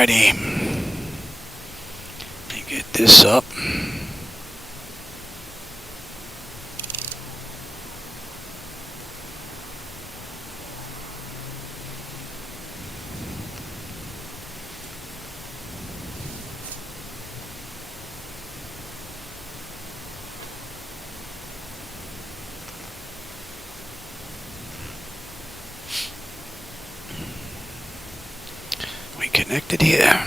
Alrighty. Let me get this up. We connected here.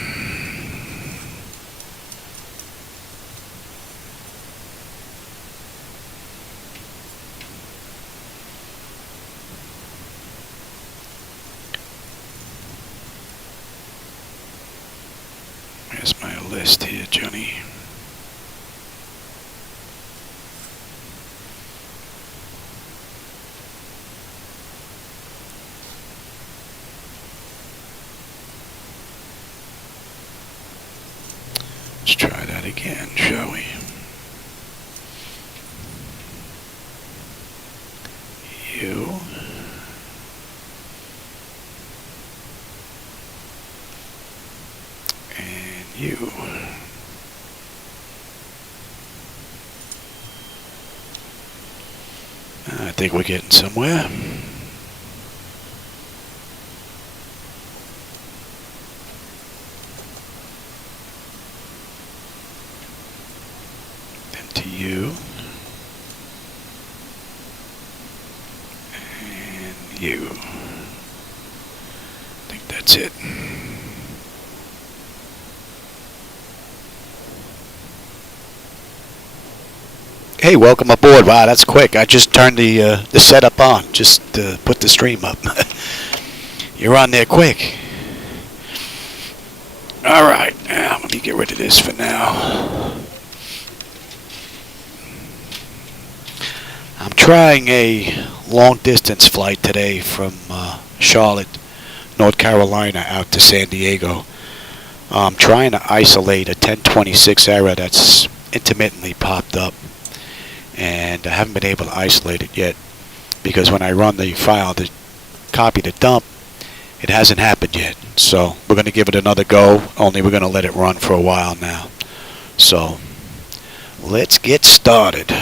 Where's my list here, Johnny? Let's try that again, shall we? You. And you. I think we're getting somewhere. To you and you. I think that's it. Hey, welcome aboard. Wow, that's quick. I just turned the setup on. Just put the stream up. You're on there quick. All right, now let me get rid of this for now. I'm trying a long-distance flight today from Charlotte, North Carolina, out to San Diego. I'm trying to isolate a 1026 error that's intermittently popped up, and I haven't been able to isolate it yet because when I run the file to copy the dump, it hasn't happened yet. So we're going to give it another go, only we're going to let it run for a while now. So let's get started.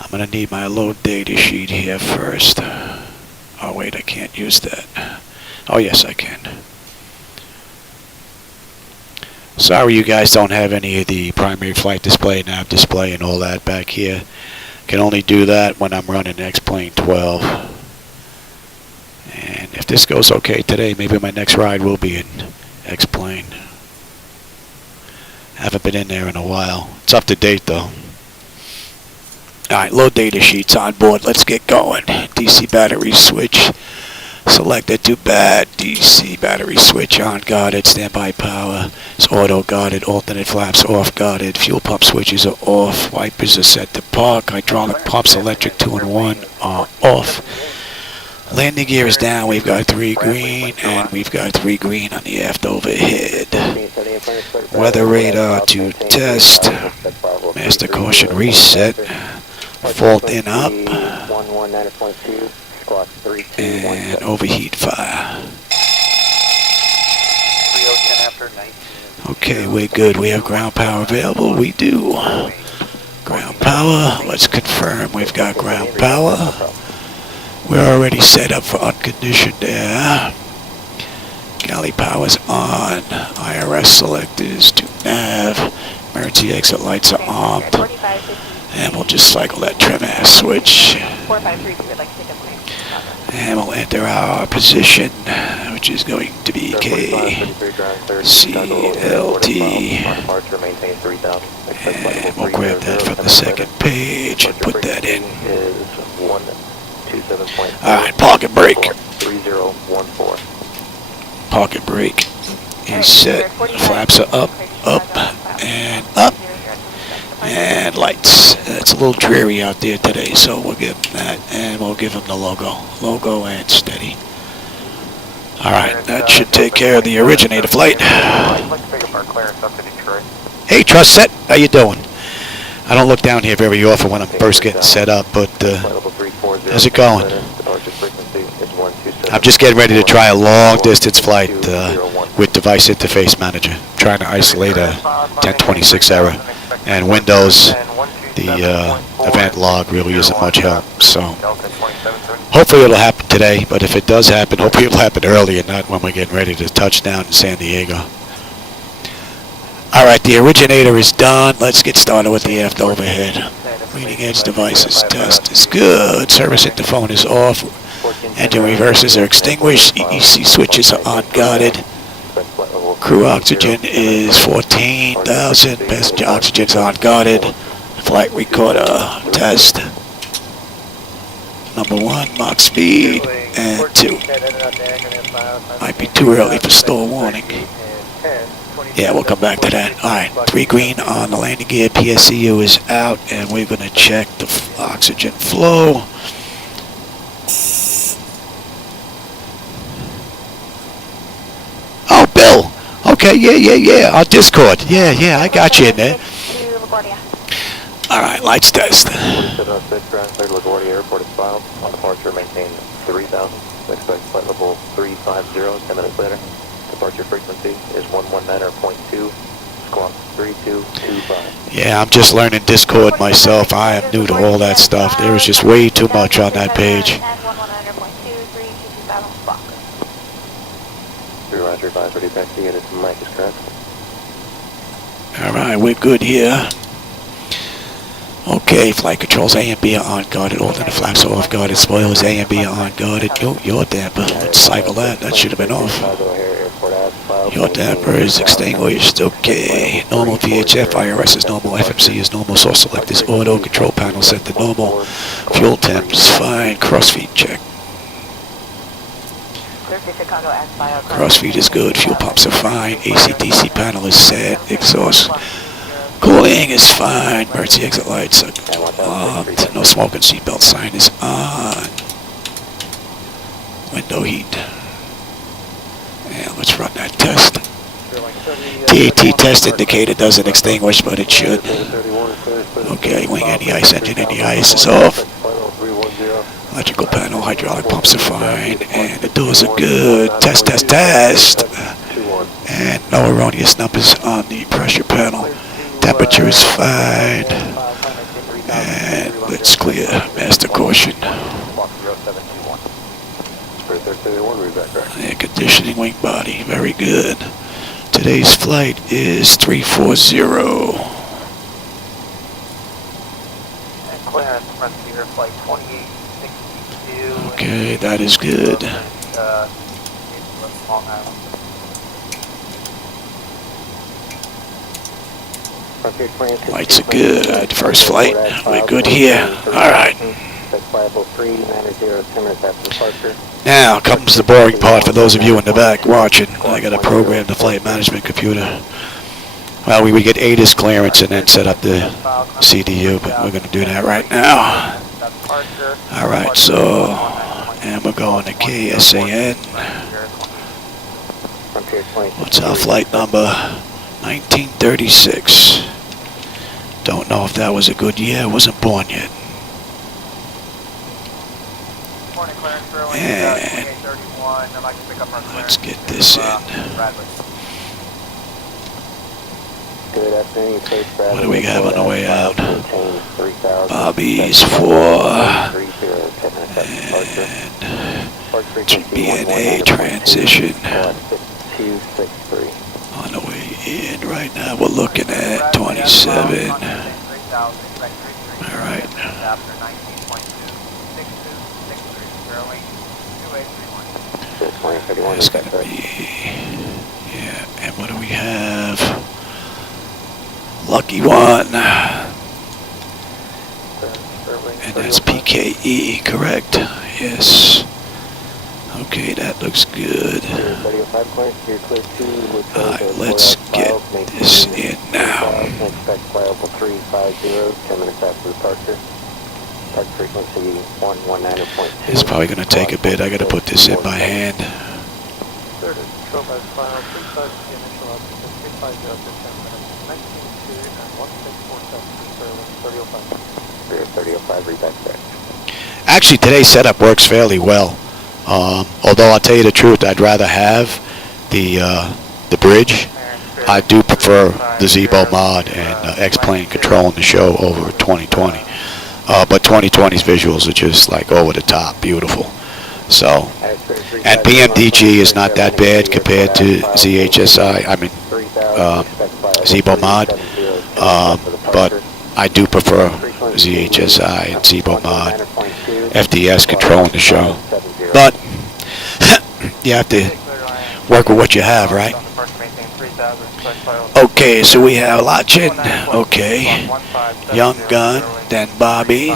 I'm going to need my load data sheet here first. Oh, wait, I can't use that. Oh, yes, I can. Sorry you guys don't have any of the primary flight display, nav display, and all that back here. Can only do that when I'm running X-Plane 12. And if this goes okay today, maybe my next ride will be in X-Plane. Haven't been in there in a while. It's up to date, though. Alright, load data sheets on board. Let's get going. DC battery switch selected to bad. DC battery switch on guarded. Standby power is auto guarded. Alternate flaps off guarded. Fuel pump switches are off. Wipers are set to park. Hydraulic pumps electric 2-in-1 are off. Landing gear is down. We've got 3 green and we've got 3 green on the aft overhead. Weather radar to test. Master caution reset. Fault in up, and overheat fire. Okay, we're good. We have ground power available. We do. Ground power. Let's confirm we've got ground power. We're already set up for unconditioned air. Galley power's on. IRS selectors to nav. Emergency exit lights are armed. And we'll just cycle that trim ass switch. And we'll enter our position, which is going to be KCTL. And we'll grab that from the second page and put that in. Alright, parking brake. Parking brake is set. Flaps are up, and up. And lights. It's a little dreary out there today, so we'll give them that, and we'll give them the logo and steady. Alright, that should take care of the originator flight. Hey, Trust Set, how you doing? I don't look down here very often when I'm first getting set up, but how's it going? I'm just getting ready to try a long distance flight with Device Interface Manager. I'm trying to isolate a 1026 error. And Windows, the event log really isn't much help. So hopefully it'll happen today, but if it does happen, hopefully it'll happen early and not when we're getting ready to touch down in San Diego. All right, the originator is done. Let's get started with the aft overhead. Leading edge devices test is good. Service interphone is off. Engine reverses are extinguished. EEC switches are unguarded. Crew oxygen is 14,000. Passenger oxygen is unguarded. Flight recorder test. Number 1, Mach speed, and 2. Might be too early for stall warning. Yeah, we'll come back to that. Alright, 3 green on the landing gear. PSCU is out, and we're going to check the oxygen flow. Oh, Bill. Okay, yeah. On Discord. Yeah, I got you in there. Alright, lights test. LaGuardia Airport is filed. On departure, maintain 3,000. We expect flight level 350, 10 minutes later. Departure frequency is 119.2, squawk 3225. Yeah, I'm just learning Discord myself. I am new to all that stuff. There is just way too much on that page. Roger, advisory taxi unit Mike is correct. Alright, we're good here. Okay, flight controls A and B are unguarded. Alternate flaps are off guarded. Spoilers A and B are unguarded. Your damper. Let's cycle that. That should have been off. Your damper is extinguished. Okay. Normal VHF. IRS is normal. FMC is normal. Source select is auto. Control panel set to normal. Fuel temp is fine. Crossfeed check. Crossfeed is good. Fuel pumps are fine. AC/DC panel is set. Exhaust cooling is fine. Emergency exit lights are on. No smoking seatbelt sign is on. Window heat. And let's run that test. TAT test indicator doesn't extinguish, but it should. Okay, wing anti-ice, engine anti-ice is off. Electrical panel, hydraulic pumps are fine, and the doors are good. Test. And no erroneous numbers on the pressure panel. Temperature is fine. And let's clear. Master caution. Air conditioning, wing body, very good. Today's flight is 340. Okay, that is good. Lights are good. First flight, we're good here. Alright. Now comes the boring part for those of you in the back watching. I got to program the flight management computer. Well, we would get ATIS clearance and then set up the CDU, but we're going to do that right now. Alright, so, and we're going to KSAN. What's our flight number? 1936. Don't know if that was a good year. I wasn't born yet. And let's get this in. What do we have on the way out? Bobby's 4 and GBNA transition. On the way in right now, we're looking at 27. All right. It's going to be, yeah, and what do we have? Lucky one. And that's PKE, correct? Yes. Okay, that looks good. Alright, let's get this in now. It's probably going to take a bit. I got to put this in by hand. Actually, today's setup works fairly well. Although I'll tell you the truth, I'd rather have the the bridge, I do prefer the Zebo mod and X-Plane controlling the show over 2020. But 2020's visuals are just like over the top, beautiful. So, and BMDG is not that bad compared to ZHSI. I mean, Zebo mod. But I do prefer ZHSI and Zebo mod. FDS controlling the show. But you have to work with what you have, right? Okay, so we have Lachin, okay, Young Gun, then Bobby.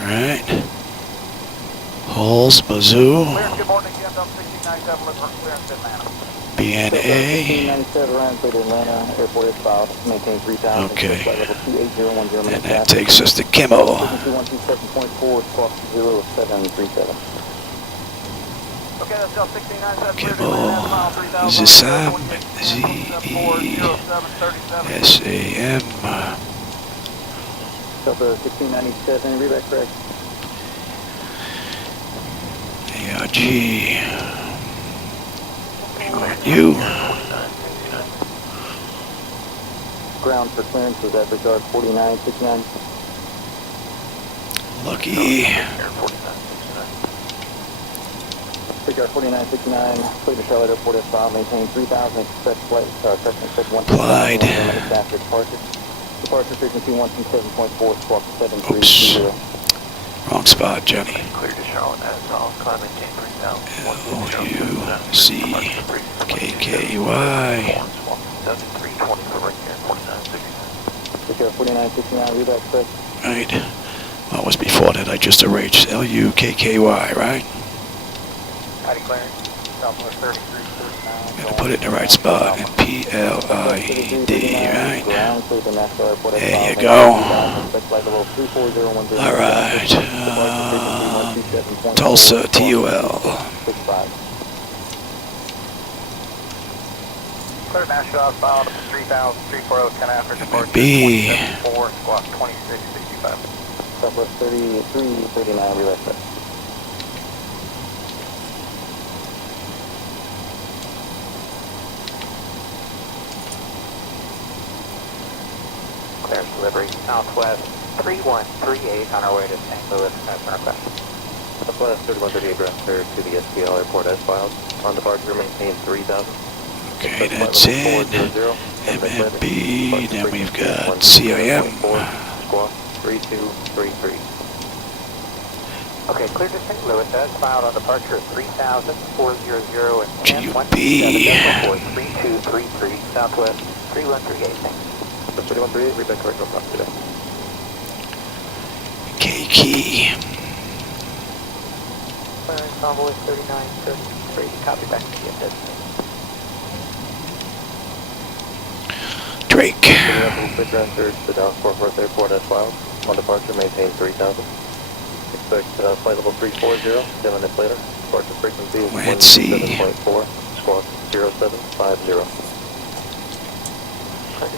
Alright. Holes, Bazoo. BNA. Okay. And that takes us to Kimmel. Kimmel. Zisam. Z-E-S-A-M. ARG. You. Ground for clearance was at regard 4969. Lucky. Regard 4969, clear to Charlotte Airport S5, maintain 3000, expect flight, expect 1. Clyde. Departure frequency 127.4, squawk 730. Oops. Wrong spot, Johnny. Clear to Charlotte S5, climb maintain 3000. L-U-C-K-K-Y. 7320 for right here, 4969. Regard 4969, read that correct. Right. What was before that? I just erased L-U-K-K-Y, right? Gotta put it in the right spot. And P-L-I-E-D, right? There you go. Alright. Tulsa, T-U-L. Clear national outbound 3000, 340, 10 after departure. B. 4, squawk 2665. Southwest 3339, relay set. Clearance delivery, Southwest 3138 on our way to St. Louis, Northwest. Southwest 3138 ground clear to the STL Airport S files. On departure, maintain 3000. Okay, that's in. MMB, then we've got CIM. Squawk 3233. Okay, clear to St. Louis, as filed on departure 3000, 400 and 10, 3233, Southwest 3138, thanks. 3138, read back correct, no problem today. K-Key. Clearance envoy 3933, copy back to the destination. Drake. Quick ground surge to Dallas Fort Worth Airport as filed. On departure, maintain 3000. Expect flight level 340, 10 minutes later. Departure frequency is 17.4, squawk 0750.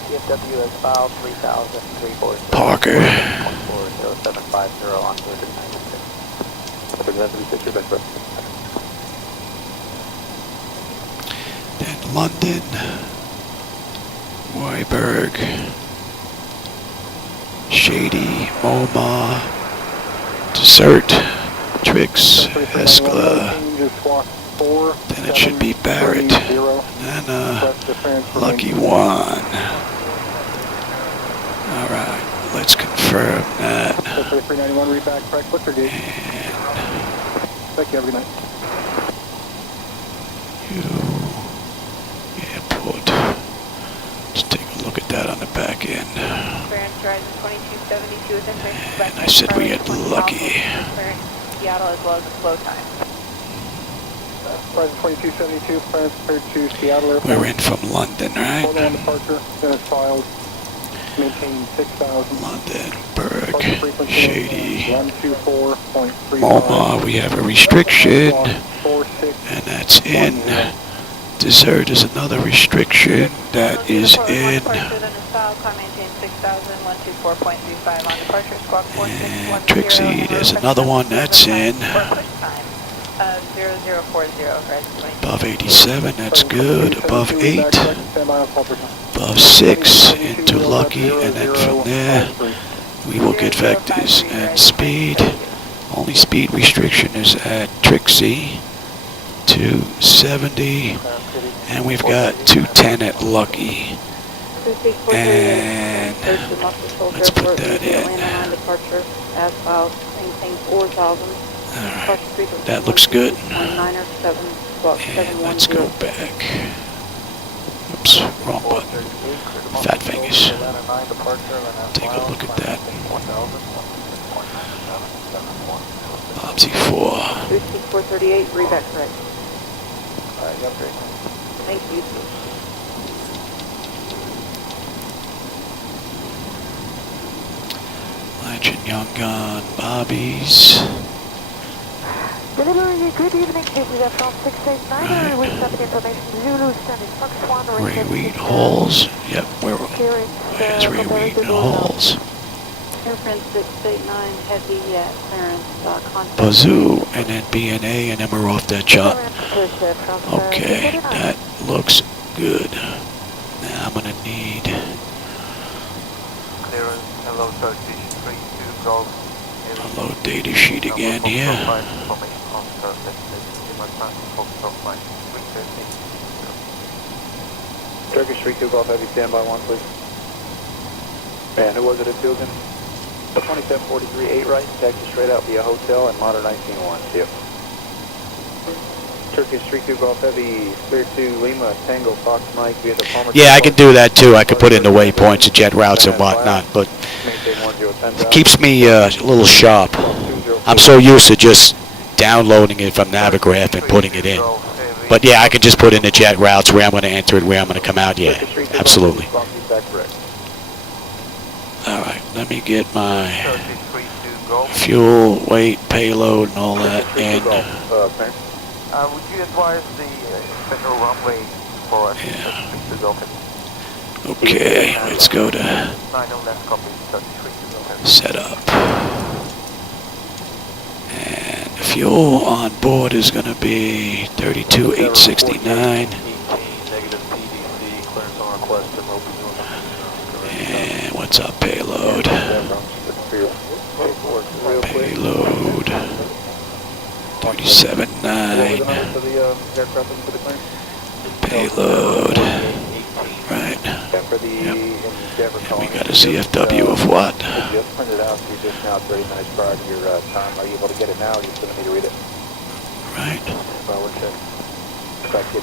DFW has filed 3000, 340. Parker. 0750 on board at 96. Representative 6, back up. Then London. Weiberg. Shady. MoMA. Desert. Trix. Escala. Then it should be Barrett. And Lucky One. Alright, let's confirm that. 391, read back, correct, what's your gate? Thank you, have a good night. Airport. Let's take a look at that on the back end. And I said we had Lucky. Seattle as well as the flow time. Verizon 2272, plans compared to Seattle Airport. We're in from London, right? Hold on departure, then it's filed. Maintain 6000. London, Berg, Shady, 124.3. MoMA, we have a restriction, and that's in. Dessert is another restriction that is in. And Trixie, there's another one that's in. Above 87, that's good. Above 8. Above 6 into Lucky, and then from there we will get vectors and speed. Only speed restriction is at Trixie, 270, and we've got 210 at Lucky. And let's put that in. Alright, that looks good. And let's go back. Oops, wrong button. Fat fingers. Take a look at that. Bobsy 4. 438, read that correct. Thank you. Legend Young Gun, Bobby's. Delivery, good evening, KCTL from 689, with some information, Zulu standing Fox 1, Ray Reed Halls. Yep, where's Ray Reed Halls? Airprint 689, heavy clearance, contact. Bazoo, and then BNA, and then we're off that shot. Okay, that looks good. Now I'm gonna need. Clearance, hello, Turkish 32 Golf. A load data sheet again here. Turkish 32 Golf Heavy, standby 1, please. And who was it at Dugan? 2743, 8 right, taxi straight out via hotel and Modern 19-1. See you. Turkish 32 Golf Heavy, clear to Lima, Tango, Fox Mike via the Palmer. Yeah, I can do that too. I could put in the waypoints and jet routes and whatnot, but it keeps me a little sharp. I'm so used to just downloading it from Navigraph and putting it in. But yeah, I can just put in the jet routes, where I'm going to enter it, where I'm going to come out. Yeah, absolutely. Alright, let me get my fuel, weight, payload, and all that in. Would you advise the federal runway for us? Yeah. Okay, let's go to setup. And the fuel on board is going to be 32,869. And what's up, payload? Payload 37.9. Payload. Right. Yep. And we got a CFW of what? Just printed out to you just now, 30 minutes prior to your time. Are you able to get it now, or are you still need to read it? Right.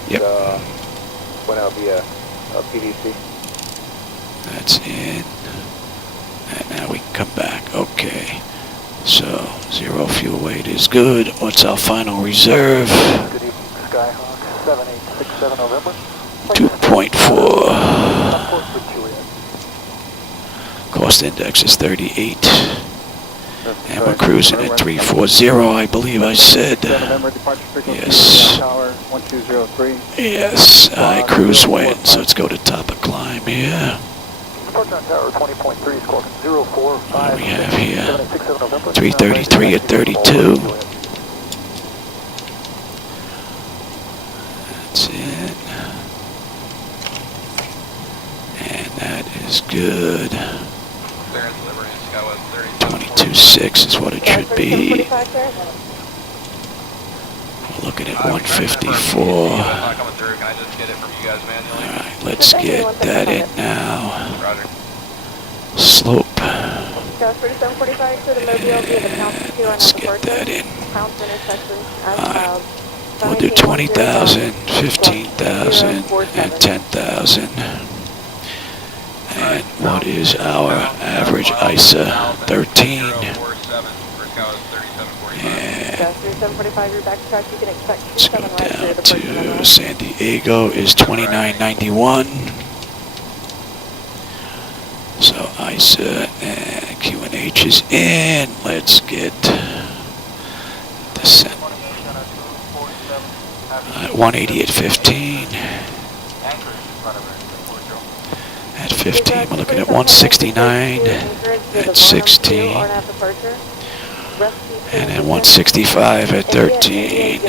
Yep. Went out via PDC. That's in. And now we can come back. Okay. So, 0 fuel weight is good. What's our final reserve? Good evening, Skyhawk 7867 November. 2.4. Cost index is 38. And we're cruising at 340, I believe I said. Yes. Yes, I cruise wind, so let's go to top of climb here. What do we have here? 333 at 32. That's it. And that is good. 22.6 is what it should be. We're looking at 154. Alright, let's get that in now. Slope. Let's get that in. Alright, we'll do 20,000, 15,000, and 10,000. And what is our average ISA? 13. And let's go down to San Diego is 2991. So ISA and QNH is in. Let's get descent. 180 at 15. at 15. We're looking at 169 at 16. And then 165 at 13.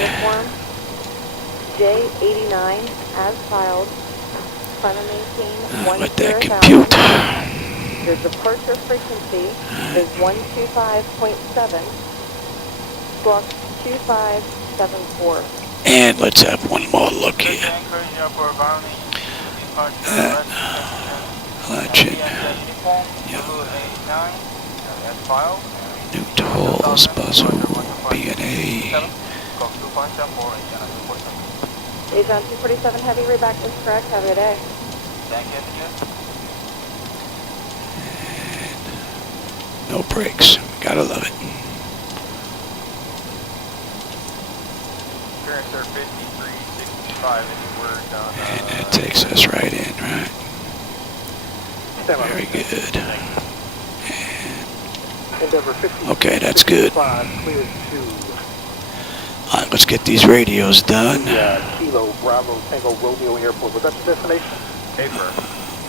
J89 as filed. Let that compute. Your departure frequency is 125.7, squawk 2574. And let's have one more look here. Legend. Yeah. New tolls, Buzzle, B&A. Ajon 247 Heavy, reback is correct. Have a good day. And no brakes. Gotta love it. And that takes us right in, right? Very good. And okay, that's good. Alright, let's get these radios done. Kilo Bravo Tango Romeo Airport. Was that the destination? Paper.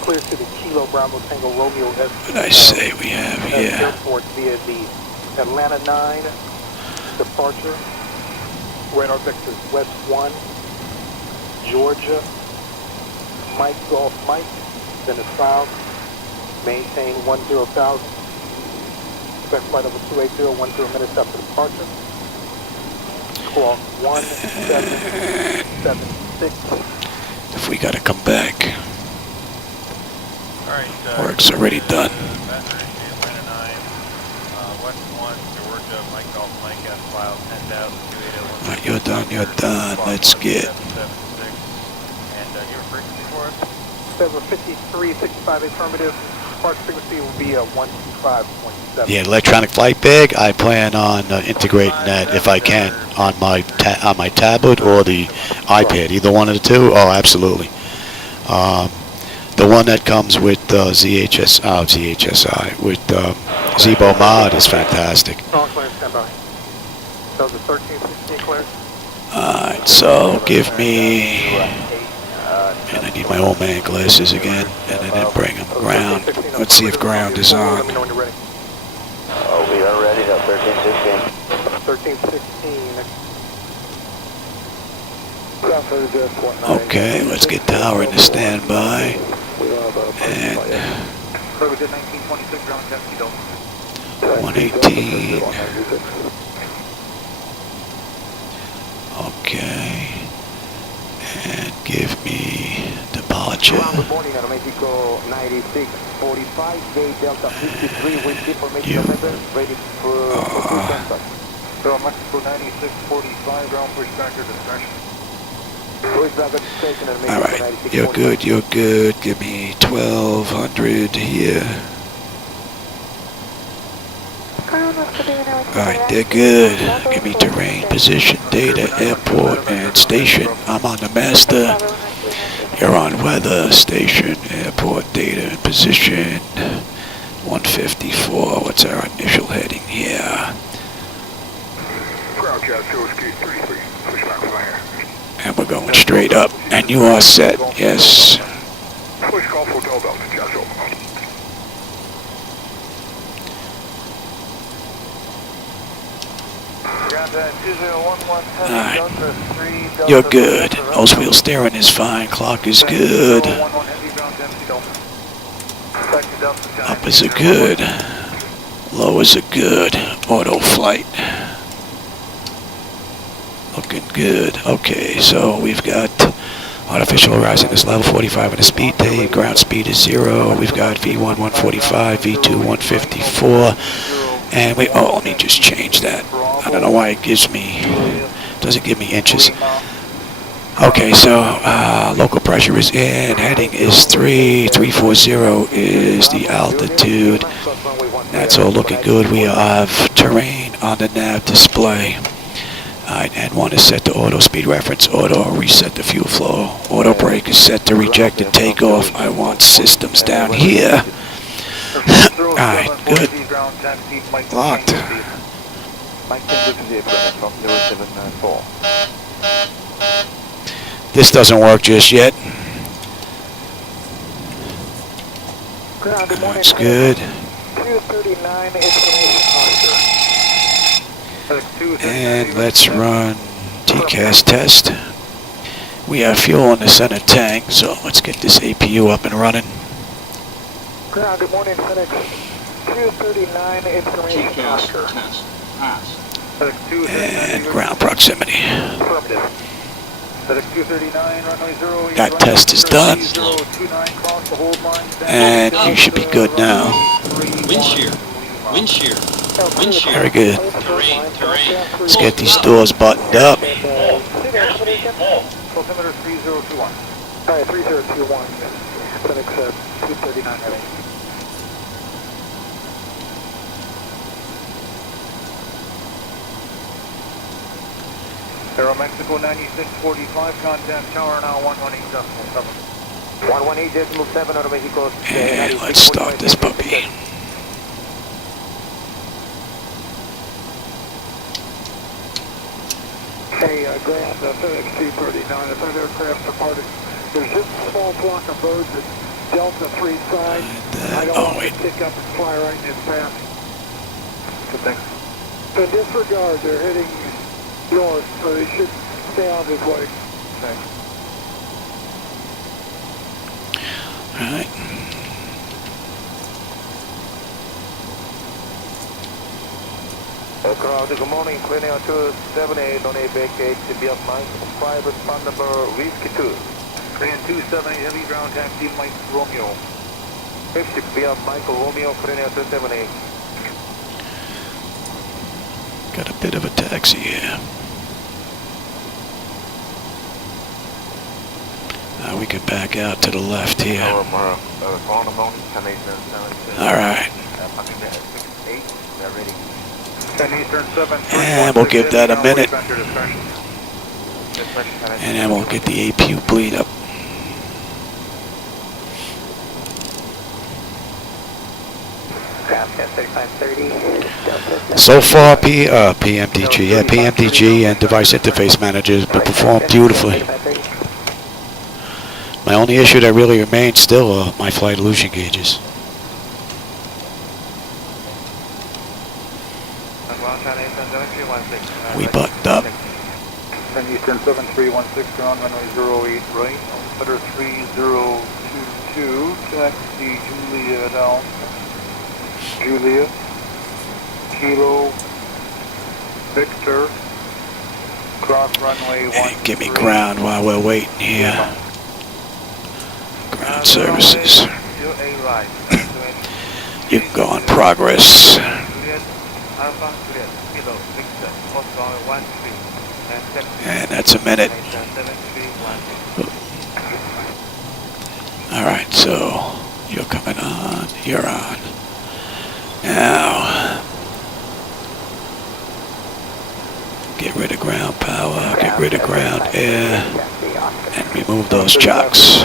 Clear to the Kilo Bravo Tango Romeo S. What did I say we have here? Airport via the Atlanta 9 departure. Radar vectors West 1, Georgia, Mike Golf Mike, then it's south, maintain 10,000. Expect flight over 280, 10 minutes after departure. Squawk 1776. If we gotta come back. Work's already done. Alright, you're done, you're done. Let's get. 75365 affirmative. Departure frequency will be 125.7. Yeah, electronic flight bag. I plan on integrating that if I can on my tablet or the iPad. Either one of the two. Oh, absolutely. The one that comes with ZHSI with Zebo Mod is fantastic. Alright, so give me. And I need my old man glasses again, and I didn't bring them. Ground. Let's see if ground is on. Oh, we are ready to 1316. 1316. Okay, let's get tower into standby. And 118. Okay. And give me departure. You. Alright, you're good, you're good. Give me 1200 here. Alright, they're good. Give me terrain, position, data, airport, and station. I'm on the master. You're on weather, station, airport, data, and position. 154. What's our initial heading here? And we're going straight up. And you are set. Yes. Alright. You're good. Nose wheel steering is fine. Clock is good. Up is a good. Low is a good. Auto flight. Looking good. Okay, so we've got artificial horizon is level 45 and the speed tape. Ground speed is 0. We've got V1 145, V2 154. And we, oh, let me just change that. I don't know why it gives me, doesn't give me inches. Okay, so local pressure is in, heading is 340 is the altitude. That's all looking good. We have terrain on the nav display. Alright, and one is set to auto speed reference, auto reset the fuel flow. Auto brake is set to rejected takeoff. I want systems down here. Alright, good. Locked. This doesn't work just yet. Good morning. That's good. 239 information officer. And let's run TCAS test. We have fuel in the center tank, so let's get this APU up and running. Ground, good morning, FedEx 239 information TCAS officer. test. Pass. And ground proximity. Affirmative. FedEx 239, runway 08. That test is done. 029, cross the hold line. And you should be good now. Wind shear. Wind shear. Wind shear. Very good. Terrain. Terrain. Let's get these doors buttoned up. Altimeter 3021. Alright, 3021. FedEx 239 heading. Aero Mexico 9645, contact tower now 118.7. 118.7 out of Mexico. And let's start this puppy. Hey, Grant, FedEx 239, if that aircraft departed, there's just a small block of birds at Delta 3 side. I don't want to pick up and fly right in his path. Good thing. In disregard, they're heading north, so they should stay on his way. Thanks. Alright. Good morning, Cleaning 278 on a vacate to be up Mike, 5 respond number Whiskey 2. Cleaning 278, heavy ground taxi, Mike Romeo. 50 be up Michael Romeo, Cleaning 278. Got a bit of a taxi here. We can back out to the left here. Alright. And we'll give that a minute. And then we'll get the APU bleed up. So far, PMDG and Device Interface Manager has been performed beautifully. My only issue that really remains still are my flight illusion gauges. We buttoned up. And Eastern 7316, ground runway 08 right, altimeter 3022, taxi Julia down. Julia, Kilo, Victor, cross runway 1. And give me ground while we're waiting here. Ground services. You can go on progress. And that's a minute. Alright, so you're coming on, you're on. Now, get rid of ground power, get rid of ground air, and remove those chocks.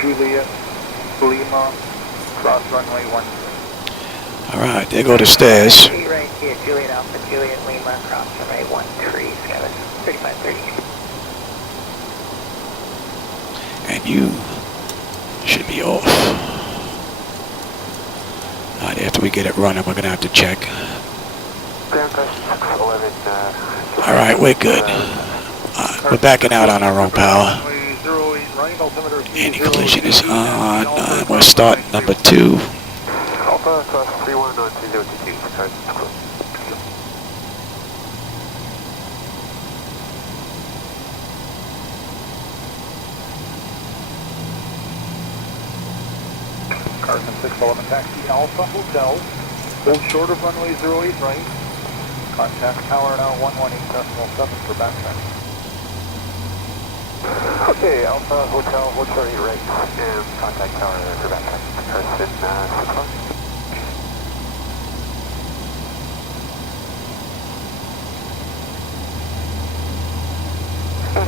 Juliet, Lima, cross runway 1. Alright, there go the stairs. Right here, Juliet Alpha, Juliet Lima, cross runway 13, 3530. And you should be off. Alright, after we get it running, we're going to have to check. Alright, we're good. We're backing out on our own power. Anti-collision is on. We're starting number 2. Alpha, cross 3193022, Carson 611 taxi Alpha Hotel, hold short of runway 08 right, contact tower now 118.7 for backtrack. Okay, Alpha Hotel, hold short 8 right, and contact tower for backtrack. Carson 611.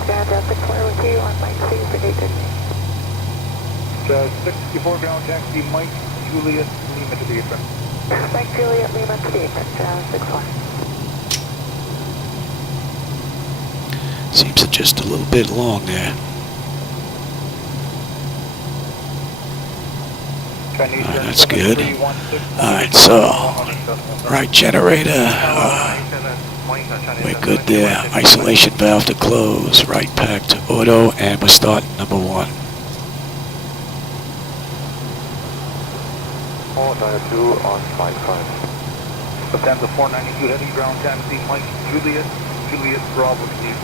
Delta Clear with you on Mike C, predicted. 64 ground taxi Mike Juliet Lima to the apron. Mike Juliet Lima to the apron, 61. Seems just a little bit long there. That's good. Alright, so, right generator, we're good there. Isolation valve to close, right pack to auto, and we're starting number 1. All China 2 on 55. Lufthansa 492 heavy ground taxi, Mike Juliet Bravo to you.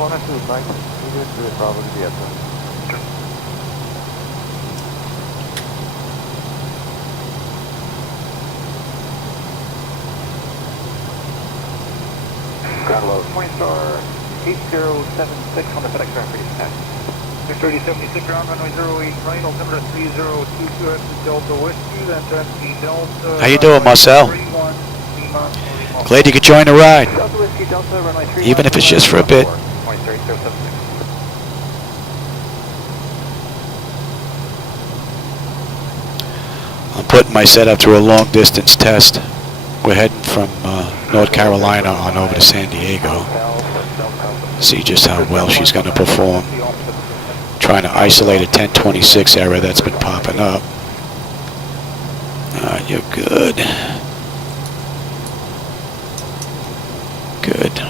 492 Mike Juliet Bravo to you. Ground load. Morningstar 8076 on the FedEx ground pretty fast. 63076 ground runway 08 right, altimeter 3022 exit Delta Whiskey, that's the Delta. How you doing, Marcel? Glad you could join the ride, Delta Whiskey, Delta runway 31. even if it's just for a bit. I'm putting my setup through a long distance test. We're heading from North Carolina on over to San Diego. See just how well she's going to perform. Trying to isolate a 1026 error that's been popping up. You're good. Good.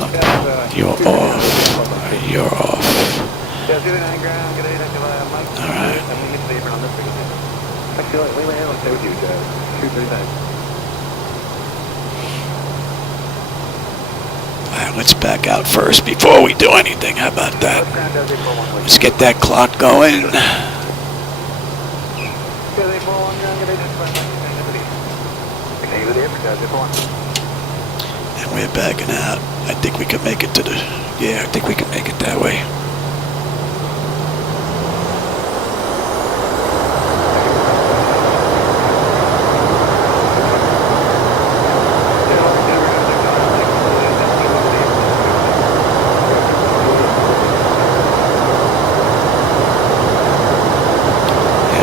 Up. You're off. You're off. Alright. Alright, let's back out first before we do anything. How about that? Let's get that clock going. And we're backing out. I think we can make it to the... Yeah, I think we can make it that way.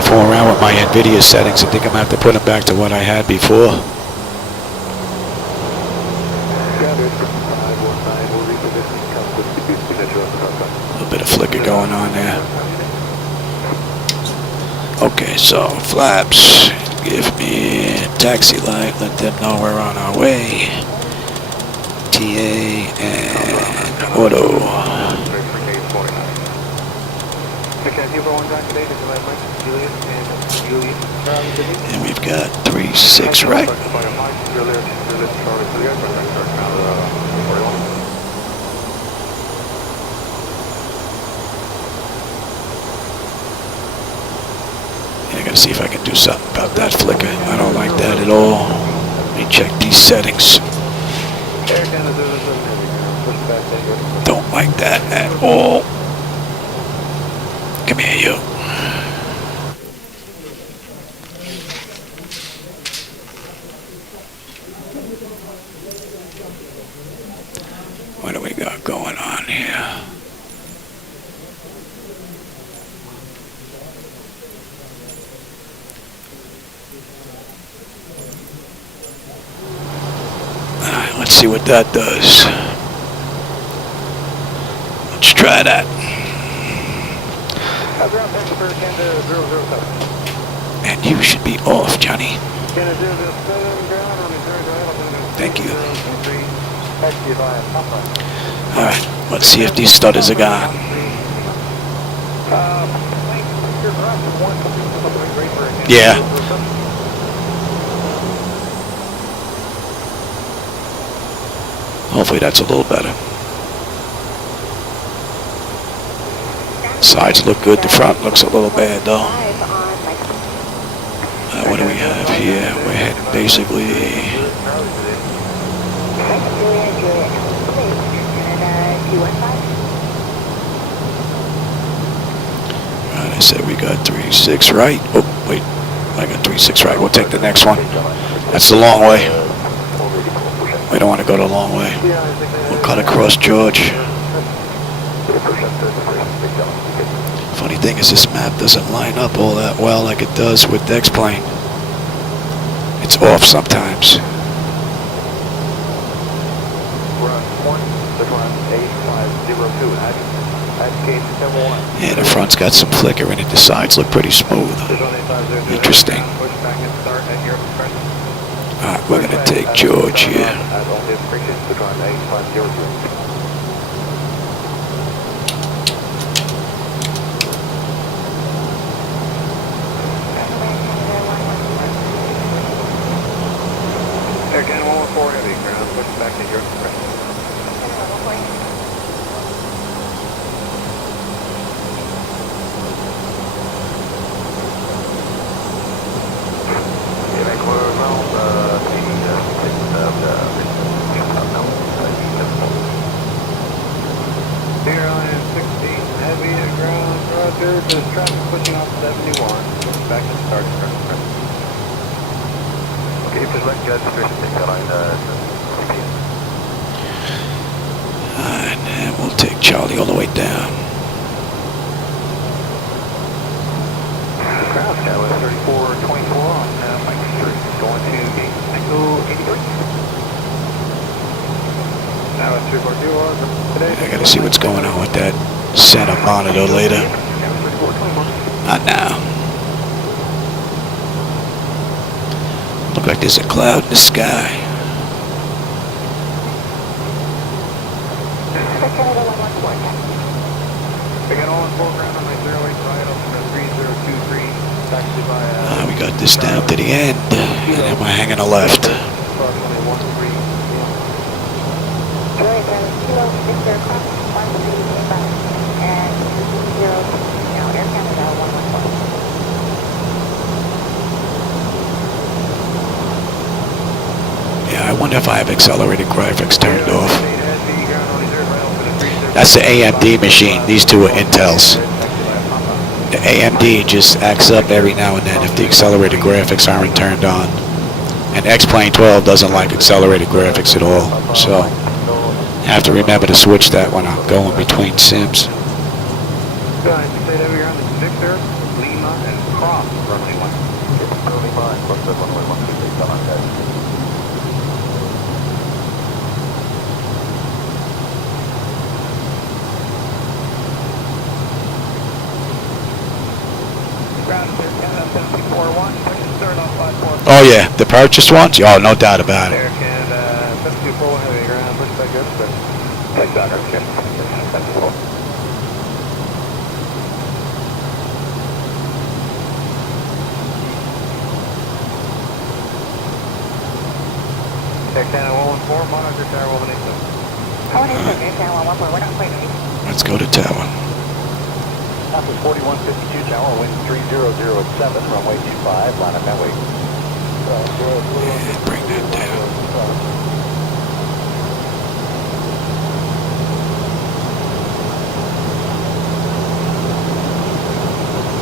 Fooling around with my NVIDIA settings. I think I'm going to have to put them back to what I had before. A little bit of flicker going on there. Okay, so flaps, give me a taxi light, let them know we're on our way. TA and auto. And we've got 36 right. Yeah, I gotta see if I can do something about that flicker. I don't like that at all. Let me check these settings. Don't like that at all. Come here, you. What do we got going on here? Alright, let's see what that does. Let's try that. And you should be off, Johnny. Thank you. Alright, let's see if these stutters are gone. Yeah. Hopefully that's a little better. Sides look good, the front looks a little bad though. What do we have here? We're heading basically... Right, I said we got 36 right. Oh, wait, I got 36 right. We'll take the next one. That's the long way. We don't want to go the long way. We'll cut across George. Funny thing is this map doesn't line up all that well like it does with the X-plane. It's off sometimes. Run 1, 8502 at KCTL. Yeah, the front's got some flicker in it. The sides look pretty smooth. Interesting. Alright, we're gonna take George here. Again, 114 heavy ground, push back to your express. Airline 16 heavy ground, roger, there's traffic pushing off 71, push back to start express. Okay, please let go to airline Alright, and we'll take Charlie all the way down. Ground sky was 3424 on Mike Street, going to gate single 83. Now it's 342 on today. I gotta see what's going on with that center monitor later. Not now. Look like there's a cloud in the sky. Again, all in foreground on my 08 right on 3023. Taxi by We got this down to the end, and then we're hanging a left. Yeah, I wonder if I have accelerated graphics turned off. That's the AMD machine. These two are Intels. The AMD just acts up every now and then if the accelerated graphics aren't turned on. And X-Plane 12 doesn't like accelerated graphics at all. So I have to remember to switch that when I'm going between sims. Guys, we stayed over here on the Victor, Lima, and Cross runway 1. It's early mine, plus the runway 1 on that. Oh yeah, the purchased ones? Oh, no doubt about it. Let's go to tower. Office 4152, tower, wind 3007, runway 25, line up that way. And bring that down.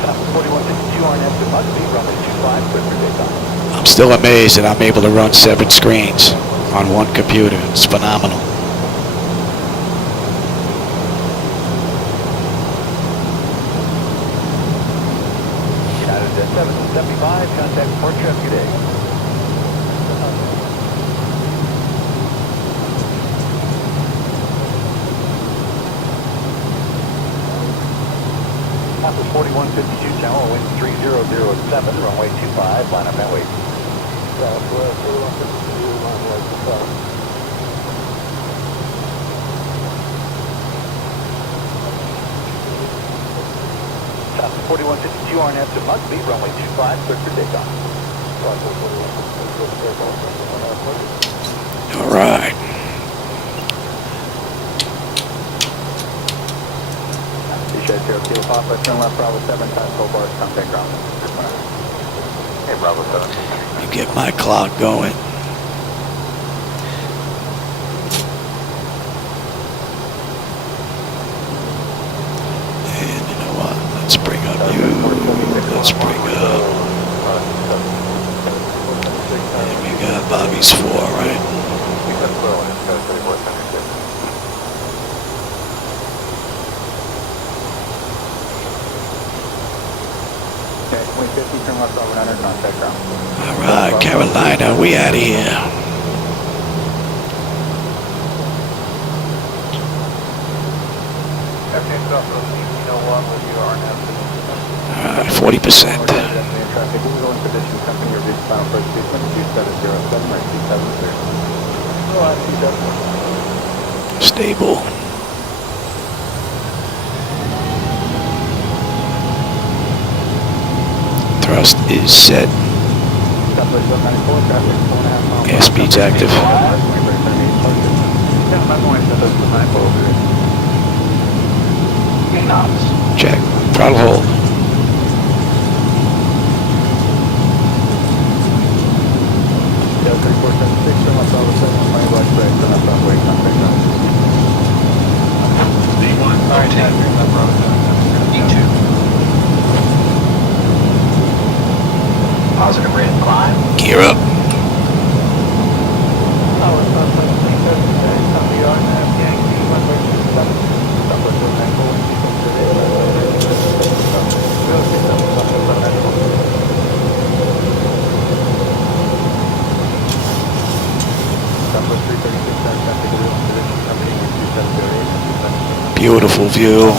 Office 4152, RNF to Mugby, runway 25, clear for takeoff. I'm still amazed that I'm able to run 7 screens on one computer. It's phenomenal. United at 775, contact Port Rescue Day. Office 4152, tower, wind 3007, runway 25, line up that way. Southwest 4152, runway 25. Southwest 4152, RNF to Mugby, runway 25, clear for takeoff. All right. Papa, turn left, Bravo 7, time full bars, contact ground. Hey, Bravo 7. You get my clock going. And you know what? Let's bring up you. Let's bring up. And we got Bobby's 4, right? All right, Carolina, we out of here. 40%. Stable. Thrust is set. Gas speed's active. Check. Throttle hold. Positive rate of climb. Gear up. Beautiful view.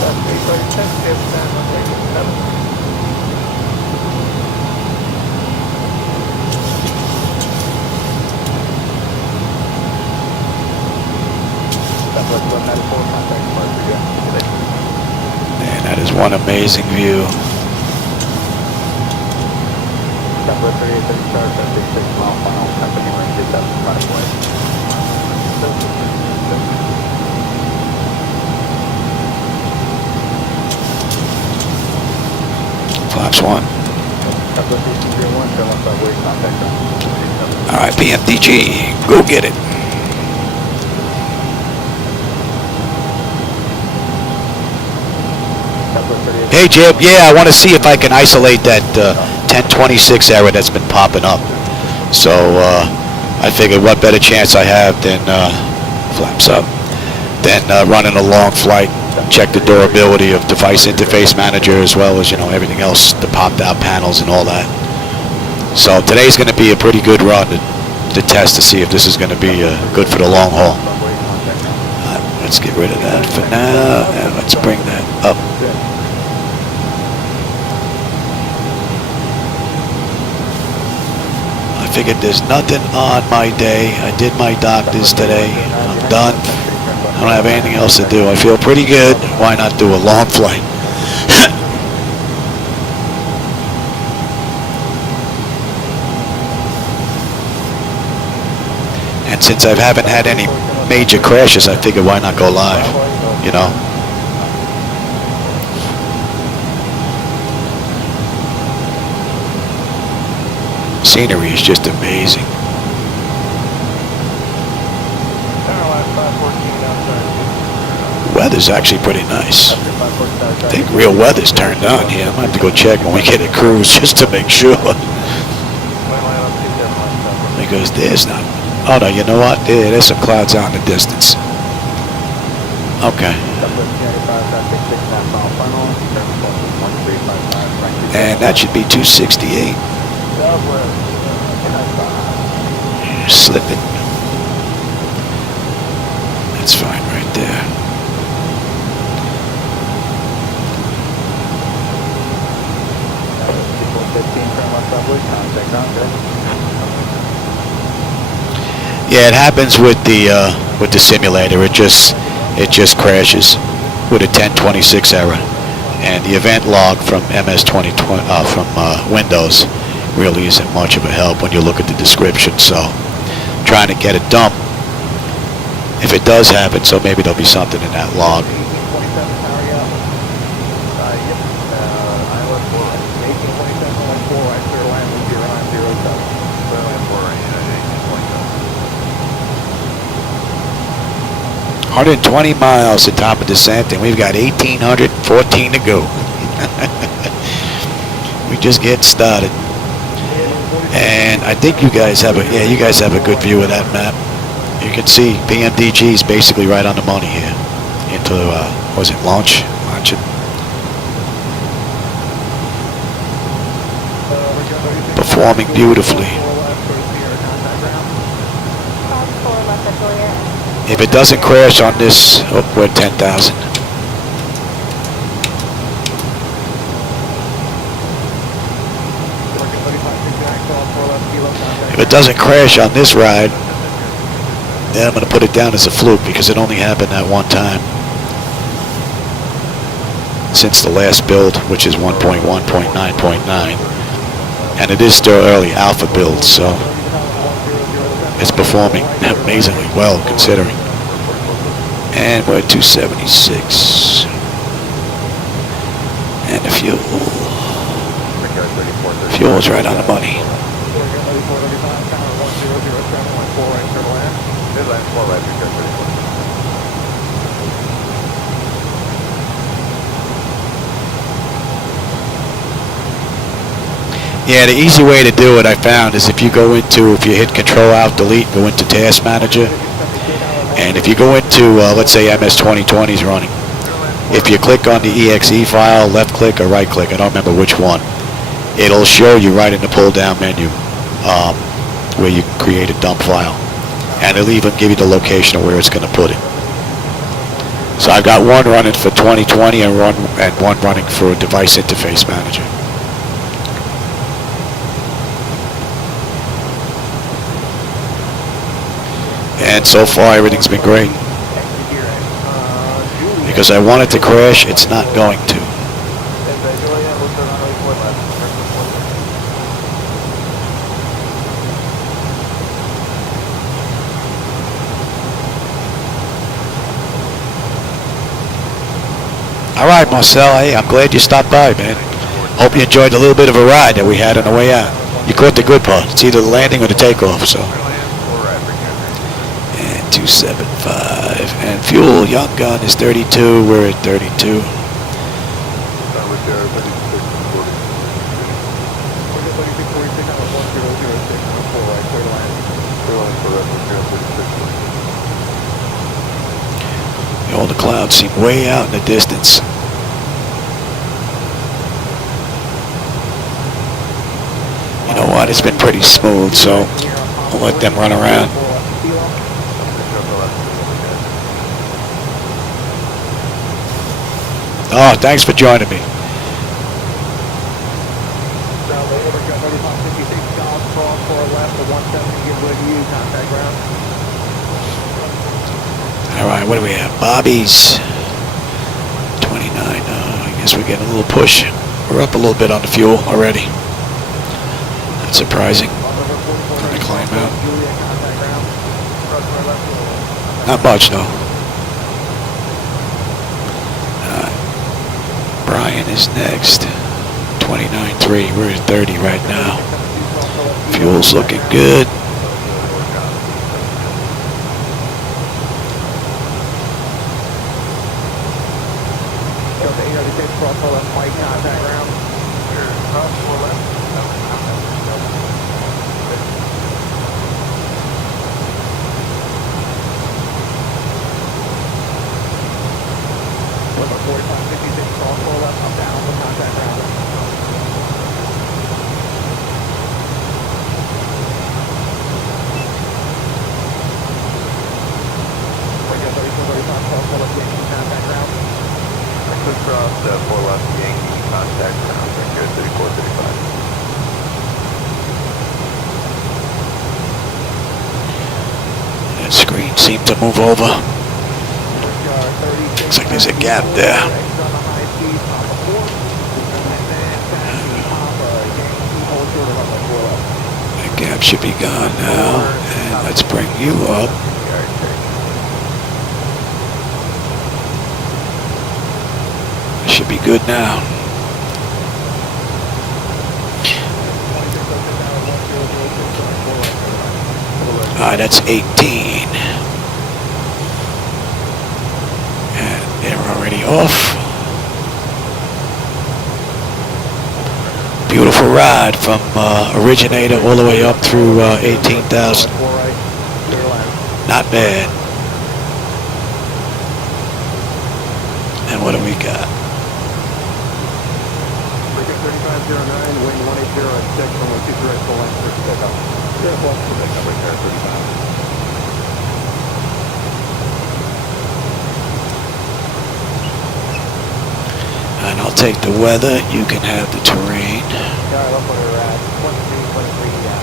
Man, that is one amazing view. Flaps 1. All right, PMDG, go get it. Hey, Jib, yeah, I want to see if I can isolate that 1026 error that's been popping up. So I figured what better chance I have than flaps up, than running a long flight, check the durability of device interface manager as well as, you know, everything else, the popped out panels and all that. So today's going to be a pretty good run to test to see if this is going to be good for the long haul. Let's get rid of that for now, and let's bring that up. I figured there's nothing on my day. I did my doctors today. I'm done. I don't have anything else to do. I feel pretty good. Why not do a long flight? And since I haven't had any major crashes, I figured why not go live, you know? Scenery is just amazing. Weather's actually pretty nice. I think real weather's turned on here. I might have to go check when we get a cruise just to make sure. Because there's not. Oh no, you know what? There's some clouds out in the distance. Okay. And that should be 268. Slip it. That's fine right there. Yeah, it happens with the simulator. It just crashes with a 1026 error, and the event log from MS-2020 from Windows really isn't much of a help when you look at the description. So, trying to get a dump if it does happen. So maybe there'll be something in that log. $120 miles to top of descent, and we've got 1,814 to go. We just get started. And I think you guys have a good view of that map. You can see PMDG is basically right on the money here. Into was it launch? Launch it. Performing beautifully. If it doesn't crash on this, oh, we're at 10,000. If it doesn't crash on this ride, then I'm going to put it down as a fluke because it only happened that one time since the last build, which is 1.1.9.9. And it is still early alpha build, so it's performing amazingly well considering. And we're at 276. And the fuel is right on the money. Yeah, the easy way to do it I found is if you hit Control Alt Delete, go into Task Manager, and if you go into, let's say MS 2020 is running, if you click on the exe file, left click or right click, I don't remember which one, it'll show you right in the pull down menu where you create a dump file, and it'll even give you the location of where it's going to put it. So I've got one running for 2020 and one running for Device Interface Manager. And so far everything's been great. Because I want it to crash, it's not going to. All right, Marcel, hey, I'm glad you stopped by, man. Hope you enjoyed the little bit of a ride that we had on the way out. You caught the good part. It's either the landing or the takeoff, so. 275 and fuel, young gun is 32, we're at 32. All the clouds seem way out in the distance. You know what, it's been pretty smooth, so I'll let them run around. Oh, thanks for joining me. All right, what do we have? Bobby's 29. I guess we're getting a little push. We're up a little bit on the fuel already. That's surprising. Trying to climb out. Not much, though. Brian is next. 29.3. We're at 30 right now. Fuel's looking good. That screen seemed to move over. Looks like there's a gap there. That gap should be gone now. And let's bring you up. Should be good now. That's 18. And they're already off. Beautiful ride from originator all the way up through 18,000. Not bad. And what do we got? 3509, wind 180 at 6, runway 23 right, full line, first pickup. And I'll take the weather, you can have the terrain. Yeah, I love where we're at. 23,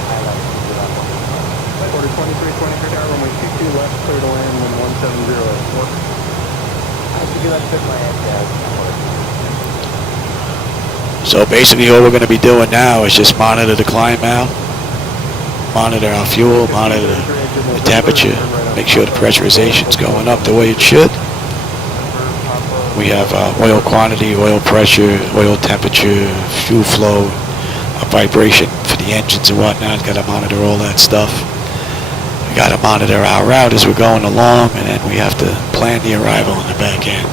highlights. 2323 Tower, runway 22 left, clear to land, wind 170 at 4. I think that's good, my head, So basically all we're going to be doing now is just monitor the climb out, monitor our fuel, monitor the temperature, make sure the pressurization is going up the way it should. We have oil quantity, oil pressure, oil temperature, fuel flow, vibration for the engines and whatnot. Got to monitor all that stuff. We got to monitor our route as we're going along, and then we have to plan the arrival on the back end.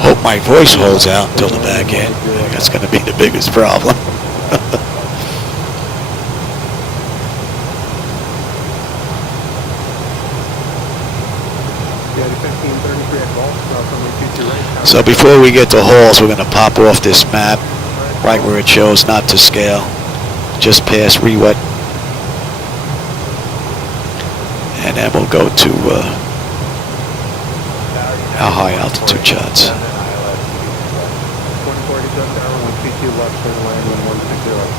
Hope my voice holds out until the back end. That's going to be the biggest problem. So before we get to Halls, we're going to pop off this map right where it shows not to scale, just past Rewet, and then we'll go to our high altitude shots.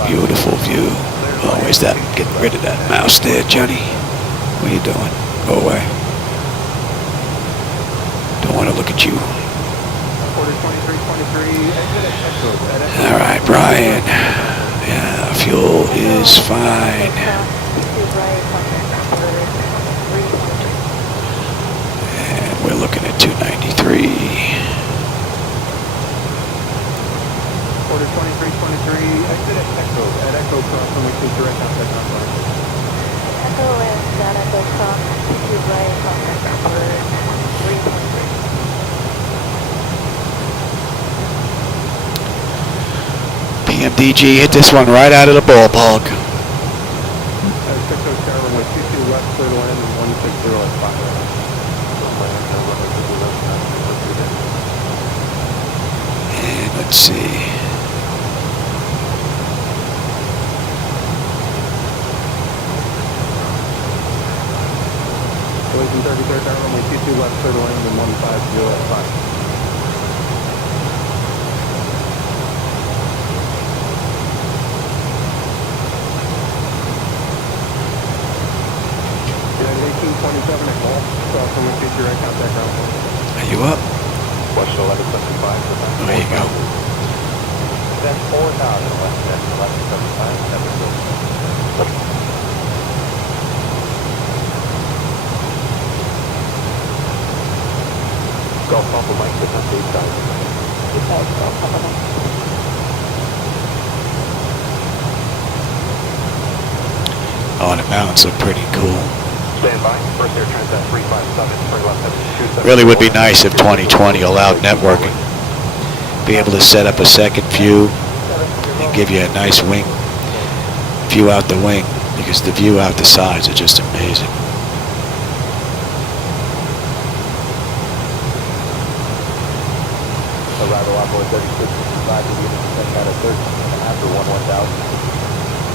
Beautiful view. Always that. Get rid of that mouse there, Johnny. What are you doing? Go away. Don't want to look at you. All right, Brian. Yeah, fuel is fine. And we're looking at 293. Order 2323, exit at Echo. At Echo Cross, when we take direct contact on line. Echo is at Echo Cross, to right, contact number 323. PMDG hit this one right out of the ballpark. Echo Tower, runway 22 left, clear to land, and 160 at 5. And let's see. Collision 33rd Tower, runway 22 left, clear to land, and 150 at 5. United 1827 at Hall, cross runway 2 direct contact ground. Are you up? West 1175. There you go. That's 4,000 west, that's 1175. Golf Papa Mike, get that 8,000. Oh, the mountains look pretty cool. Stand by. First air transat 357, turn left at 27. Really would be nice if 2020 allowed networking. Be able to set up a second view and give you a nice wing view out the wing, because the view out the sides are just amazing. Arrival onboard 3665 will be set out at 13 and after 11,000.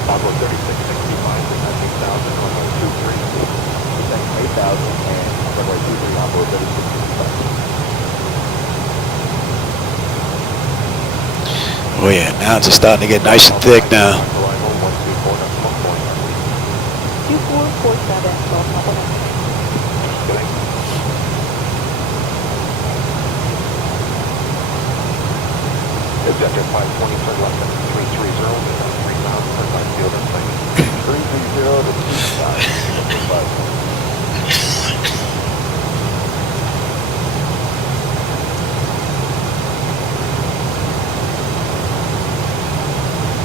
Onboard 3665 to 19,000, runway 23. Descent 8,000 and runway 23 onboard 3665. Oh yeah, mountains are starting to get nice and thick now. Arrival 124, that's 1 point. 2447, Golf Papa Mike. Good night. Objective 520, turn left at 330, descent 3,000, turn right field and plane. 330 to 2,500.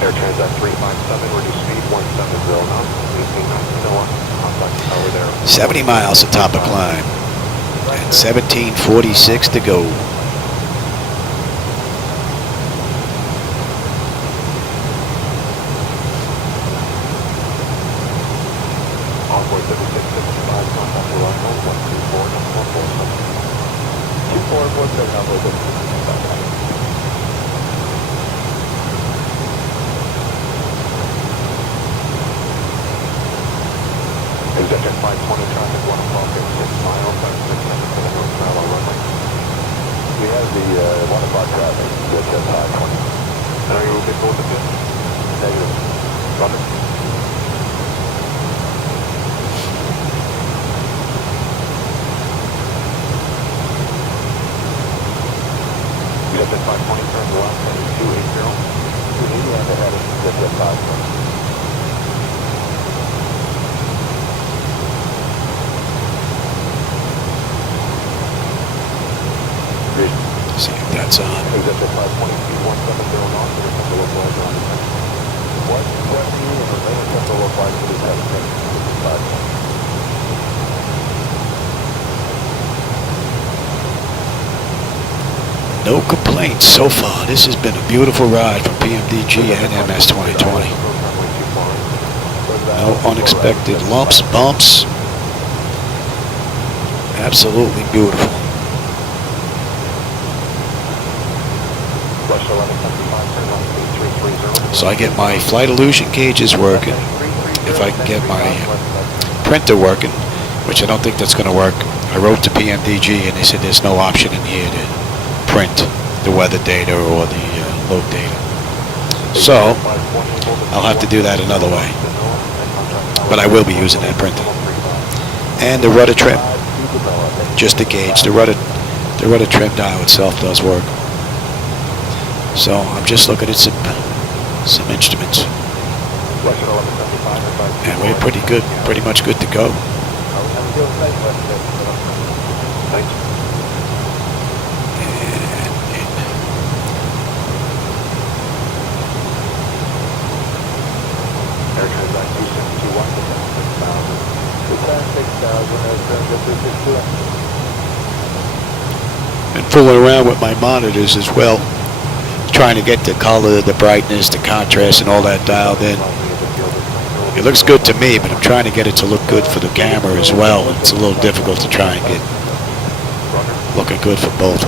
Air Transat 357, reduce speed 170 knots, 181901, contact tower there. 70 miles to top of climb, and 1746 to go. Onboard 3665, contact arrival 124.147. 2447, onboard 3665. Executive 520 traffic, 1 o'clock at 6 miles, 56 for the North Carolina runway. We have the 1 o'clock traffic, Executive 520. And are you okay for the fifth? Negative. Roger. it's on. Exit 520, 170 knots, to the localizer on the 170 and remain at the localizer to the 520. No complaints so far. This has been a beautiful ride from PMDG and MS 2020. No unexpected lumps, bumps. Absolutely beautiful. So I get my flight illusion gauges working. If I can get my printer working, which I don't think that's going to work. I wrote to PMDG and they said there's no option in here to print the weather data or the load data. So I'll have to do that another way. But I will be using that printer. And the rudder trim, just to gauge. The rudder trim dial itself does work. So I'm just looking at some instruments. And we're pretty good, pretty much good to go. And fooling around with my monitors as well, trying to get the color, the brightness, the contrast, and all that dialed in. It looks good to me, but I'm trying to get it to look good for the camera as well. It's a little difficult to try and get looking good for both.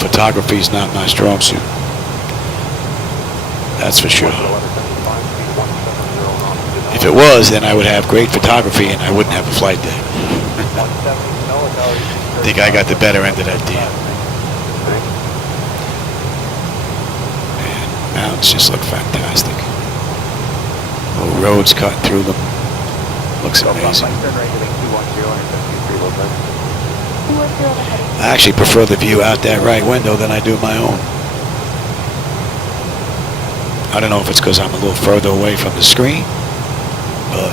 Photography is not my strong suit. That's for sure. If it was, then I would have great photography and I wouldn't have a flight day. I think I got the better end of that deal. And mountains just look fantastic. Little roads cutting through them. Looks amazing. I actually prefer the view out that right window than I do my own. I don't know if it's because I'm a little further away from the screen, but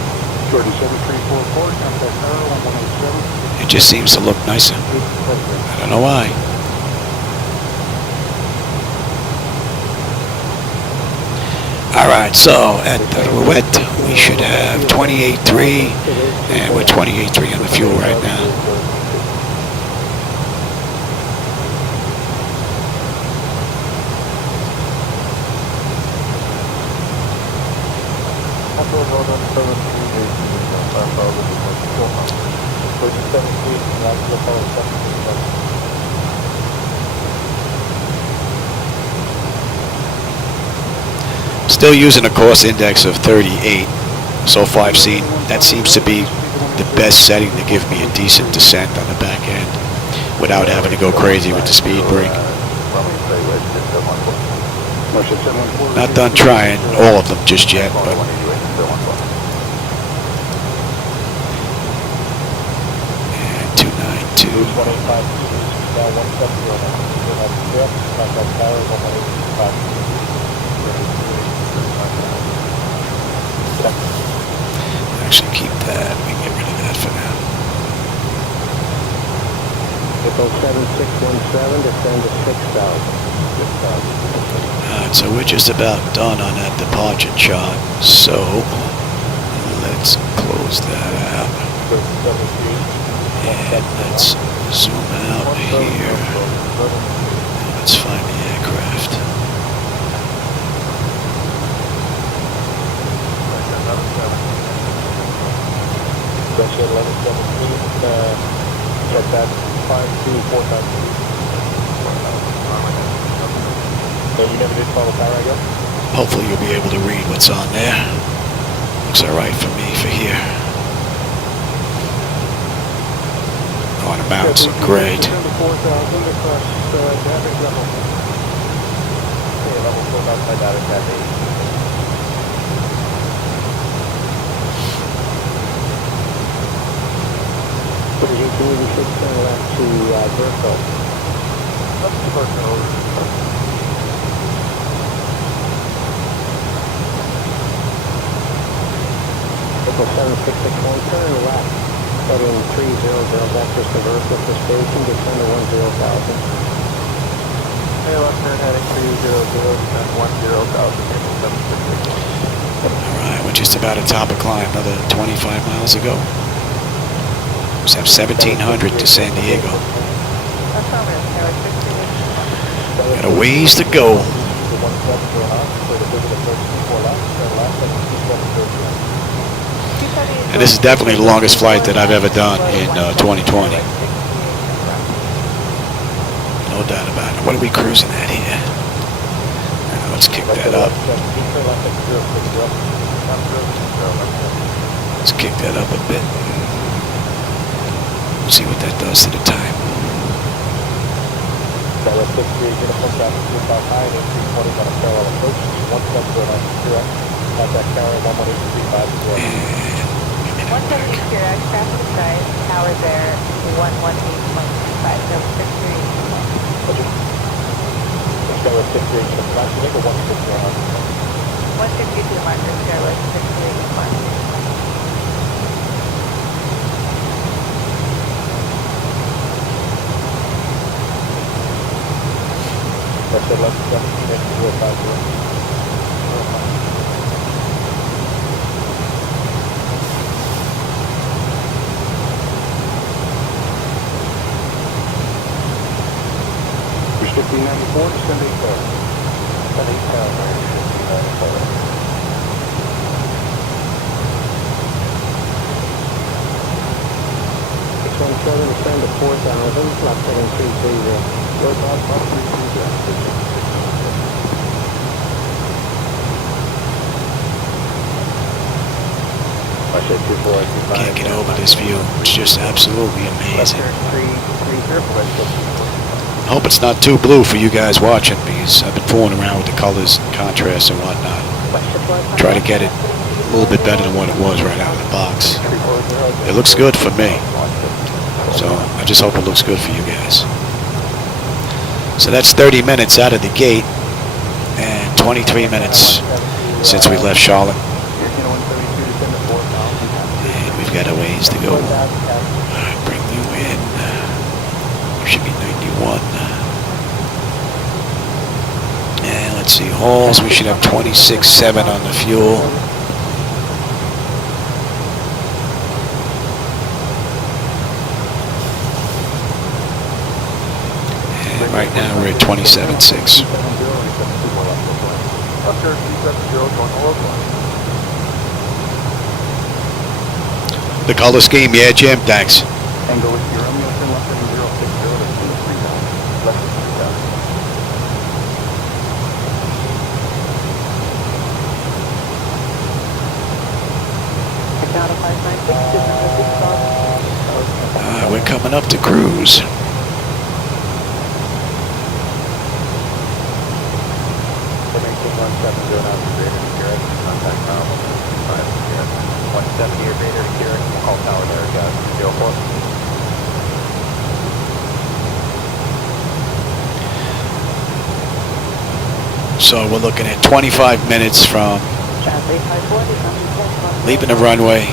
it just seems to look nicer. I don't know why. All right, so at the Rouette, we should have 28.3, and we're 28.3 on the fuel right now. Still using a course index of 38. So far I've seen that seems to be the best setting to give me a decent descent on the back end without having to go crazy with the speed brake. Not done trying all of them just yet, but and 292. Actually keep that. We can get rid of that for now. 7617, descend to 6,000. Alright, so we're just about done on that departure chart. So let's close that out. And let's zoom out here. Let's find the aircraft. Russia 1117, check that 52453. So you never did follow power, I guess? Hopefully you'll be able to read what's on there. Looks alright for me for here. Oh, and the mountains look great. Can you should send that to Bertho? That's to Bertho. Vehicle 7661, turn left, heading 300 vectors to Bertho for station, descend to 10,000. Hey, left turn heading 300, descend 10,000, 766. Alright, we're just about at top of climb, another 25 miles to go. We have 1,700 to San Diego. Got a ways to go. And this is definitely the longest flight that I've ever done in 2020. No doubt about it. What are we cruising at here? Let's kick that up. Let's kick that up a bit. See what that does to the time. traffic size, tower there, 118.5, so 162 markers, Skywest 631. That's 1117 1594 to send 8 clear. Send 8 clear, 1594. It's 17 to send to 4,000, flat setting 330. Road bound, about 330. Can't get over this view. It's just absolutely amazing. I hope it's not too blue for you guys watching, because I've been fooling around with the colors and contrast and whatnot. Try to get it a little bit better than what it was right out of the box. It looks good for me, so I just hope it looks good for you guys. So that's 30 minutes out of the gate and 23 minutes since we left Charlotte. And we've got a ways to go. Alright, bring you in. Should be 91. And let's see, hauls, we should have 26.7 on the fuel. And right now we're at 27.6. The color scheme, yeah, Jim, thanks. We're coming up to cruise. So we're looking at 25 minutes from leaving the runway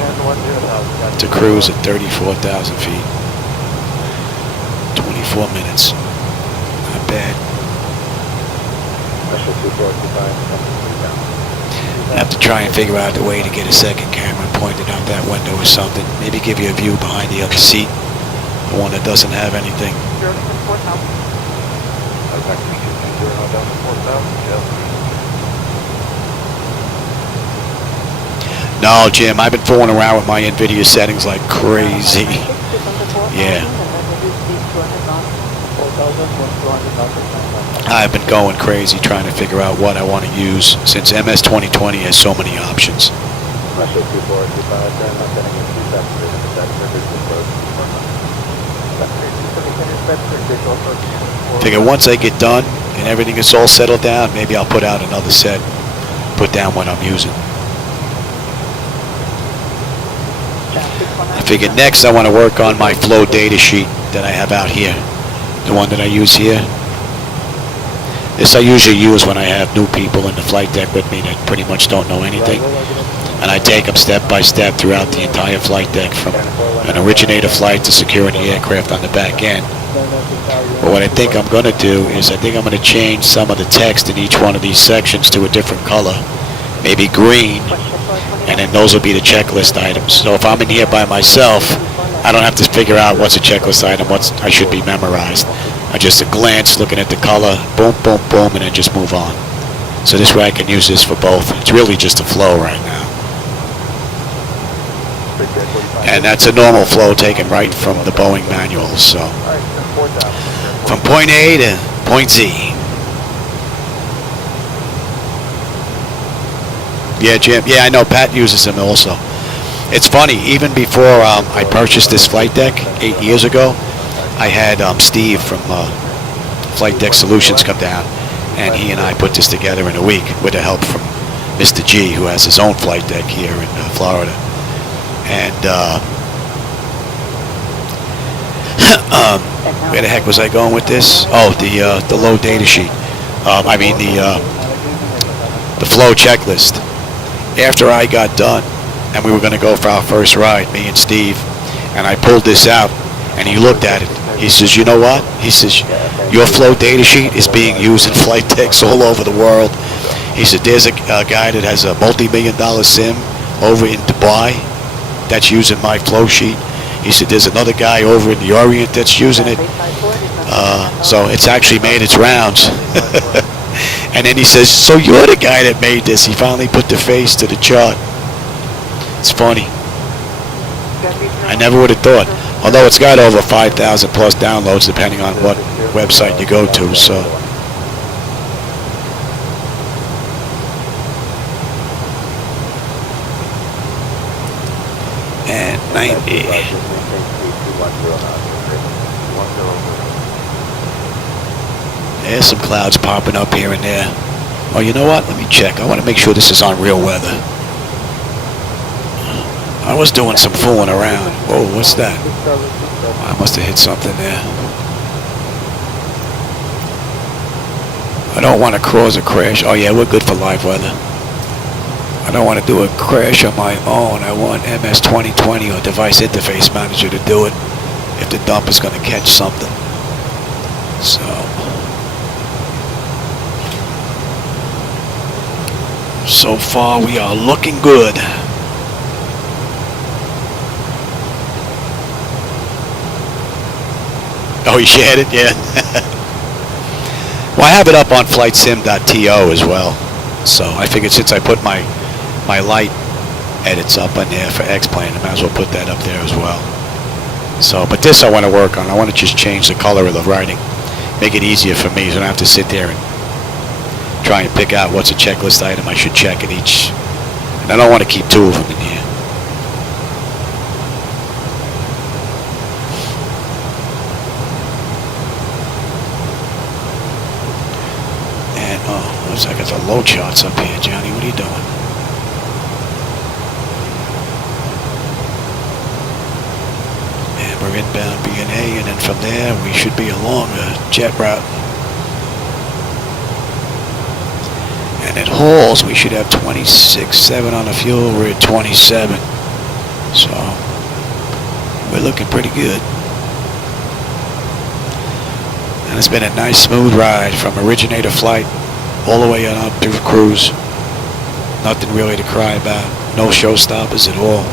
to cruise at 34,000 feet. 24 minutes. Not bad. I have to try and figure out the way to get a second camera pointed out that window or something. Maybe give you a view behind the other seat. The one that doesn't have anything. No, Jim, I've been fooling around with my NVIDIA settings like crazy. Yeah. I've been going crazy trying to figure out what I want to use since MS 2020 has so many options. Figure once I get done and everything is all settled down, maybe I'll put out another set, put down what I'm using. I figured next I want to work on my flow data sheet that I have out here. The one that I use here. This I usually use when I have new people in the flight deck with me that pretty much don't know anything. And I take them step by step throughout the entire flight deck from an originator flight to securing the aircraft on the back end. But what I think I'm going to do is I think I'm going to change some of the text in each one of these sections to a different color, maybe green, and then those will be the checklist items. So if I'm in here by myself, I don't have to figure out what's a checklist item, what I should be memorized. I just a glance, looking at the color, boom, boom, boom, and then just move on. So this way I can use this for both. It's really just a flow right now. And that's a normal flow taken right from the Boeing manuals. So from point A to point Z. Yeah, Jim. Yeah, I know. Pat uses them also. It's funny. Even before I purchased this flight deck 8 years ago, I had Steve from Flight Deck Solutions come down, and he and I put this together in a week with the help from Mr. G, who has his own flight deck here in Florida. And where the heck was I going with this? Oh, the low data sheet. I mean the flow checklist. After I got done, and we were going to go for our first ride, me and Steve, and I pulled this out, and he looked at it. He says, "You know what?" He says, "Your flow data sheet is being used in flight decks all over the world." He said, "There's a guy that has a multi-million-dollar sim over in Dubai that's using my flow sheet." He said, "There's another guy over in the Orient that's using it." So it's actually made its rounds. And then he says, "So you're the guy that made this." He finally put the face to the chart. It's funny. I never would have thought. Although it's got over 5,000 plus downloads depending on what website you go to, so. And 90. There's some clouds popping up here and there. Oh, you know what? Let me check. I want to make sure this is on real weather. I was doing some fooling around. Whoa, what's that? I must have hit something there. I don't want to cause a crash. Oh yeah, we're good for live weather. I don't want to do a crash on my own. I want MS 2020 or Device Interface Manager to do it if the dump is going to catch something. So far we are looking good. Oh, you shared it? Yeah. Well, I have it up on flightsim.to as well. So I figured since I put my light edits up on there for X-Plane, I might as well put that up there as well. So, but this I want to work on. I want to just change the color of the writing. Make it easier for me so I don't have to sit there and try and pick out what's a checklist item I should check at each. And I don't want to keep two of them in here. Looks like it's a load shots up here, Johnny. What are you doing? And we're inbound B&A, and then from there we should be along a jet route. And at Halls we should have 26.7 on the fuel. We're at 27. So we're looking pretty good. And it's been a nice smooth ride from originator flight all the way on up through cruise. Nothing really to cry about. No showstoppers at all.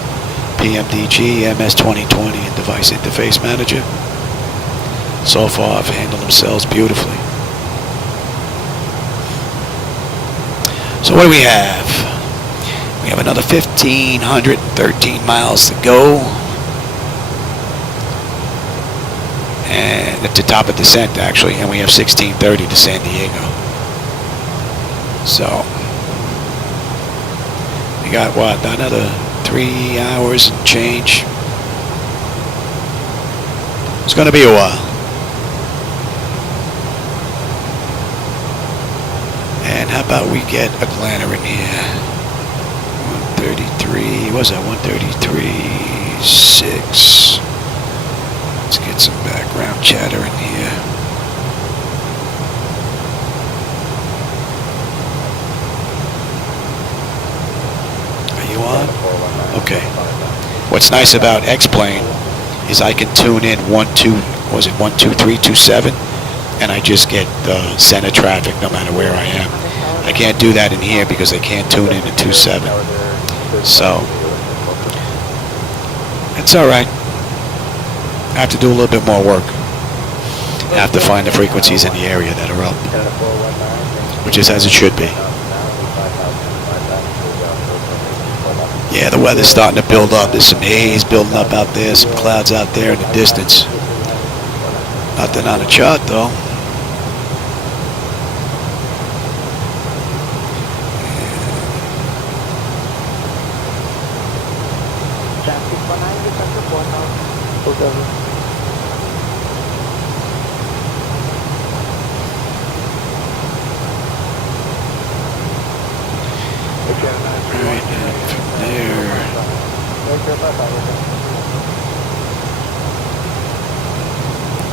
PMDG, MS 2020, and Device Interface Manager. So far, have handled themselves beautifully. So what do we have? We have another 1,513 miles to go. And at the top of descent, actually, and we have 1630 to San Diego. So, we got what, another 3 hours and change. It's going to be a while. And how about we get a glanner in here? 133, what was that, 133.6. Let's get some background chatter in here. On? Okay. What's nice about X-Plane is I can tune in 12327 and I just get center traffic no matter where I am. I can't do that in here because I can't tune in to 27. So it's all right. I have to do a little bit more work. I have to find the frequencies in the area that are up, which is as it should be. Yeah, the weather's starting to build up. There's some haze building up out there, some clouds out there in the distance. Nothing on the chart though. Alright, from there.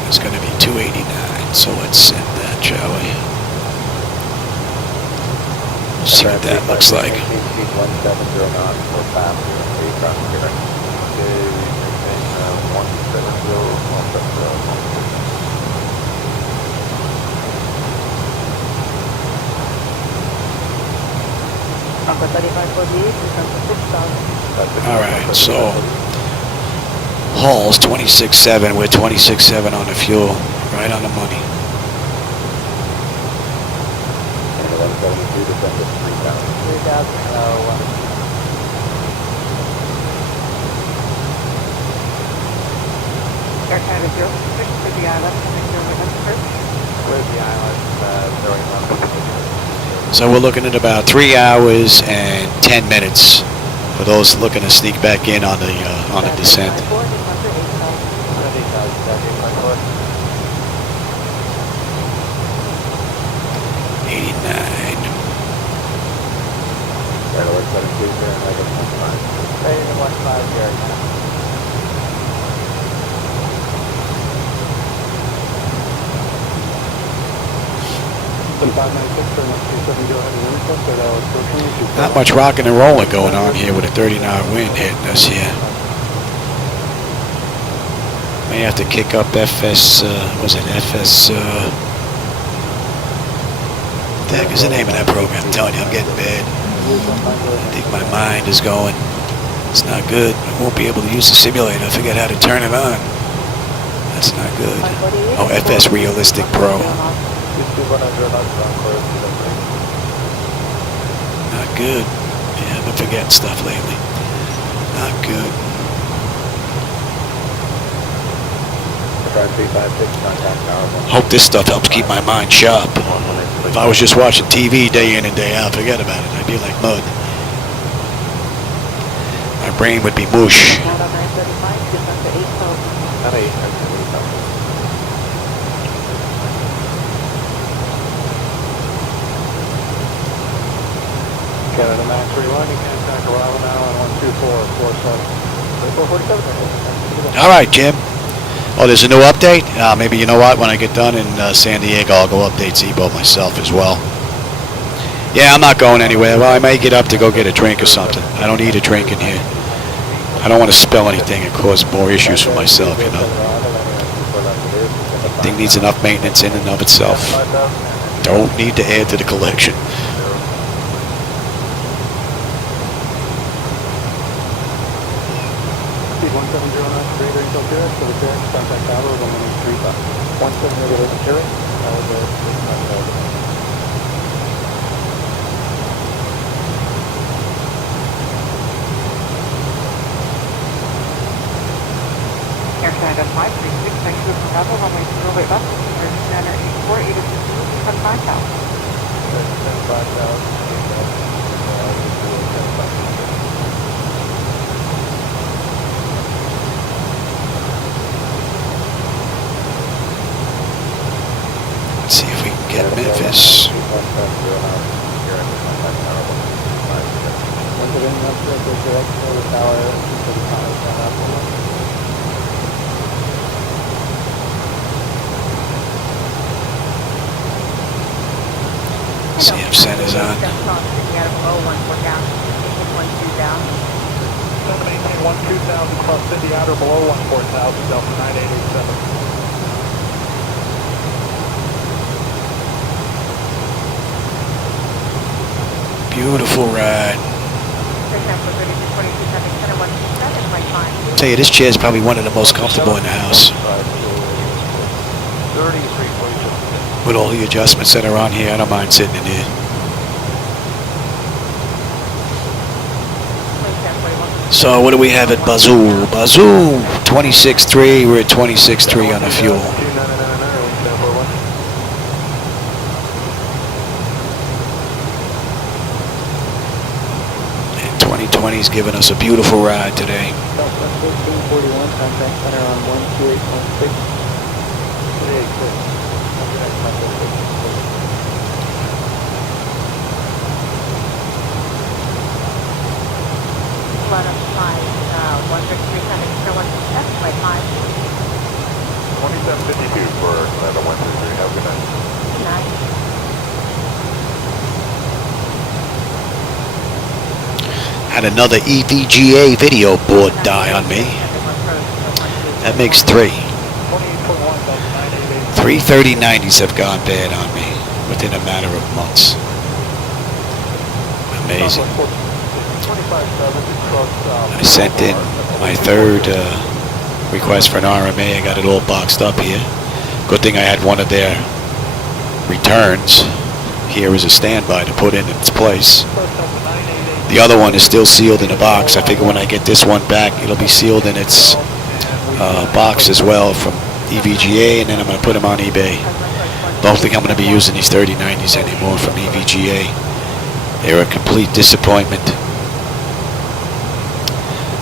It's going to be 289, so let's send that, shall we? See what that looks like. Alright, so Hall's 26.7. We're 26.7 on the fuel. Right on the money. Air Canada 06 to the island, where's the island? So we're looking at about 3 hours and 10 minutes for those looking to sneak back in on the descent. 89. Not much rocking and rolling going on here with a 30-knot wind hitting us here. May have to kick up FS, was it FS, what the heck is the name of that program? I'm telling you, I'm getting bad. I think my mind is going, it's not good. I won't be able to use the simulator. I forget how to turn it on. That's not good. Oh, FS Realistic Pro. Not good. Yeah, I've been forgetting stuff lately. Not good. Hope this stuff helps keep my mind sharp. If I was just watching TV day in and day out, forget about it. I'd be like mud. My brain would be mush. Canada Max reloading, contact arrival now on 12447. All right, Jim. Oh, there's a new update? Maybe, you know what, when I get done in San Diego, I'll go update Zebo myself as well. Yeah, I'm not going anywhere. Well, I may get up to go get a drink or something. I don't need a drink in here. I don't want to spill anything and cause more issues for myself, you know. Thing needs enough maintenance in and of itself. Don't need to add to the collection. Air Canada 536, thank you for travel, runway 08 left, Center 84, 852, 5,000. Let's see if we can get Memphis. See if Sen is on. 718 12,000 cross Cindy outer below 14,000, Delta 9887. Beautiful ride. Tell you, this chair is probably one of the most comfortable in the house. With all the adjustments that are on here, I don't mind sitting in here. So what do we have at Bazoo? Bazoo, 26.3. We're at 26.3 on the fuel. And 2020's giving us a beautiful ride today. 1541, contact center on 128.6. Let us fly 133 1 test by 5. 2752 for 133. Have a good night. Good night. Had another EVGA video board die on me. That makes 3. 3 3090s have gone bad on me within a matter of months. Amazing. I sent in my third request for an RMA. I got it all boxed up here. Good thing I had one of their returns here as a standby to put in its place. The other one is still sealed in a box. I figure when I get this one back, it'll be sealed in its box as well from EVGA, and then I'm going to put them on eBay. Don't think I'm going to be using these 3090s anymore from EVGA. They're a complete disappointment.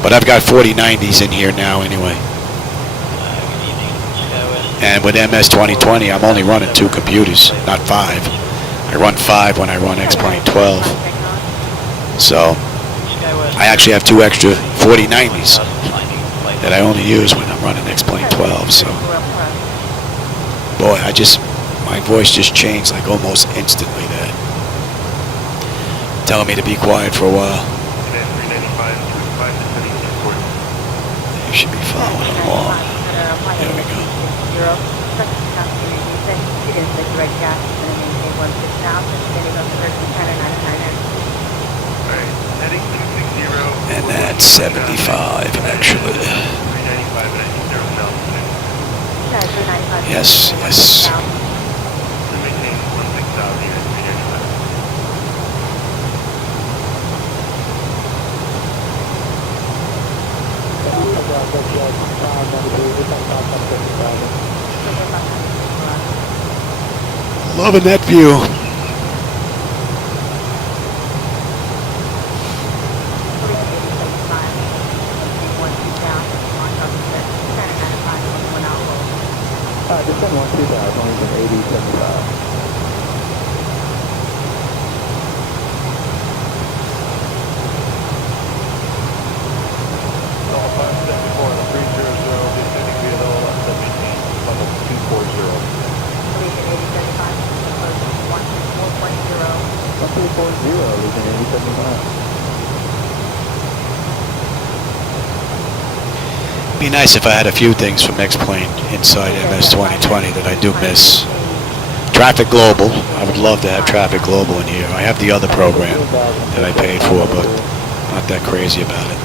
But I've got 4090s in here now anyway. And with MS 2020, I'm only running 2 computers, not 5. I run 5 when I run X-Plane 12. So I actually have 2 extra 4090s that I only use when I'm running X-Plane 12. So, boy, my voice just changed like almost instantly there. Telling me to be quiet for a while. You should be following along. There we go. And that's 75 actually. Yes, yes. Loving that view. Descend 12000, only been 8075. Be nice if I had a few things from X-Plane inside MS 2020 that I do miss. Traffic Global. I would love to have Traffic Global in here. I have the other program that I paid for, but not that crazy about it.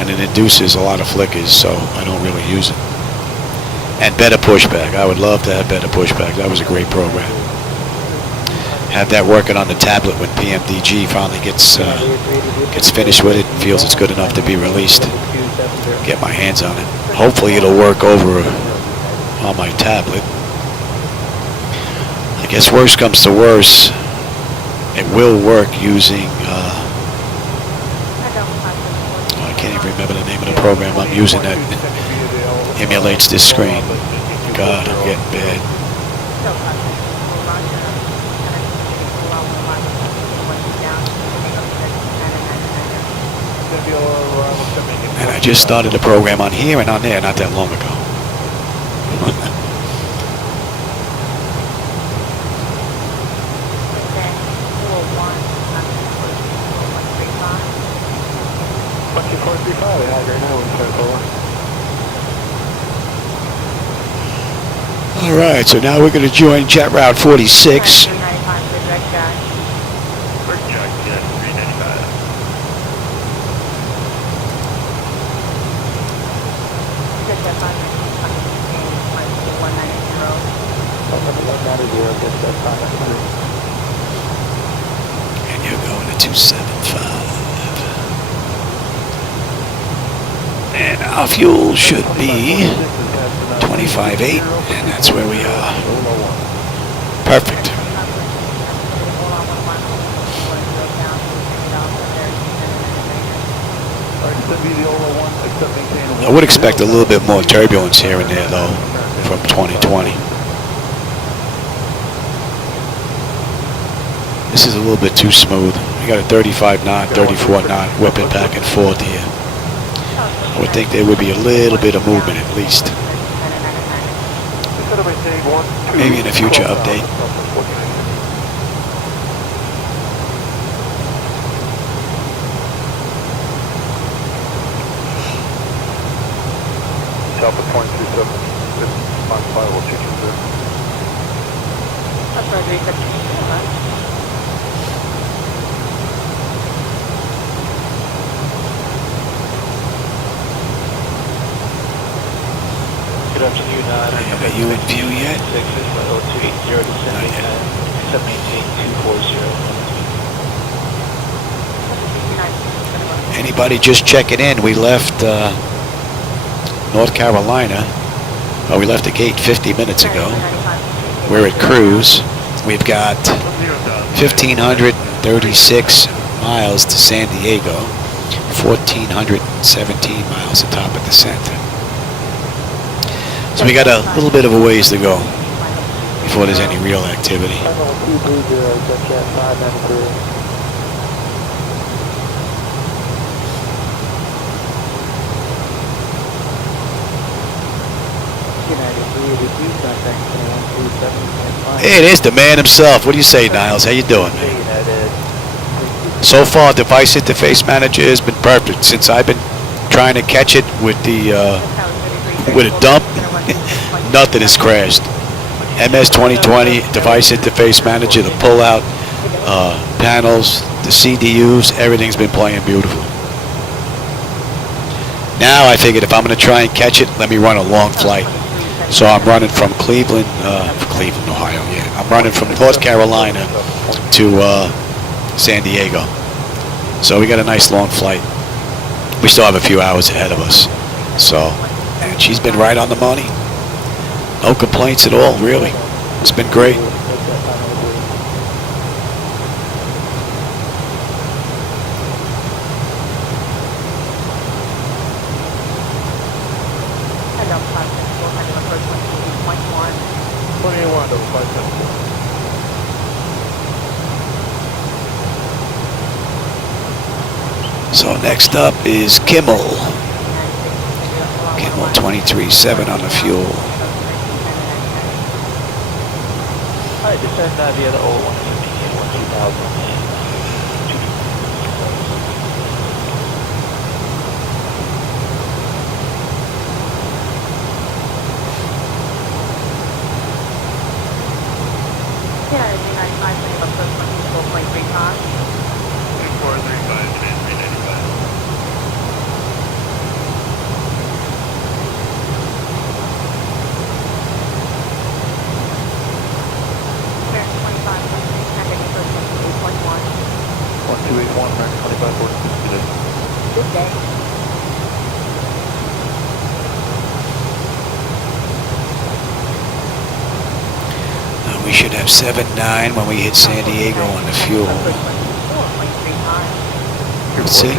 And it induces a lot of flickers, so I don't really use it. And better pushback. I would love to have better pushback. That was a great program. Have that working on the tablet when PMDG finally gets finished with it and feels it's good enough to be released. Get my hands on it. Hopefully it'll work over on my tablet. I guess worst comes to worst, it will work using I can't even remember the name of the program I'm using that emulates this screen. God, I'm getting bad. And I just started a program on here and on there not that long ago. All right, so now we're going to join Jet Route 46. 275. And our fuel should be 25.8, and that's where we are. Perfect. I would expect a little bit more turbulence here and there, though, from 2020. This is a little bit too smooth. We got a 35 knot, 34 knot whipping back and forth here. I would think there would be a little bit of movement at least. Maybe in a future update. Delta point 27, it's modified, we'll shoot you there. That's right, 315. Good afternoon, Are you in view yet? Anybody just checking in? We left North Carolina. Well, we left the gate 50 minutes ago. We're at cruise. We've got 1,536 miles to San Diego, 1,417 miles atop of descent. So we got a little bit of a ways to go before there's any real activity. Hey, it is the man himself. What do you say, Niles? How you doing, man? So far, device interface manager has been perfect. Since I've been trying to catch it with the with a dump, nothing has crashed. MS 2020 device interface manager, the pull-out panels, the CDUs, everything's been playing beautiful. Now I figured if I'm going to try and catch it, let me run a long flight. So I'm running from Cleveland, Ohio. Yeah, I'm running from North Carolina to San Diego. So we got a nice long flight. We still have a few hours ahead of us. So, and she's been right on the money. No complaints at all, really. It's been great. So next up is Kimmel. Kimmel 23.7 on the fuel. Alright, descend via the old 150 and 2000. We should have 7.9 when we hit San Diego on the fuel. Let's see.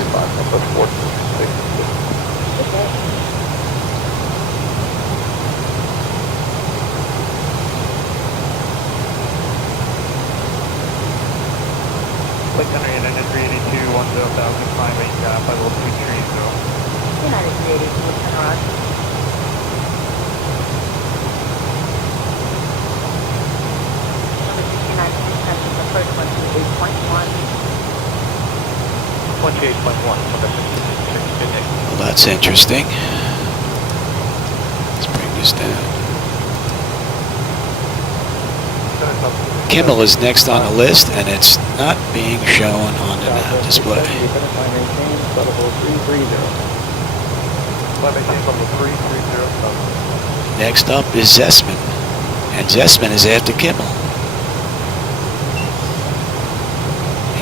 Well, that's interesting. Let's bring this down. Kimmel is next on the list, and it's not being shown on the nav display. Next up is Zesman, and Zesman is after Kimmel.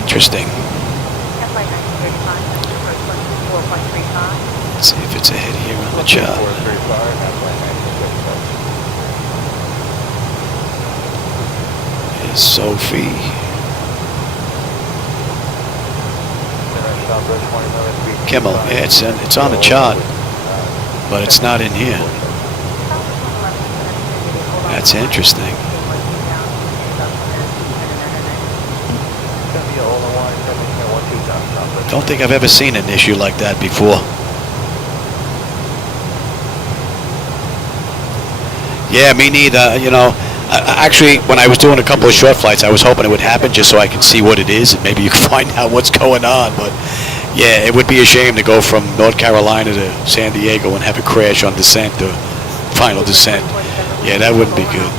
Interesting. Let's see if it's ahead here on the chart. Here's Sophie. Kimmel, yeah, it's on the chart, but it's not in here. That's interesting. Don't think I've ever seen an issue like that before. Yeah, me neither. You know, actually, when I was doing a couple of short flights, I was hoping it would happen just so I could see what it is and maybe you can find out what's going on. But yeah, it would be a shame to go from North Carolina to San Diego and have a crash on descent or final descent. Yeah, that wouldn't be good.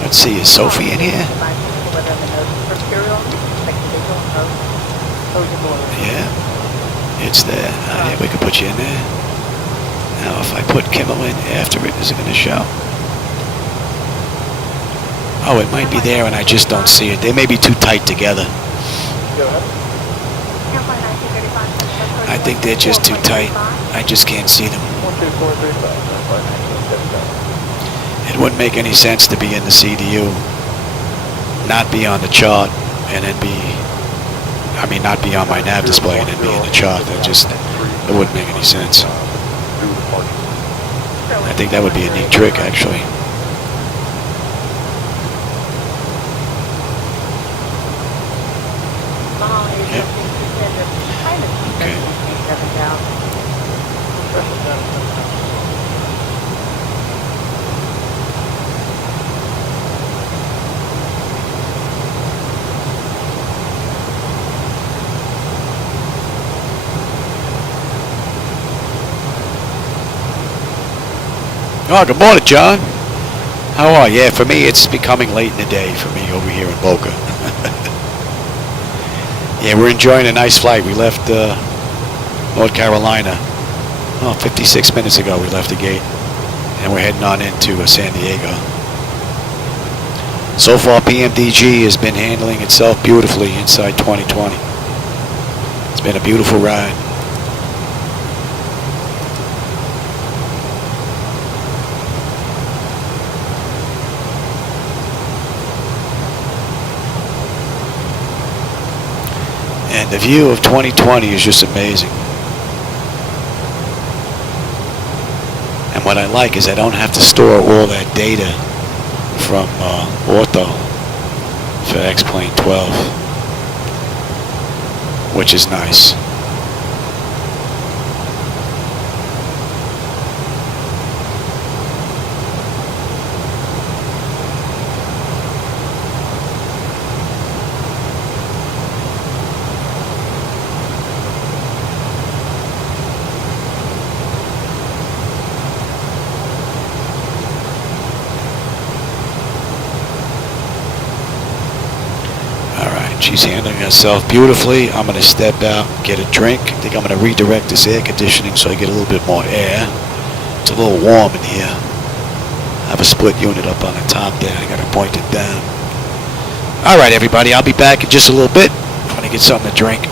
Let's see, is Sophie in here? Yeah, it's there. Yeah, we could put you in there. Now, if I put Kimmel in after it, is it going to show? Oh, it might be there and I just don't see it. They may be too tight together. I think they're just too tight. I just can't see them. It wouldn't make any sense to be in the CDU, not be on the chart, and then be, I mean, not be on my nav display and then be in the chart. It wouldn't make any sense. I think that would be a neat trick, actually. Yep. Okay. Oh, good morning, John. How are you? Yeah, for me, it's becoming late in the day for me over here in Boca. Yeah, we're enjoying a nice flight. We left North Carolina, 56 minutes ago we left the gate, and we're heading on into San Diego. So far, PMDG has been handling itself beautifully inside 2020. It's been a beautiful ride. And the view of 2020 is just amazing. And what I like is I don't have to store all that data from Ortho for X-Plane 12, which is nice. She's handling herself beautifully. I'm going to step out, get a drink. I think I'm going to redirect this air conditioning so I get a little bit more air. It's a little warm in here. I have a split unit up on the top there. I got to point it down. All right, everybody. I'll be back in just a little bit. I'm going to get something to drink.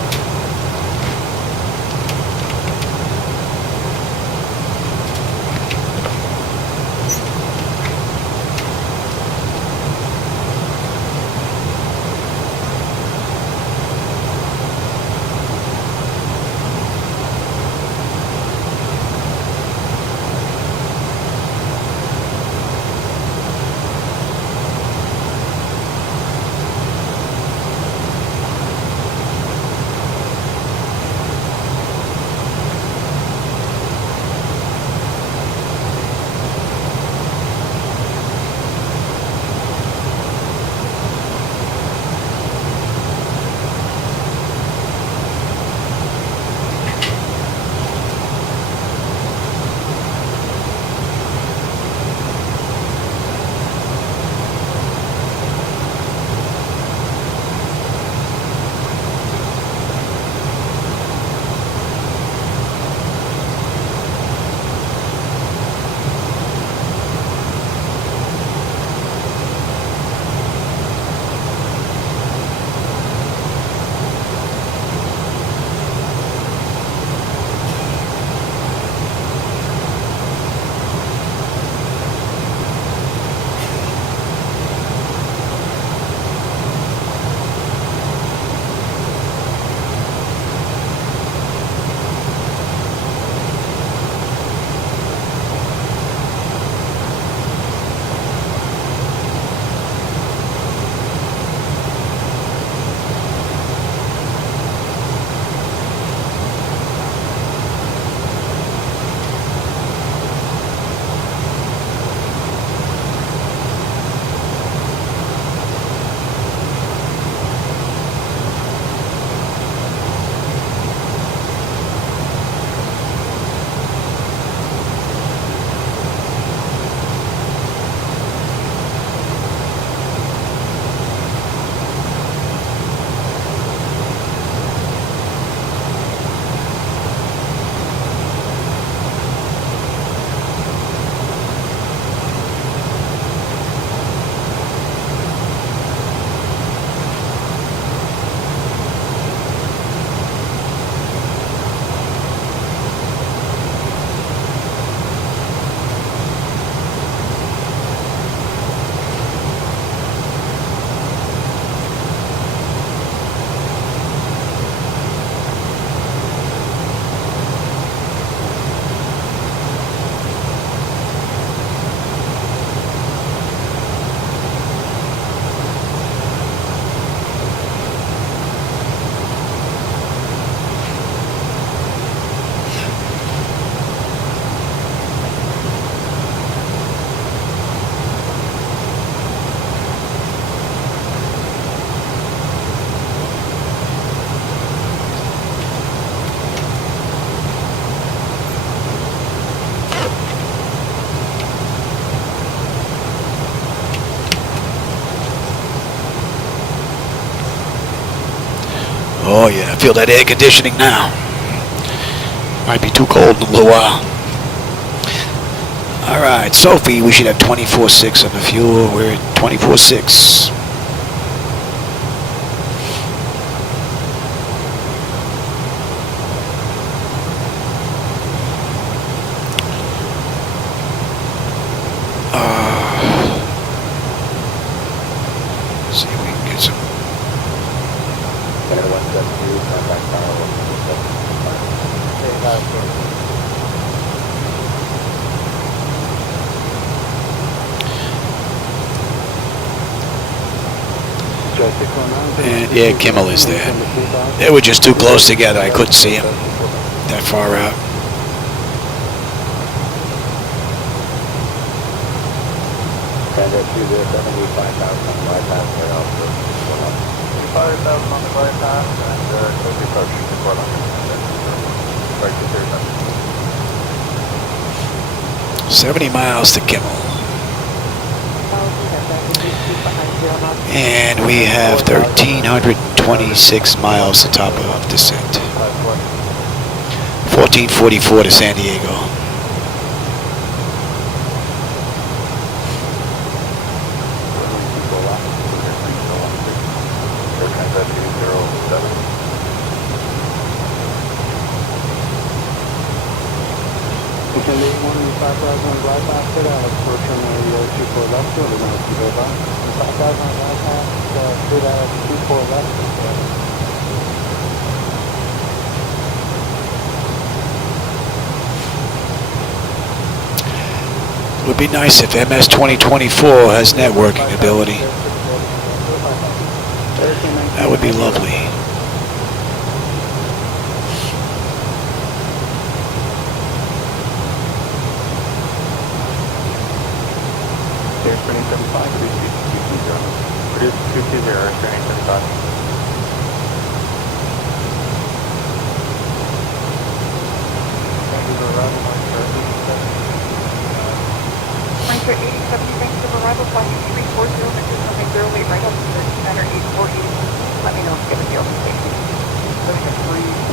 Oh yeah, I feel that air conditioning now. Might be too cold in a little while. All right, Sophie, we should have 24.6 on the fuel. We're at 24.6. See if we can get some. And yeah, Kimmel is there. They were just too close together. I couldn't see him that far out. Transit 25,000 on the bypass, right off the 25,000 on the bypass, and close approach to 400. Right to 30. 70 miles to Kimmel. And we have 1,326 miles to top of descent. 1444 to San Diego. It would be nice if MS 2024 has networking ability. That would be lovely. Here's turning 75, produce 220, turning 75. Monitor 8070, thanks for arrival, flight 340, Mr. Sunday 08, right up to the center 848. Let me know if you have a deal with safety. 340 and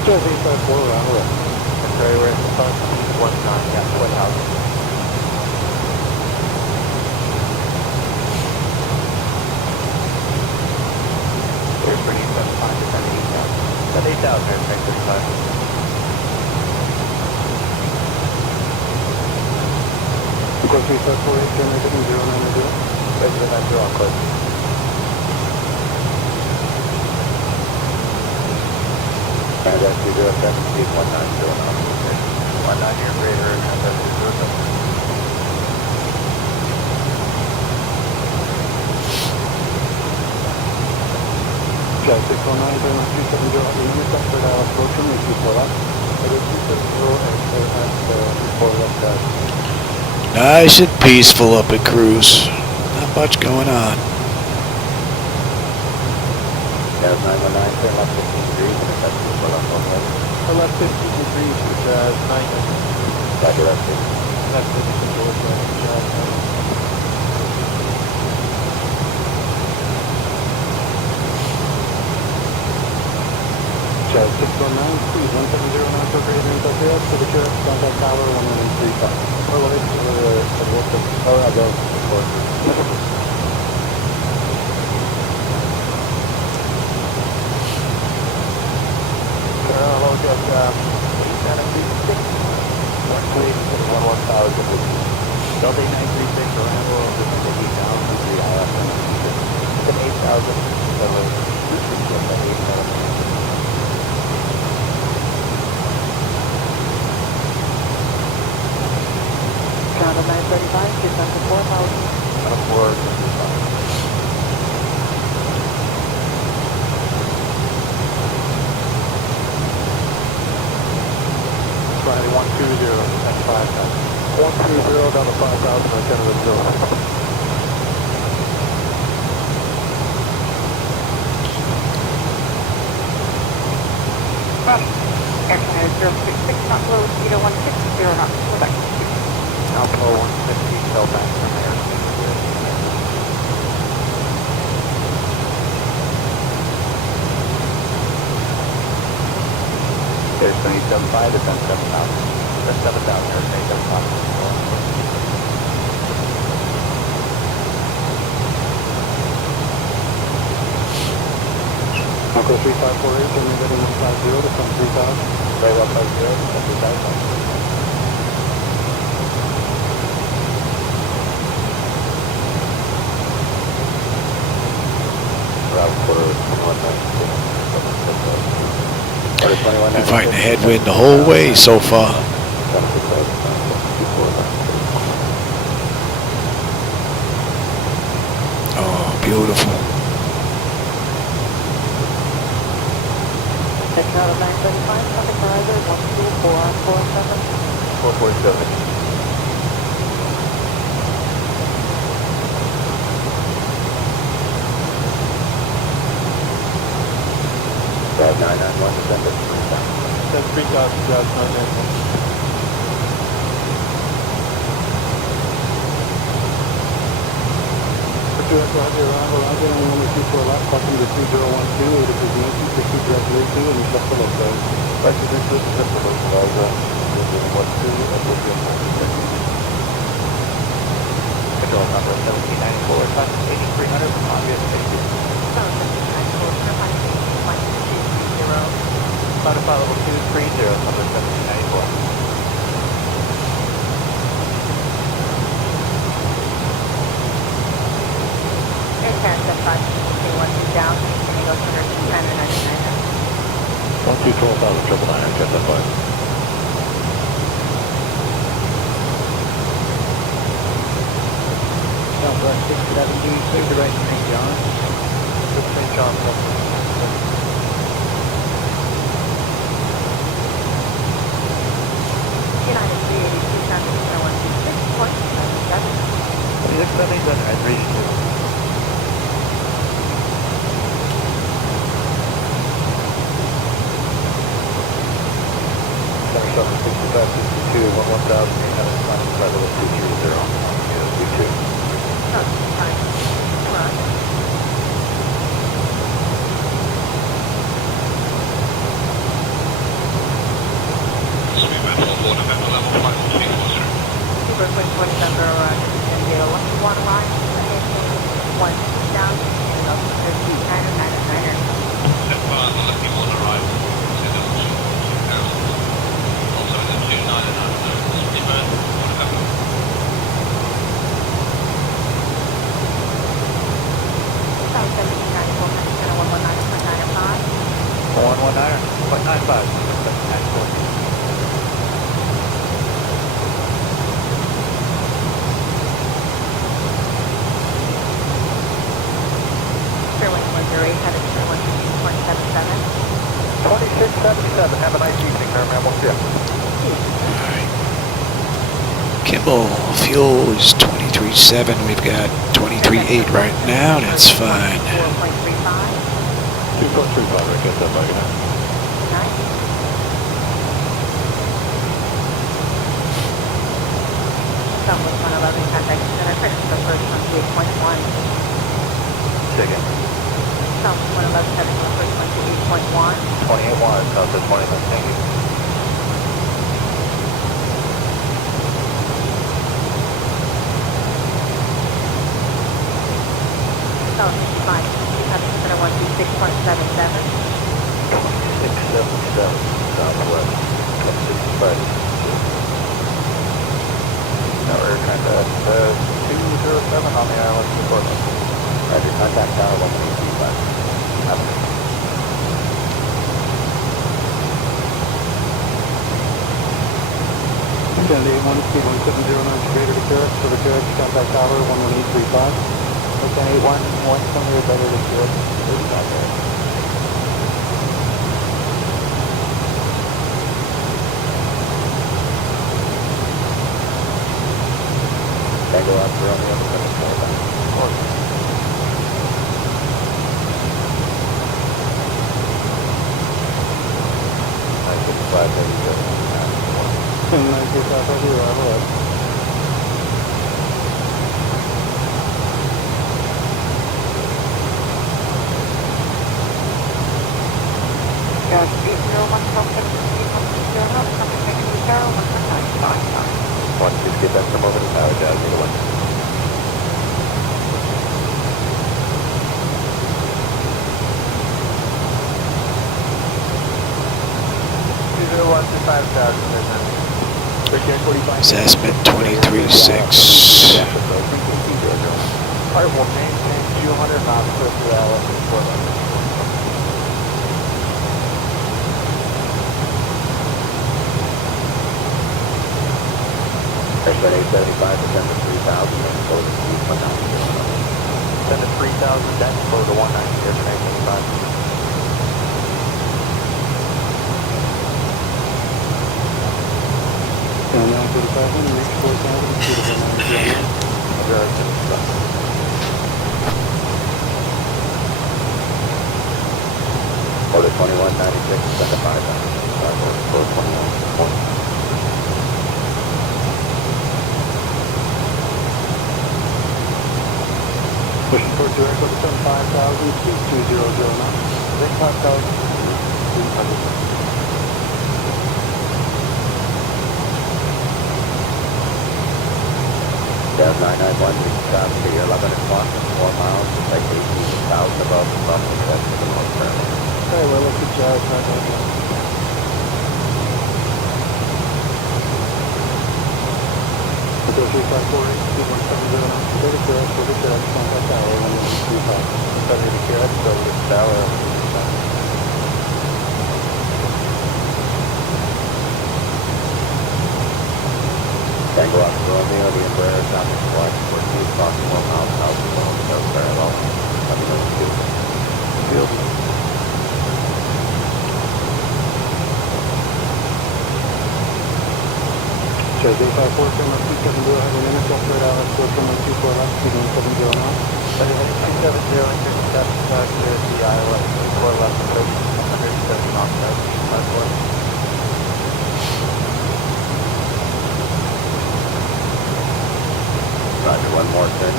Jersey, 4 around the way. Sorry, we're at 519, yeah, 1,000. Here's pretty 75 to 8,000. That's 8,000, there's 35. Equal 348, turn negative 090. Resident at 0 on close. Transit 207, speed 190 now. 190 or greater, transit 207. Flight 619, turn on 370, you transfer approach from 24 left. 370 and 4 left. Nice and peaceful up at Cruise. Not much going on. Yes, 919, turn left 15 degrees, and that's 4 left on the way. Left 15 degrees, which is 9. Roger, left 15. Left 15 degrees, Chad 619, please, 1709 for greater than Southwest, to the current contact tower 1135. I go, of course. Hello, just 8736. 1,000. Delta 8936, Orlando, this is 8,000, 3 IF, it's an 8,000, so it's 8,000. Ground of 935, descend to 4,000. 120 at 5,000. 120 down to 5,000 on tentative 0. 066, not low, 0160 knots, Quebec. Alpha 150, fell back from there. There's 27.5, descend 7,000. Descend 7,000, there's 27,000. Uncle 3548, and we're getting 150 to come 3000. Very well, 50, and 3,000. Been fighting the headwind the whole way so far. Oh, beautiful. Taking out of 935, traffic rider, 12447. 447. Drive 991, descend at 3,000. That's 3000, drive 991. Roger, Roger, and we shoot for a left, crossing to 3012, 8 is Nancy, 60 direct lead 2, and just below that. Right to this, just below Plaza, 1-2, and we'll be on Control number 1794, time 8300 from obvious safety. 1794, certified safety, flight 230. Certified level 230, number 1794. Aircraft at 5, down, and go to 99. 12,000, triple nine, Aircraft at 5. Southwest 670, clear to right St. John. St. John, United 382, traffic 0126, 177. 2670, I'd reach you. Center 765, 62, 11,800, flight level 230, V2. Oh, fine. Come on. Super quick 27, and get a lucky water line, one down, and go to 99. South 1794, center 119.95. 119.95. Fairway 108, headed to 122.77. 2677, have a nice evening, Merriman, we'll see you. Kimball, fuel is 23.7. We've got 23.8 right now. That's fine. 4.35. 2.35, I guess that might be. Southwest 111, contact center, credit for first 28.1. Say again. Southwest 111, headed to first 28.1. 28-1, South at 20, thank you. South 55, contact center 126.77. 2677, Southwest, 65. Now we're kind of 207 on the island support. Roger, contact tower 135. Sandy 81, speed 1709, greater to Carrick, for the Carrick, contact tower 11835. Okay, 120 or better to good. 35 there. Tango out for on the other side. I 55, there you go. Gas 801 South 17 One, just get that from over the tower, Jazz 01. Assessment 23.6. Alright, we'll maintain 200 knots per hour for Exit 875, descend to 3,000, and slow to speed 190. Send to 3,000, then slow to 190, exit 875. Order 2196, descend to 5,000. Slow 21. Pushing towards your airport, 5,000, speed 200 knots. 5,000, 300. Jazz 991, you can stop to your 11 o'clock, 4 miles, like 18,000 above the buffer, that's the most current. Hey, well, look at Jazz 991. Hotel 3548, speed 170 knots. Today to Carrick, over Carrick, contact tower, 1135. 70 to Carrick, over to tower, 1135. Tango Oscar Romeo, the Embraer, Southwest Flight, 14 approximately 1 mile south of the Nose parallel. Let me know the field. Field. Jazz 854, Cam 270, have an intercept right out, approach 124 left, speed 170 knots. 270, intercept, clear the Iowa, 24 left, approach 170 knots, 5-4. Roger, one more turn.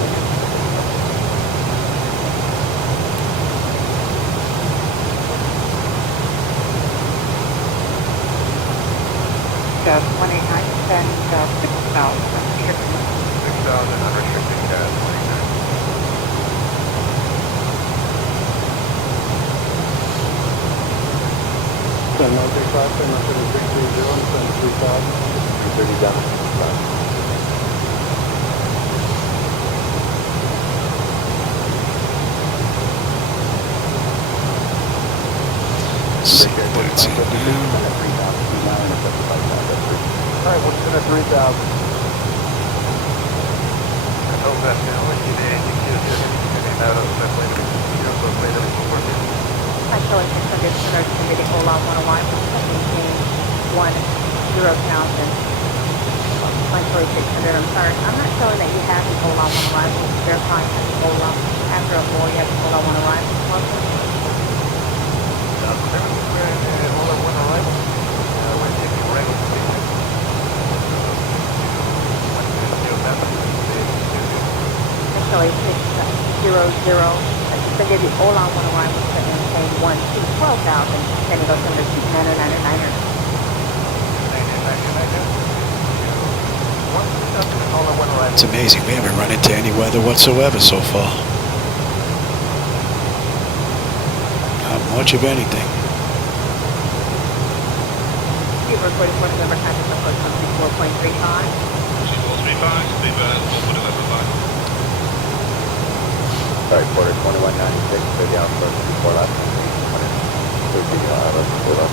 Gas 189, send 6,000. 6,000, unrestricted gas, 29. Send 935, send 630, send 3,000. 330 down. That's it now. Alright, we'll send a 3,000. I know that now, when you did, you just get out of that later. You're so later before this. I'm showing 600 centers committing all out 101, 17,100,000. I'm showing 600, I'm sorry. I'm not showing that you have the all out 101, we'll verify the all out. After a more, you have the all out 101. Actually, 600, so give you all on 101, we're going to say 1 to 12,000, then it goes under 2,999. It's amazing. We haven't run into any weather whatsoever so far. Not much of anything. You were 44 November, contact approach 134.35. 6435, speed 1.115. Alright, quarter 2196, big out first, 4 left. 13, let's pull up.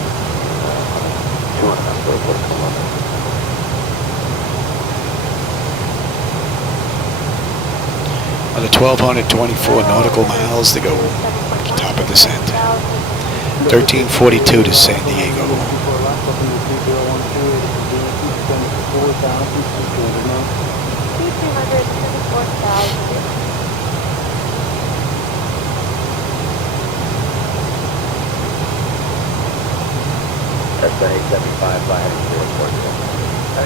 200 knots, quarter 21. Another 1,224 nautical miles to go. Top of descent. 1342 to San Diego. That's 875, fly heading 040.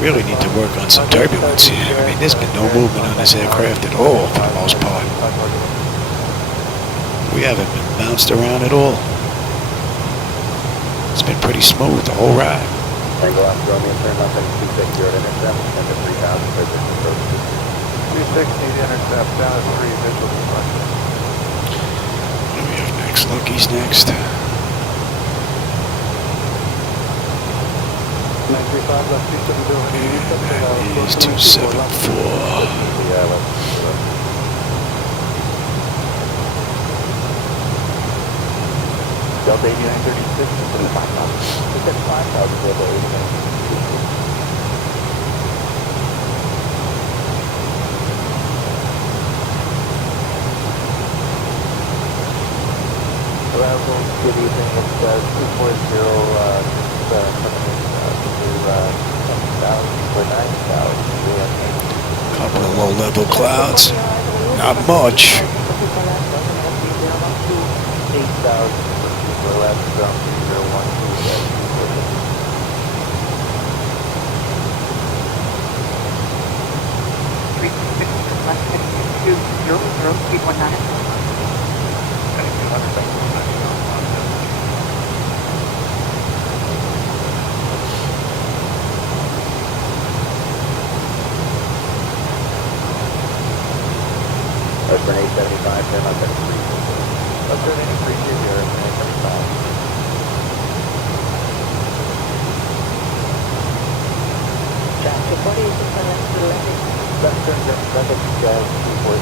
Really need to work on some turbulence here. I mean, there's been no movement on this aircraft at all for the most part. We haven't been bounced around at all. It's been pretty smooth the whole ride. Tango Oscar Romeo, turn left and 260 to intercept, and to 3,000 for business purposes. 260 to intercept, down at 3, visual departure. We have next. Lucky's next. 935 left 270. That is 274. Delta 8936, including 5,000. We said 5,000, Delta 8936. Arrival, good evening, it's 240, coming in to 10,000 for 9,000. Couple of low-level clouds. Not much. 8,000. For left from 3012. Western 875, turn left at 3. Western 830, American 875. What is the left to left? Left turn, left at 240.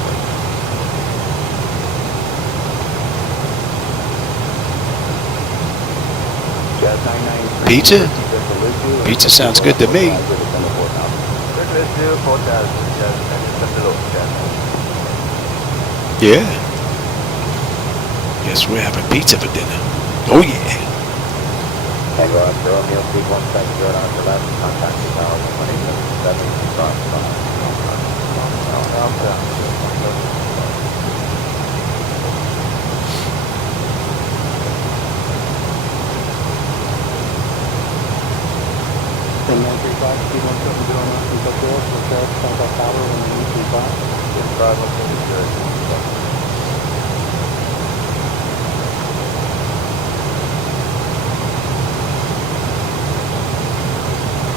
Jazz 99. Pizza? Pizza sounds good to me. Yeah. Guess we're having pizza for dinner. Oh yeah. Tango Oscar Romeo, speed 170 on the left, contact 2,187, cross. And 935, speed 170 on Southwest, contact tower 1935.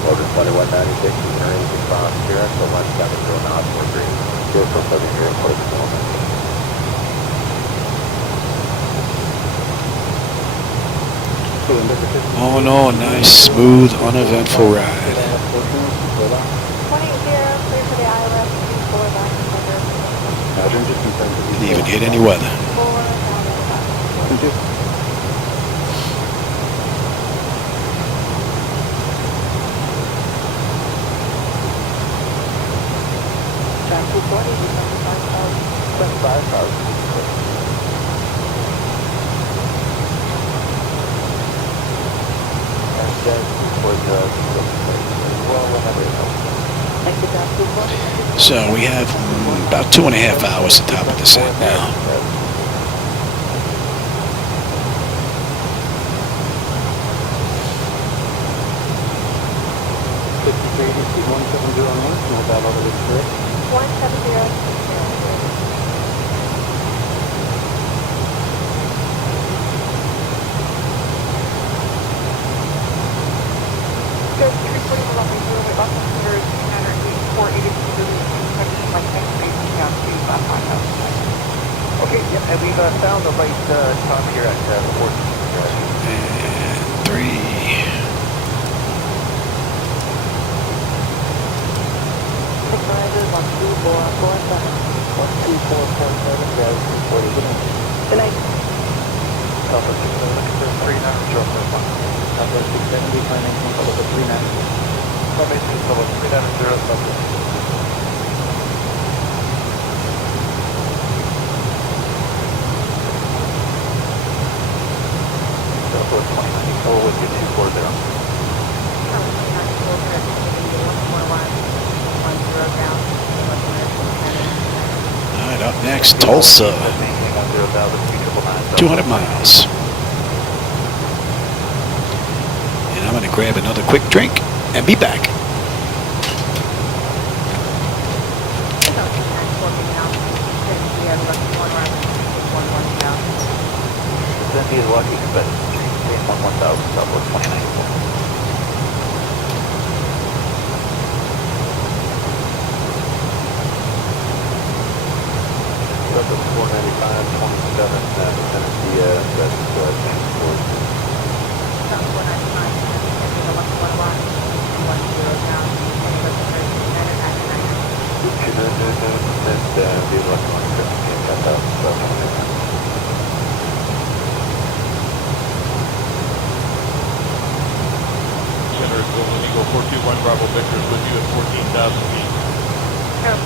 Order 2196, turning to cross Sierra, so 170 knots for green. Vehicle subject here, close to moment. Oh no, nice, smooth, uneventful ride. 20-0, clear for the ILS, 4 back Didn't even hit any weather. So we have about 2.5 hours to top of descent now. Okay, yep, and we've found the right top here at 14. And 3. Surprises, 12447. 12447, guys, 240. Good night. Alpha 670, looking for 39, short for 1. Alpha 670, climbing from level 39. Climbing to level 390, subject. Delta 2094 with you 240. Down. up next, Tulsa. 200 miles. And I'm going to grab another quick drink and be back. Cindy is lucky, but 1000, Southwest 2094. Southwest 495, 27, Tennessee, that's transport. South 495, Tennessee, 111, 10 down, The electronic trip, got that, Center is Golden Eagle 421 Bravo Victor is with you at 14,000 feet.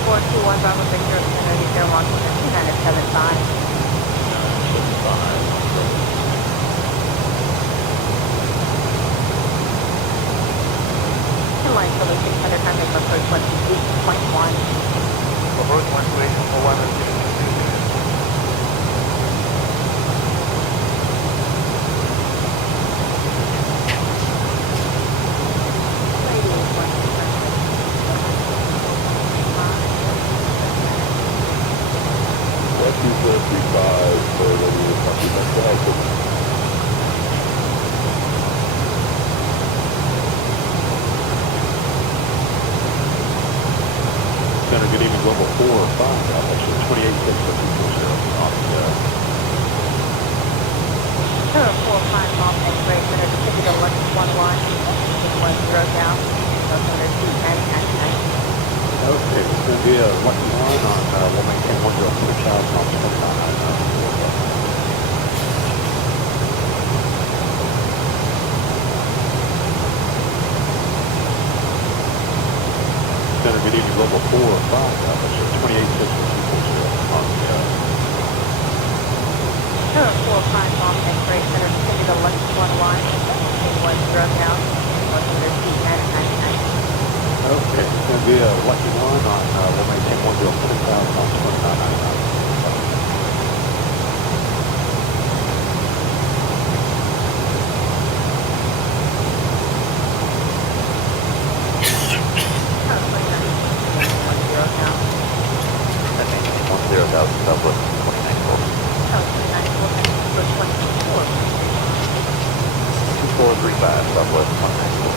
421 Bravo Victor, Center, Eastern Washington, 975. 975. Line for the 600, traffic approach 128.1. Approach 128.1. Center, good evening, Global 4 or 5, actually 28.640 on the 45 Mall X-ray, Center, Pacific 1111, 10 down, 99. Okay, it's going to be a lucky line on, we'll maintain 106,000 on 29. Center, good evening, Global 4 or 5, actually 28.640 on the 45 Mall X-ray, Center, Pacific 1111, 10 down, 99. Okay, it's going to be a lucky line on, we'll maintain 106,000 on 29. Southwest 2094. 2435, Southwest 2094.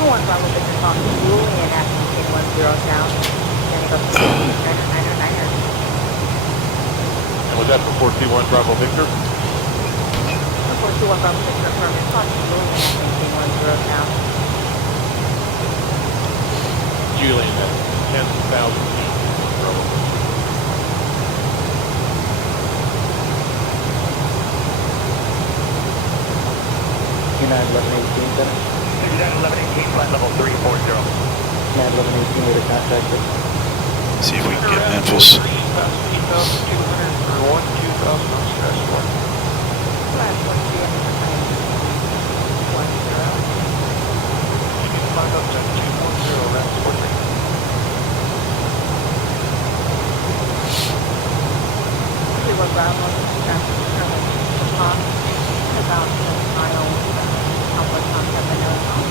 One Bravo Victor calling Julian at 1010 down. Then go to 999. And was that for 421 Bravo Victor? 421 Bravo Victor affirmative calling Julian at 1010 down. Julian at 10,000 feet. Bravo. United 1118, Center. United 1118, flight level 340. United 1118, with a contact. See if we can get Memphis. 8,200 for 1, 2,000 on Strasbourg. Last one, 3 10. You can find up to 210, that's what they Bravo, traffic currently about 6 miles southwest on 7 miles,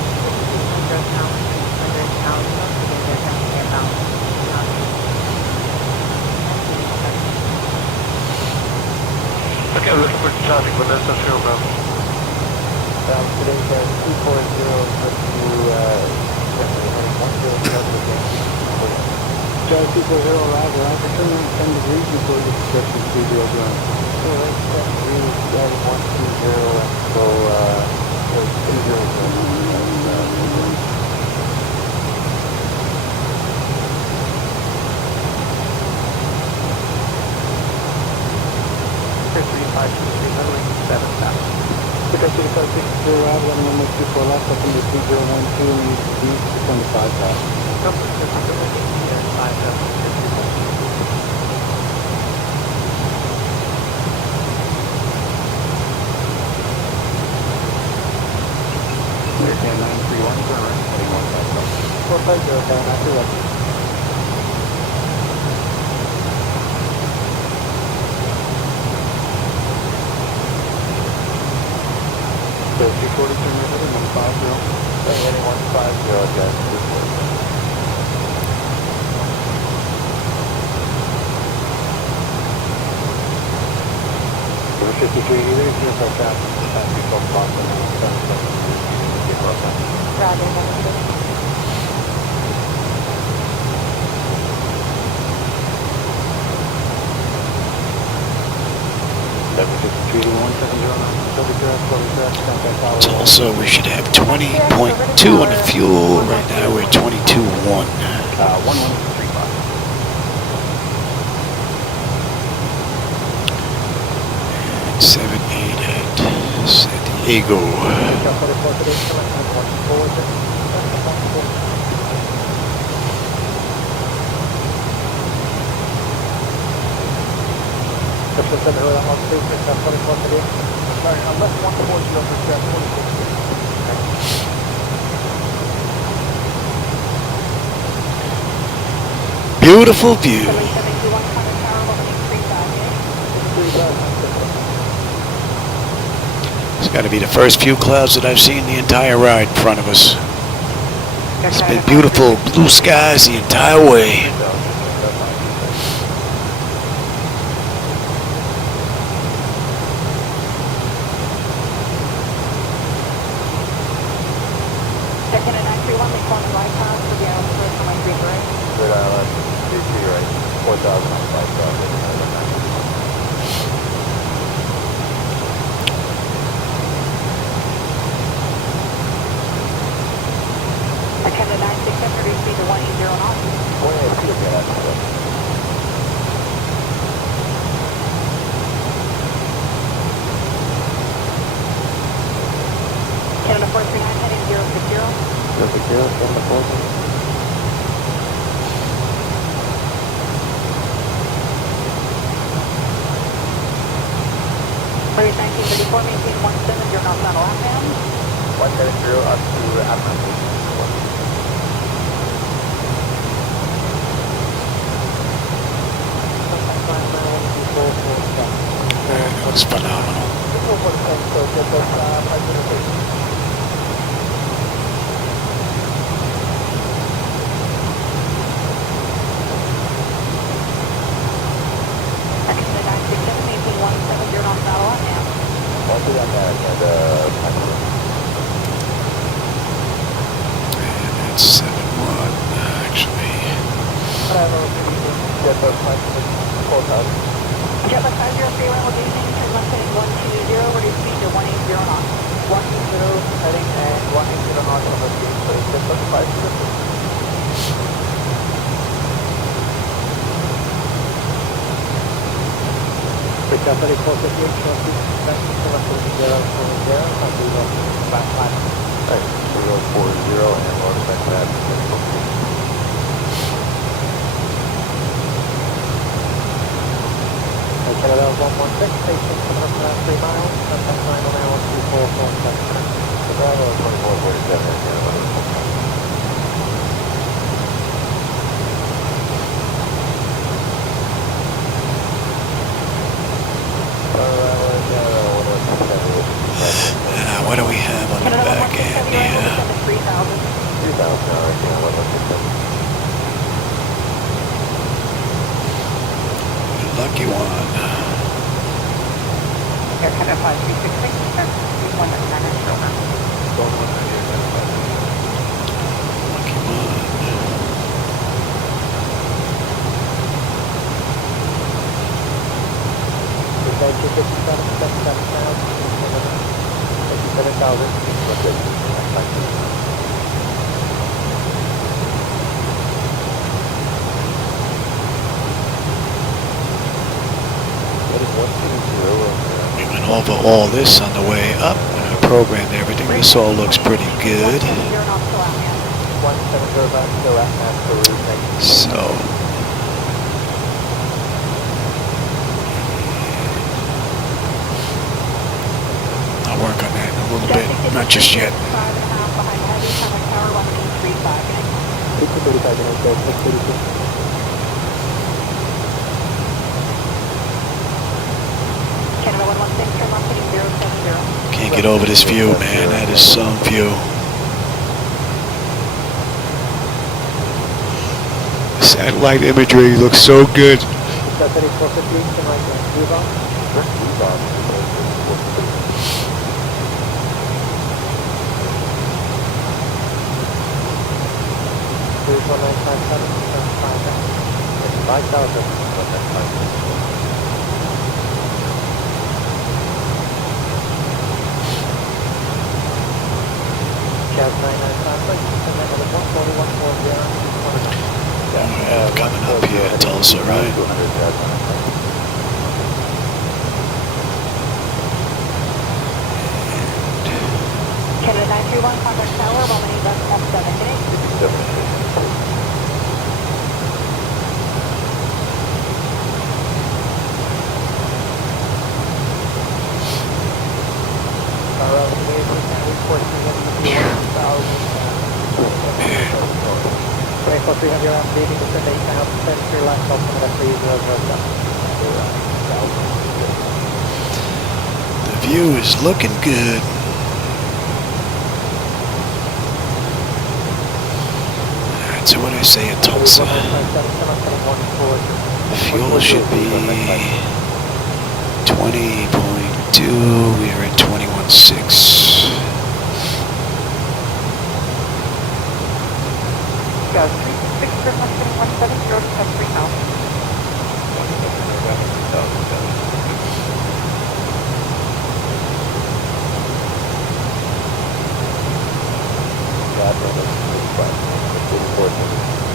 600 pounds, 600 pounds, about Okay, I'm looking for traffic, Vanessa, Cheryl Mountain. Today, 240 with you, heading 107 again. Charlie 240, arrival, after turning 10 degrees before the description 30 ground. So, 10 degrees, heading 120, and so, 30. Because to the 6 arrival, and 124 left, up into 3012, and use the D to 25,000. Heading 150, guys. 53 either, if you're so fast, before Boston, Also, we should have 20.2 on the fuel. Right now, we're 22.1. 1135. 78 at San Diego. Beautiful view. It's got to be the first few clouds that I've seen the entire ride in front of us. It's been beautiful blue skies the entire way. That looks phenomenal. And that's 7-1, actually. Jetlag 503, level gauge, turn left heading 120, reduce speed to 180 knots. 180 heading and 180 knots on the speed, so it's just 550. Recovery for the gauge, traffic, back to 040, and we will back line. Right, 040 and we'll back that. Canada 116, station coming up around 3 miles, contact 9 on hour 2447. Bravo 2447. What do we have on the back end here? 3,000, Lucky one. Air Canada 5363, sir. 119 is still on. Lucky one. We went over all this on the way up. I programmed everything. This all looks pretty good. So, I'll work on that in a little bit. Not just yet. Canada 116, turn left heading 070. Can't get over this view, man. That is some view. Satellite imagery looks so good. Coming up here, Tulsa, right? Canada 931, contact tower, Romney left 17. The view is looking good. That's what I say at Tulsa. Fuel should be 20.2. We are at 21.6. Go 36, turn left heading 170 to 30,000.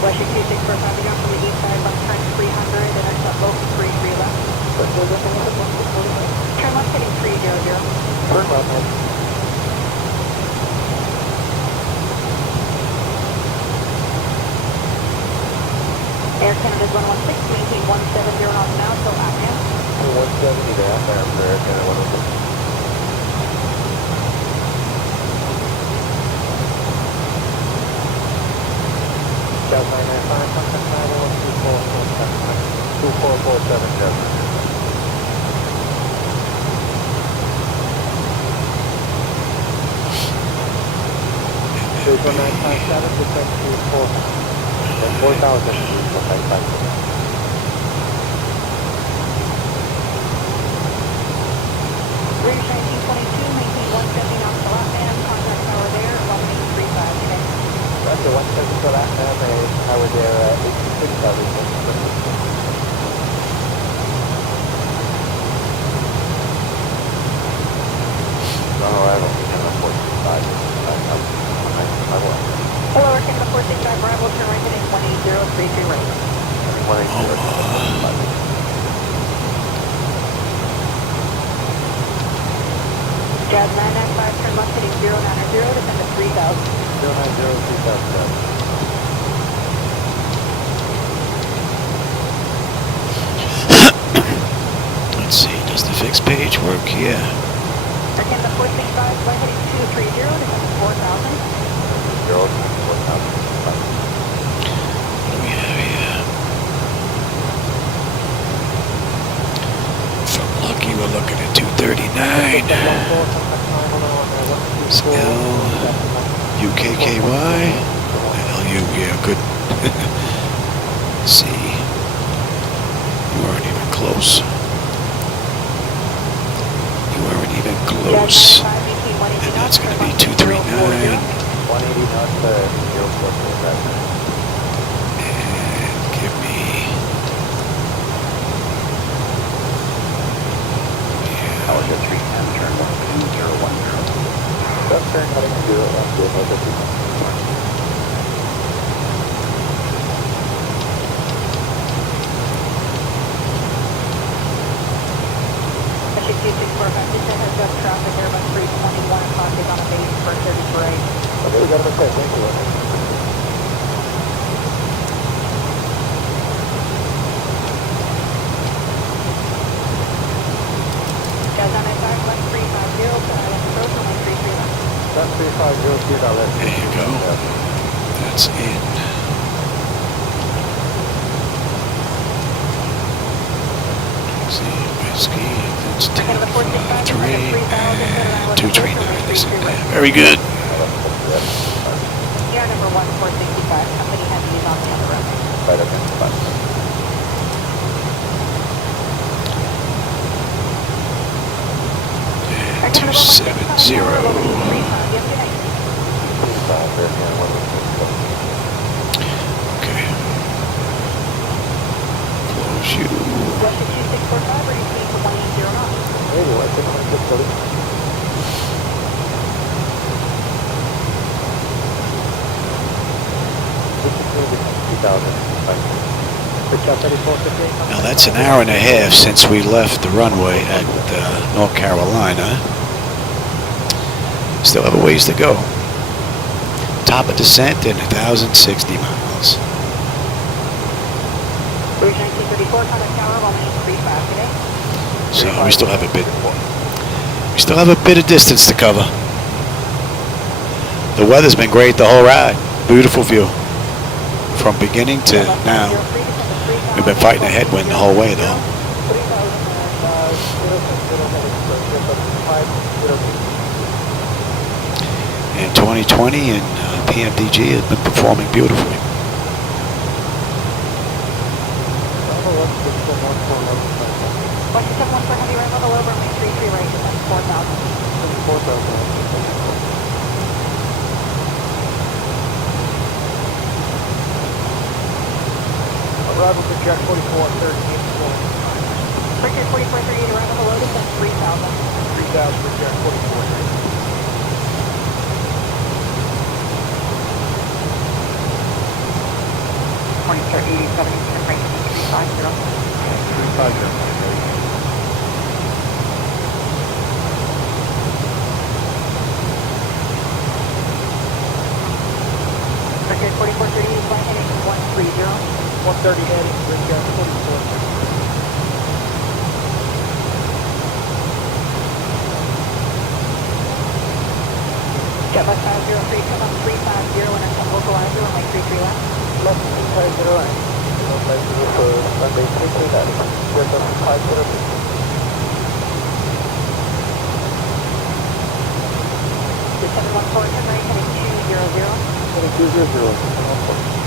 Western 26 for Fabio from the east side, left turn 300, and I shot both 3 left. Turn left heading 300. Turn left. Air Canada's 116, maintain 170 knots now, so active. 170 to outbound for Air Canada 116. South 995, contact tower 2447 Jasmine. There's 1957 to 4,000 feet, 195. Rouge 1922, maintain 170 knots to left hand, contact tower there, 1835 today. Roger, 170 to left hand, tower there, 86000. No, I don't think I'm 45. I will. Hello, Air Canada 465, Bravo, turn right heading 18033 right. 180. Jazz 995, turn left heading 090, descend to 3000. 090, 3000. Let's see, does the fixed page work? Yeah. Air Canada 465, flight heading 230, descend to 4000. 4,000. What do we have here? From Lucky, we're looking at 239. It's L-U-K-K-Y. L-U, yeah, good. Let's see. You weren't even close. You weren't even close. And that's going to be 239. 180 knots to 044. And give me... Yeah. Tower to 310, turn 12010. Left turn heading 010. Mission 264, just ahead of traffic there by 321 o'clock is on a base for service right. Okay, we got a mistake. Thank you. Jazz 995, left 350, left approach, only 33 left. Left 3502, now left. There you go. That's in. It's 10.53 and 239 is in there. Very good. Air number 1465, company heavy is on the other runway. Right, okay, fine. And 270. Okay. Close you. West 2645, ready to 180 knots. Anyway, 640. Now that's an hour and a half since we left the runway at North Carolina. Still have a ways to go. Top of descent in 1,060 miles. Bridge 1934, contact tower, 1835 today. So we still have a bit. We still have a bit of distance to cover. The weather's been great the whole ride. Beautiful view. From beginning to now. We've been fighting a headwind the whole way though. And 2020 and PMDG has been performing beautifully. Washington 1 for heavy right level over, make 33 right, that's 4,000. 4,000. Arrival to Jack 44, 13 point. Breaker 4438, arrival below descent 3,000. 3,000 for Jack 44. Morning, sir, 87, Eastern Freight 350. 350. Breaker 4438, flight heading 130. 130 heading, bring Jack 44. Jetbus 503, come up 350, and then some localizer, runway 33 left. Left 350 right. Localizer for runway 33 left. Jetbus 503. Descend 14, right, heading 200. Heading 200.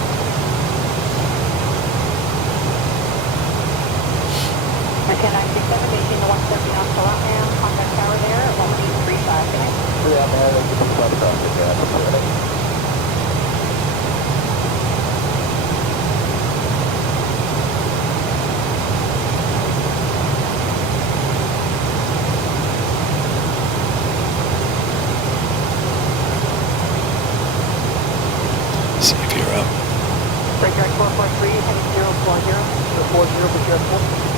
American 967, maintain the 170 knots to Latman, contact tower there at 1835 today. 3 on there, that's the plus traffic, See if you're up. Breaker at 443, heading 040. 040 for Jack 44.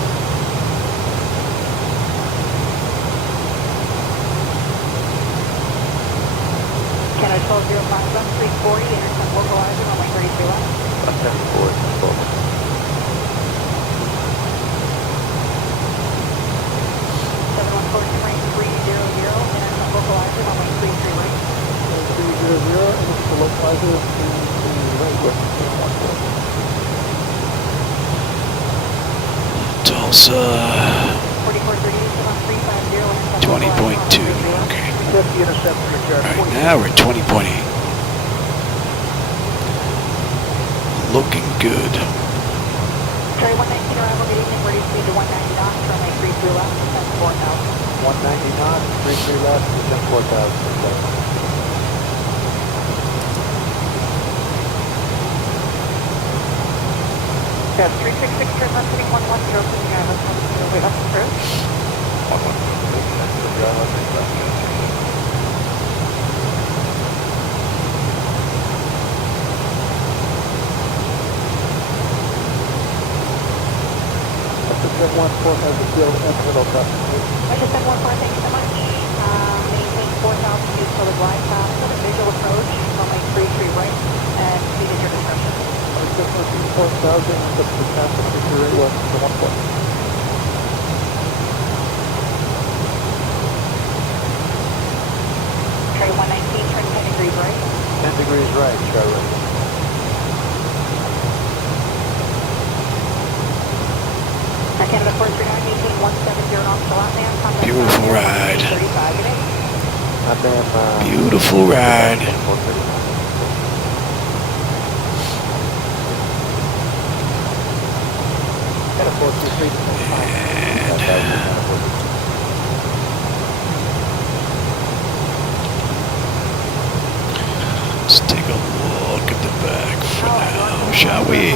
Canada 1205, left 340, intercept localizer, runway 33 left. I'm 10-4, 714, right, 300, intercept localizer, runway 33 right. 300, and it's the localizer to right with Tulsa 4438, 350, 20.2. Okay. 50 intercept for Jack All 44. right, now we're at 20.8. Looking good. Cherry 119 arrival, good evening, ready speed to 190 knots, runway 33 left, descend 4,000. 190 knots, 33 left, descend 4,000. Yes, 366, turn left, heading 110, to the island, wait left approach. 110. Jet 14 has a field intermittent traffic. Washington 14, thank you so much. Maintain 4,000 use for the glide path, for the visual approach, runway 33 right, and speed at your discretion. 4,000, the traffic is west to 1 Cherry 119, turn 10 degrees right. 10 degrees right, Charlie. Canada 439, maintain 170 knots to Latman, Beautiful ride. Let's take a look at the back for now, shall we?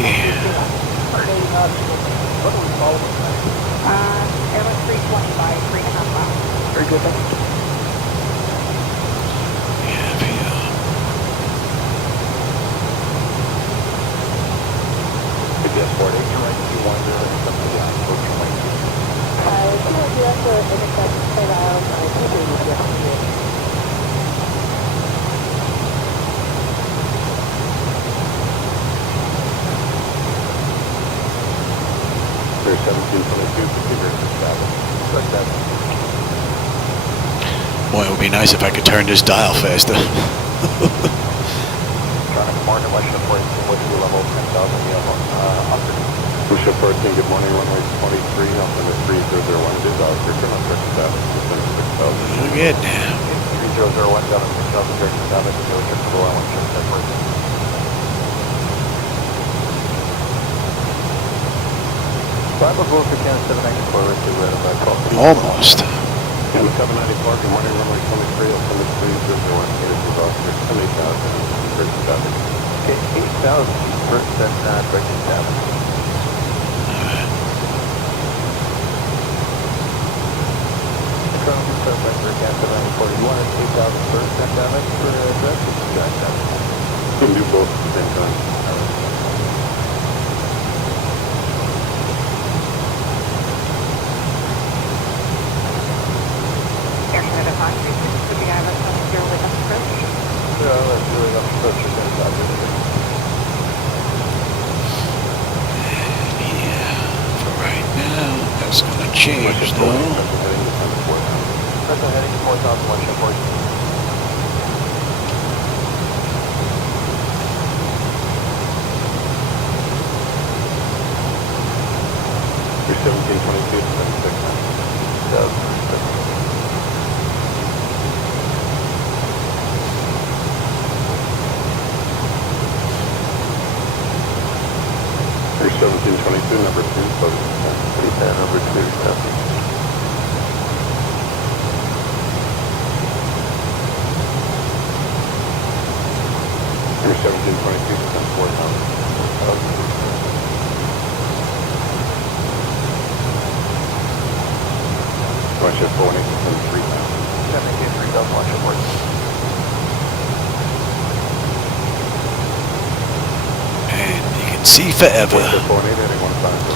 Airline 320 by 3.5 miles. Very good, thank you. Yeah, here. There's 1722, Boy, it would be nice if I could turn this dial faster. Trying to mark my ship for with the level 10,000 Bishop 14, good morning, runway 23, altimeter 3001, it is out, return on direct status, descending 6,000. Look at now. 3001 down at 6,000 direct status, no trip to the line, ship network. Five of Wolf, again, 794, right to red by 12. Almost. And 794, good morning, runway 23, altimeter 3001, it is out, return 8,000, direct status. Okay, 8,000, first and direct status. Colonel, Suspect for again, 741 is 8,000 first and damage for direct status. You can do both at the same time. Air Canada 536 to the island on 0 with approach. Yeah, let's do it on approach again, Yeah, for right now, that's gonna change though. Special heading 4001, ship 40. You're 1722, 76. You're 1722, number 2, close. Please stand number 2, copy. You're 1722, 4,000. Watch it 418, 3,000. 3,000, watch it work. And you can see forever. Watch it 418, 8150.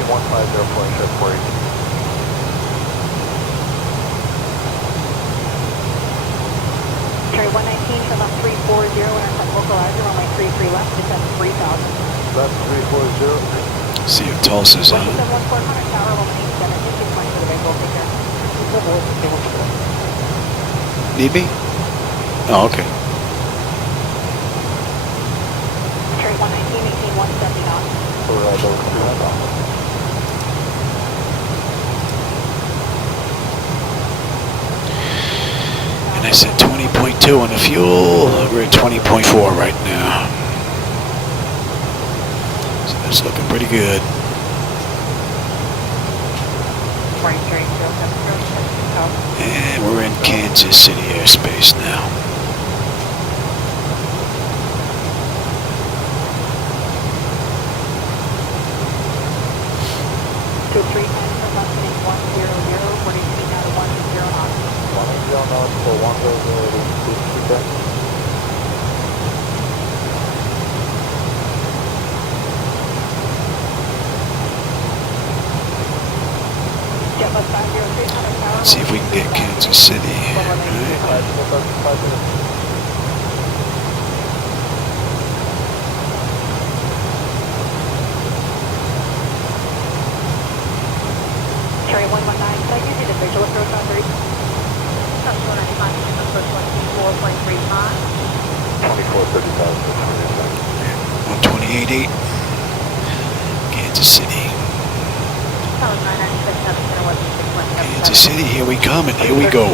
8150, flight ship 40. Cherry 119 from up 340 and from localizer runway 33 left, descend 3,000. Left 340. See if Tulsa's on. 17400 tower will maintain 7 point for the vehicle, take care. Need me? Oh, okay. Cherry 119, 170 knots. And I said 20.2 on the fuel. We're at 20.4 right now. So that's looking pretty good. Morning, Cherry 070, And we're in Kansas City airspace now. Two 3 times from up 100, 40 feet now to 120 knots. 180 knots for 100, Let's see if we can get Kansas City. Right. Cherry 119, can I give you the visual approach on 3? That's 195, approach 24, 30,000. 128.8. Kansas City. Kansas City, here we come and here we go.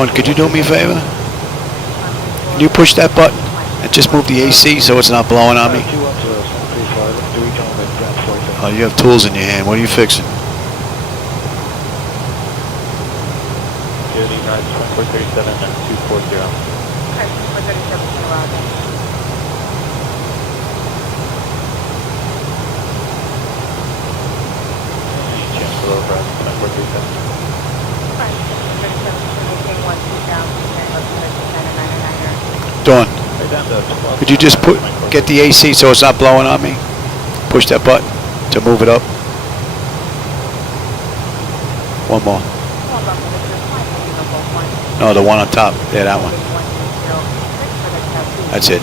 Dawn, could you do me a favor? Can you push that button and just move the AC so it's not blowing on me? Oh, you have tools in your hand. What are you fixing? Unity 92437 and 240. Okay, 437 to arrival. Chance below horizon 9437. Right, 437 to maintain 12000 and Dawn, Right down to 12. could you just get the AC so it's not blowing on me? Push that button to move it up. One more. No, the one on top. Yeah, that one. That's it.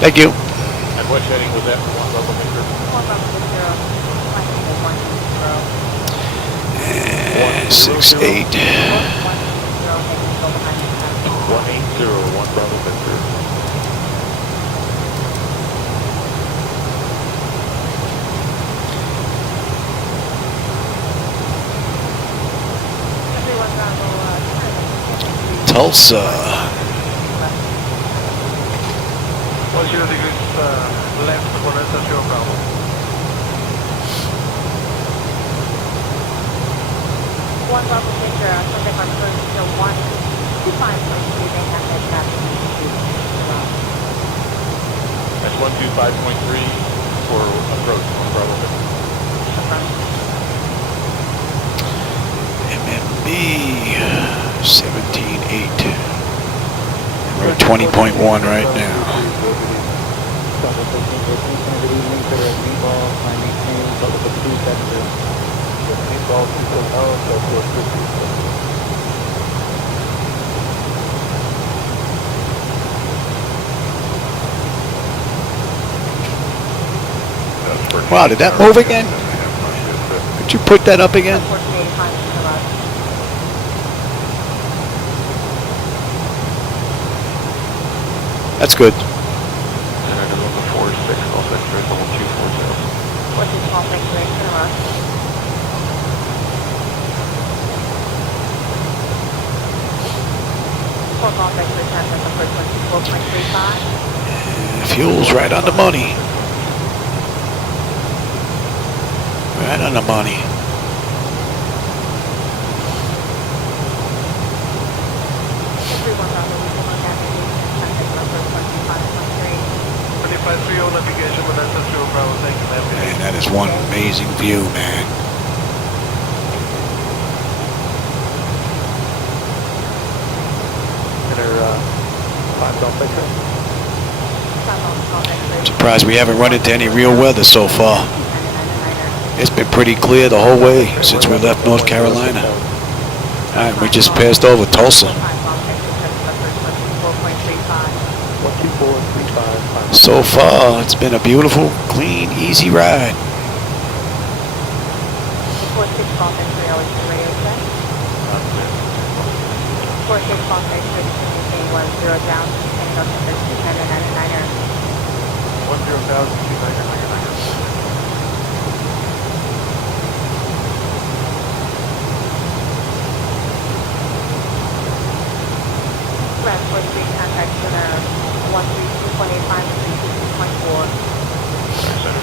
Thank you. And what heading was that for 1 level maker? 6-8. 180, 1 level maker. Tulsa. 10 degrees left for Zero Bravo. One level picture, something on first to 125.3, they have that traffic. That's 125.3 for approach, 1 Bravo maker. MMB 17.8. We're at 20.1 right now. Wow, did that move again? Could you put that up again? That's good. Fuel's right on the money. Right on the money. Man, that is one amazing view, man. I'm surprised we haven't run into any real weather so far. It's been pretty clear the whole way since we left North Carolina. All right, we just passed over Tulsa. So far, it's been a beautiful, clean, easy ride.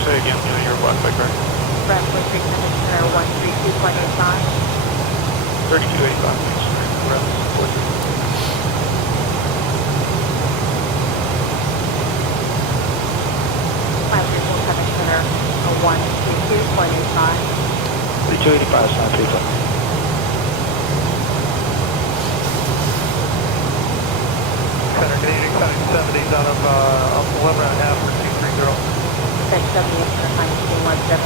Say again, your what, bike right? 3285, please. Around 3285, sound 35. Center Canadian 70s out of 11 and a half for 230. 70 17,000.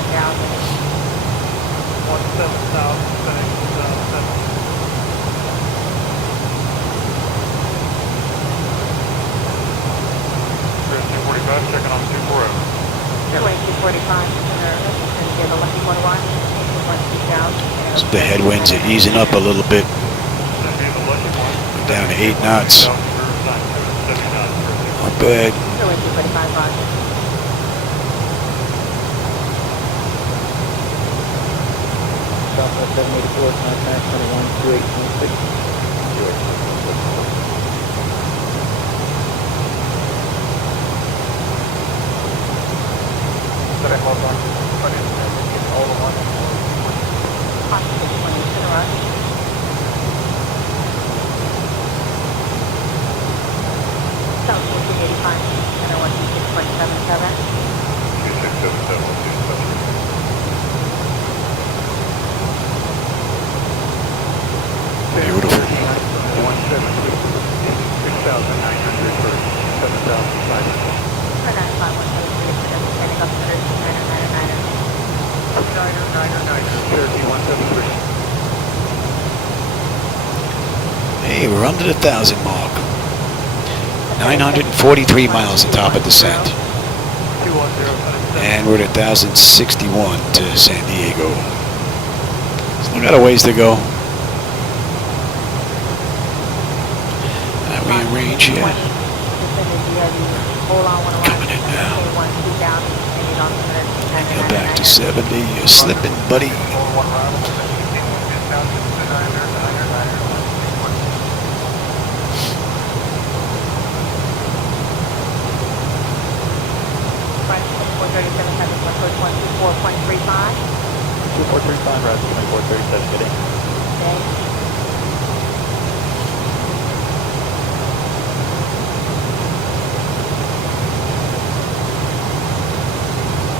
245, checking on 240. 245, and give a lucky 1-1, The headwinds are easing up a little bit. We're down to 8 knots. Not bad. 245, Southwest 784, contact 212826. Beautiful. 7,700. Hey, we're under the 1,000 mark. 943 miles atop of descent. And we're at 1,061 to San Diego. Still got a ways to go. Not rearranged yet. Coming in now. Go back to 70. You're slipping, buddy.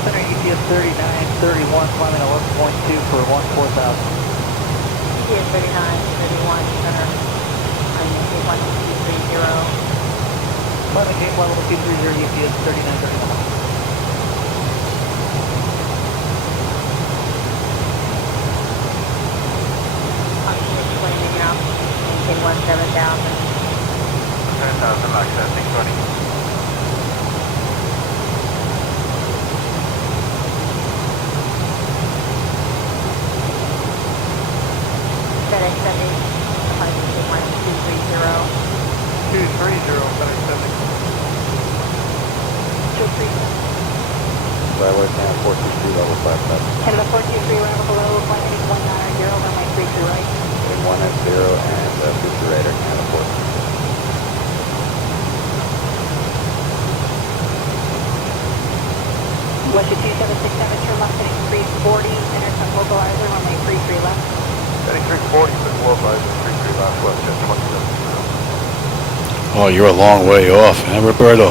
Center UPS 3931, climbing 11.2 for 14,000. UPS 3931, center, gate 1230. Climbing gate 1230, UPS 3931. Maintain 17,000. 10,000, like that, 620. FedEx 70, 230, FedEx 70. 230. Driver now 423 level 57. Canada 423, running below, flight 190, runway 33 right. 1 at 0 and future radar Canada 4. Western 2767, turn left heading 340, enter some localizer, runway 33 left. Heading 340, but localizer 33 left, left, just 27. Oh, you're a long way off, huh, Roberto?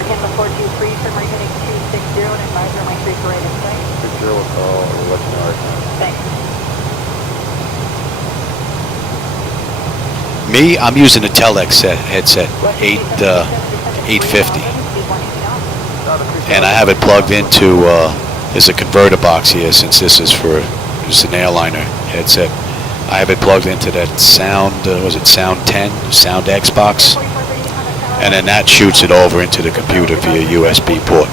Canada 423, turn right heading 260, and advise runway 34 right in sight. 60 will call, we'll let you know right now. Thanks. Me, I'm using a Telex headset, 850. And I have it plugged into, there's a converter box here since this is an airliner headset. I have it plugged into that Sound, was it Sound 10, Sound X box? And then that shoots it over into the computer via USB port.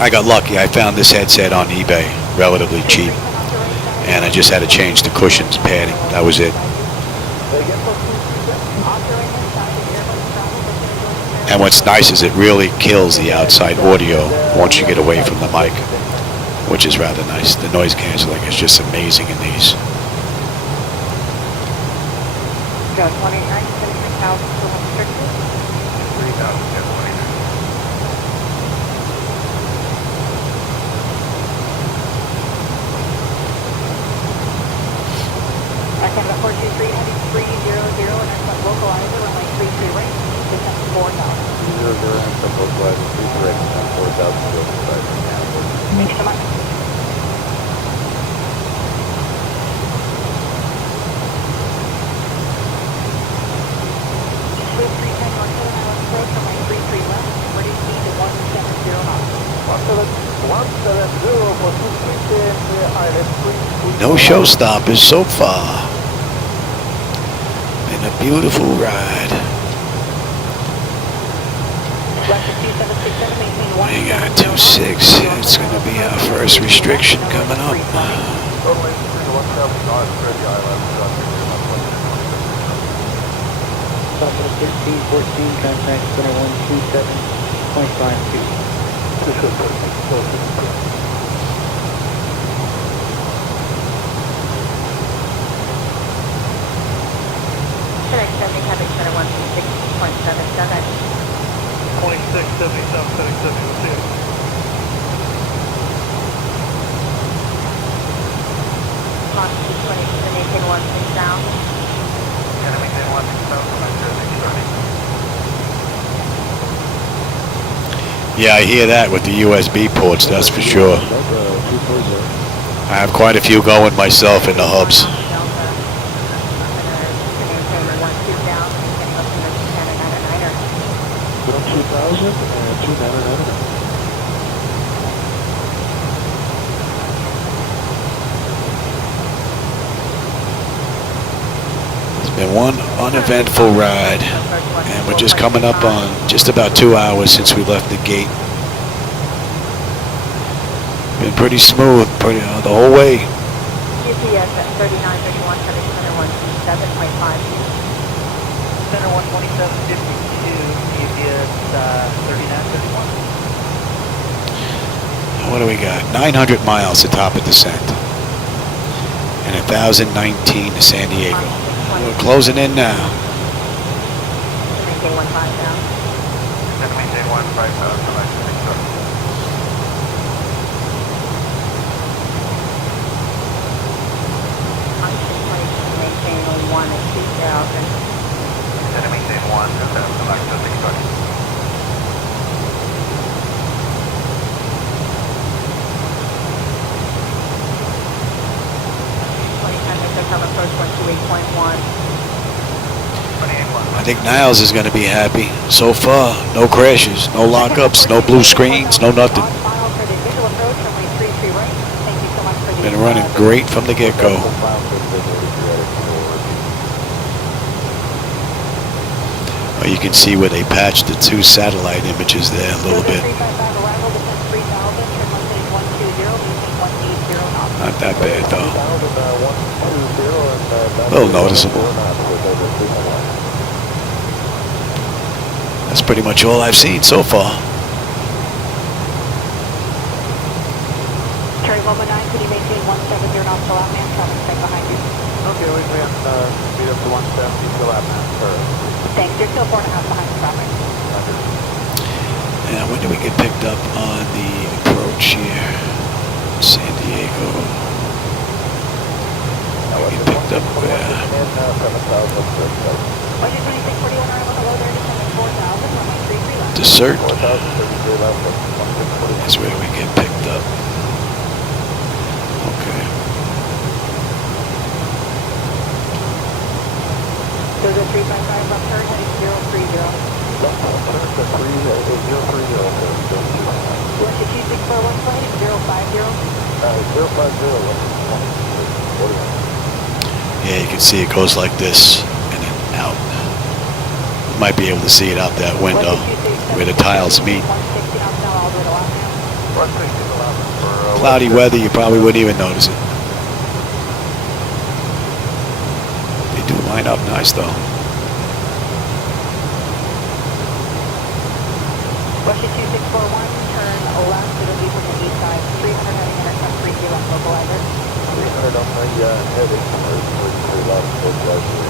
I got lucky. I found this headset on eBay, relatively cheap. And I just had to change the cushions, padding. That was it. And what's nice is it really kills the outside audio once you get away from the mic, which is rather nice. The noise canceling is just amazing in these. Go 29, 76,000 for restricted. 3,000, yeah, 29. Canada 423, heading 300, and some localizer, runway 33 right, descent 4,000. 0 and some localizer 33 right, 4,000 localizer. Thanks so much. Swift 310 North 7 Island approach, runway 33 left, ready speed to 170 knots. 170 for 260, island 3. No showstoppers so far. Been a beautiful ride. Western 2767, maintain 170 We got 26. It's going to be our first restriction coming up. Runway 3 to 170 knots, ready island, 1314, contact center 127.52. down. Enemy 10-1, 6,000, Yeah, I hear that with the USB ports, that's for sure. I have quite a few going myself in the hubs. I'm gonna maintain 1-2 down, getting up to the 10-9er. 2,000 and 2,999. It's been one uneventful ride, and we're just coming up on just about 2 hours since we left the gate. Been pretty smooth, the whole way. UPS at 3931, heading center 127.5. Center 127.52, UPS 3931. What do we got? 900 miles to top of descent, and 1,019 to San Diego. We're closing in now. Maintain 1-5 down. Maintain 1-5,000, select 6,000. Maintain 1 at 2,000. Maintain 1, select 6,000. Approach 128.1. I think Niles is going to be happy. So far, no crashes, no lockups, no blue screens, no nothing. Been running great from the get-go. Well, you can see where they patched the 2 satellite images there a little bit. Not that bad, though. A little noticeable. That's pretty much all I've seen so far. Cherry 119, can you maintain 170 knots to lap, man? Traffic right behind you. Okay, we have speed up to 170 to lap now, sir. Thanks, you're still 4.5 behind the traffic. Yeah, when do we get picked up on the approach here? San Diego. We get picked up where? Dessert is where we get picked up. Okay. There's a 355 left turn heading 030. Left turn to 030. What's your 2641 flight? 050? 050. Yeah, you can see it goes like this and then out. You might be able to see it out that window where the tiles meet. Cloudy weather, you probably wouldn't even notice it. They do line up nice though. Russia 2641, turn left, it'll be from the east side, 300 heading intercept 30 left localizer. 300 on the heading, left localizer.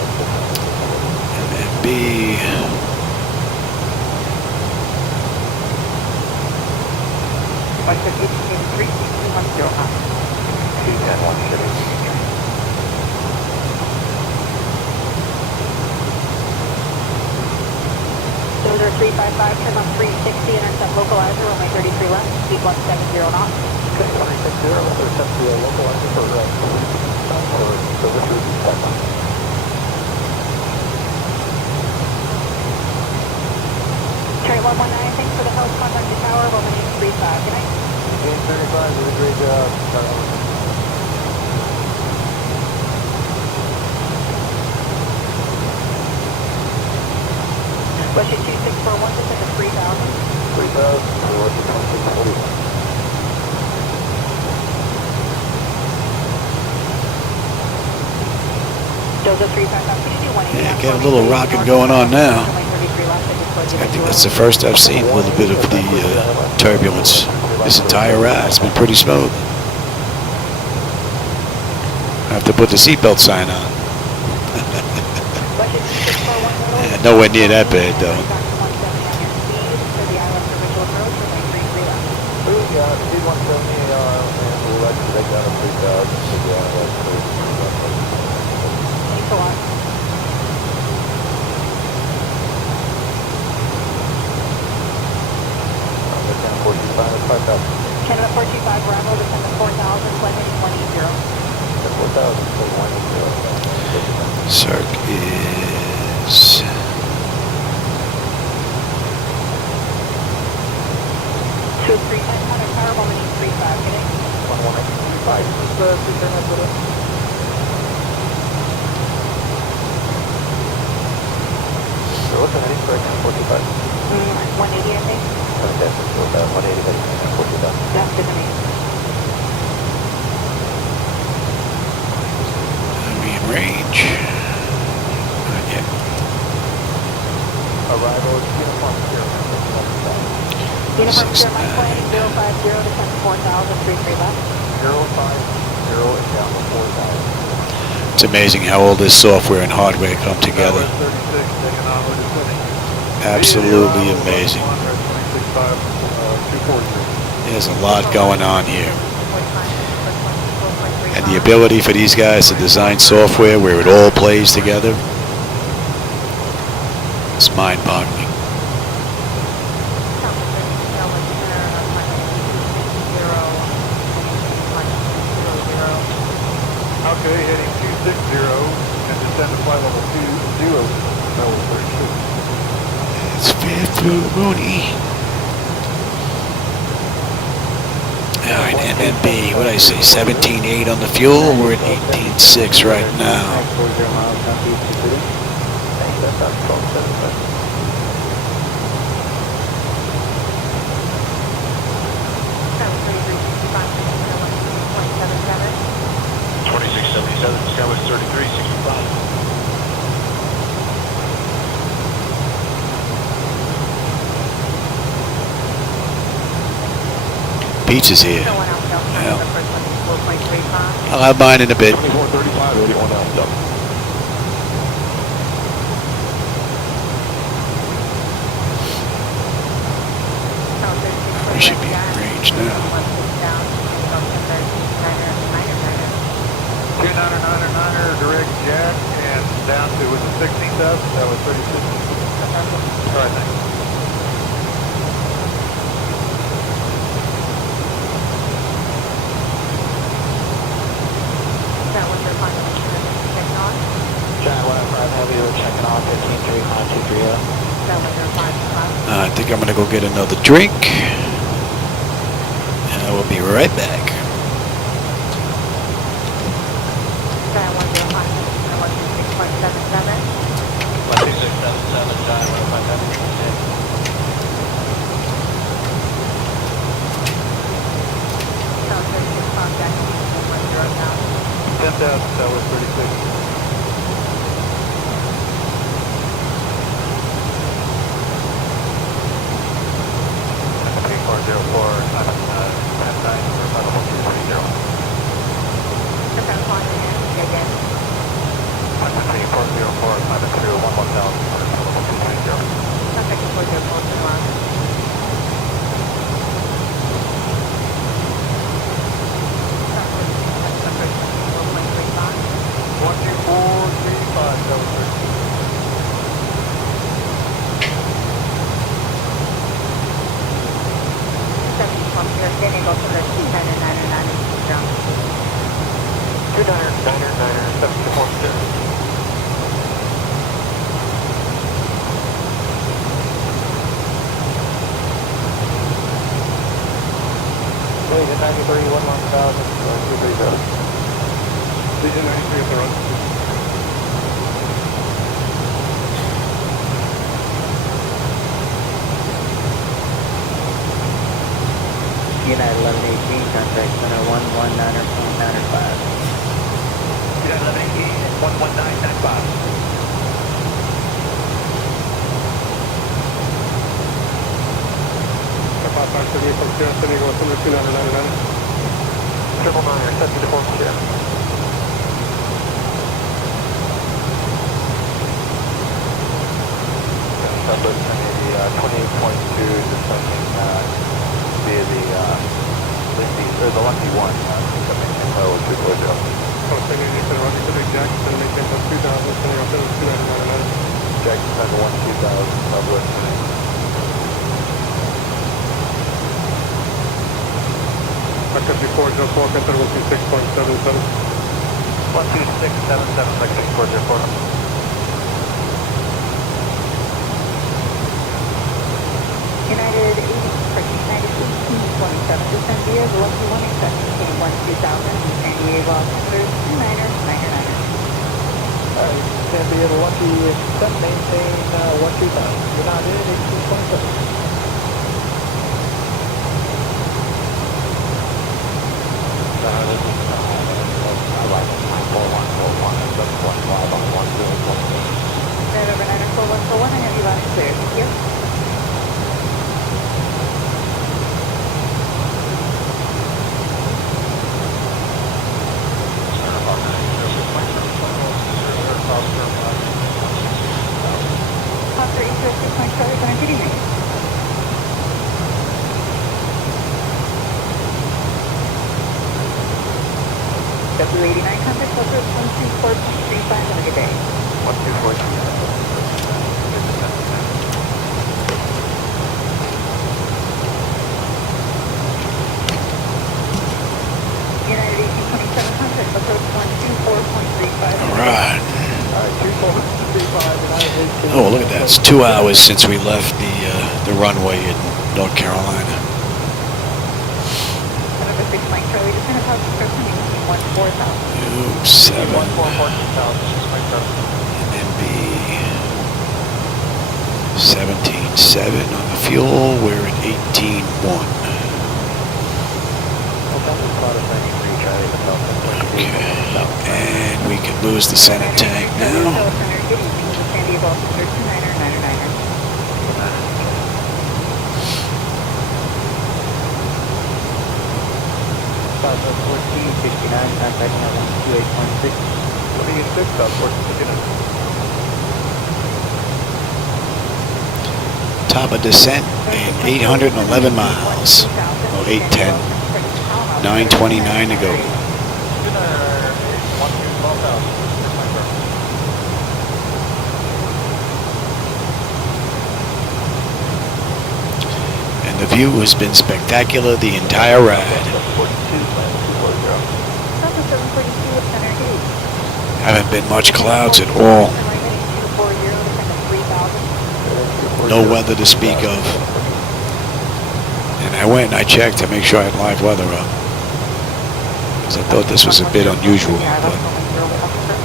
MMB. Russia 310 knots. 210-1 shitting. Those are 355, turn on 360, intercept localizer, runway 33 left, speed 170 knots. Okay, 160, intercept the localizer for service route 10. Cherry 119, thanks for the help, contact the tower, runway 35, good night. Game 35, did a great job. Russia 2641, this is a 3000. 3,000, Russia 2641. Doza 355, can you do 180? Yeah, get a little rocking going on now. I think that's the first I've seen a little bit of the turbulence. This entire ride has been pretty smooth. I have to put the seatbelt sign on. Yeah, nowhere near that bad though. a lot. Descend 425 at 5,000. Canada 425 Bravo, descend to 4,000, flight heading 180. 4,000, flight 180. Circ is 239, power moment 35, getting 1135. This is the 239 with it. So what's the heading for 425? 180, I think. Okay, so about 180 heading 425. That's good to me. are we in range? Not yet. Arrival is uniform zero. Uniform 6, Sierra Mike Plane 050, descend to 4,000, 33 left. 050 and down to 4,000. It's amazing how all this software and hardware come together. 36, taking on with descending. Absolutely amazing. 240. There's a lot going on here. And the ability for these guys to design software where it all plays together, it's mind-boggling. Okay, heading 260 and descend to flight level 20, level 32. It's Fairfield Mooney. Alright, MMB, what did I say, 17.8 on the fuel? We're at 18.6 right now. 40 miles southeast of city. That's on 1275. Skywest 3365. Pizza's here. No one else does. Yeah. The first one is 4.35. I'll have mine in a bit. 2435, 81 down stop. We should be in range now. 29er, direct jack, and down to with the 16,000, that was 36. All right, thanks. That was your final check on. Giant 105 Heavy, we're checking on 15-3, 230. That was your final I think I'm gonna go get another drink. And I will be right back. That was your final 6.77. 2677, Giant 105 Heavy. So 36 contact 110. 10,000, that was 36. Legion 93, 11,000, 230. Legion 93 at the run. United 1118, contact center 119er.95. United 1118, 11995. Triple niner, set to the form chair. Southwest 28.2, descending via the Lindy, or the Lucky One, coming in low 240. Jackson, maintain plus 2,000, sending out 2999. Jackson has 1-2000, Southwest. Country 404, Qatar 126.77. 12677, Country 404. United 1827, to San Diego, 121, accepting King 12000, San Diego, altimeter 2999. San Diego Lucky 7, maintain 12000. United 1827. Red over 94141, I have you loud and clear. Thank you. Foster East 6 Charlie, can I get you? W89 contact, Foster 124.35, have a good day. 124. United 1827 contact, approach 124.35. All right. Alright, 2435, United 18. Oh, look at that. It's 2 hours since we left the runway in North Carolina. Number 6 Mike Charlie, descend upon description, 1814,000. 7. 14,000, And then be 17.7 on the fuel. We're at 18.1. Okay. And we can lose the center tank now. San Diego, altimeter 2999. Southwest 1469, contacting at 128.6. What do you think, Southwest 59? Top of descent and 811 miles. Oh, 810. 929 to go. And the view has been spectacular the entire ride. Haven't been much clouds at all. No weather to speak of. And I went and I checked to make sure I had live weather up, because I thought this was a bit unusual, but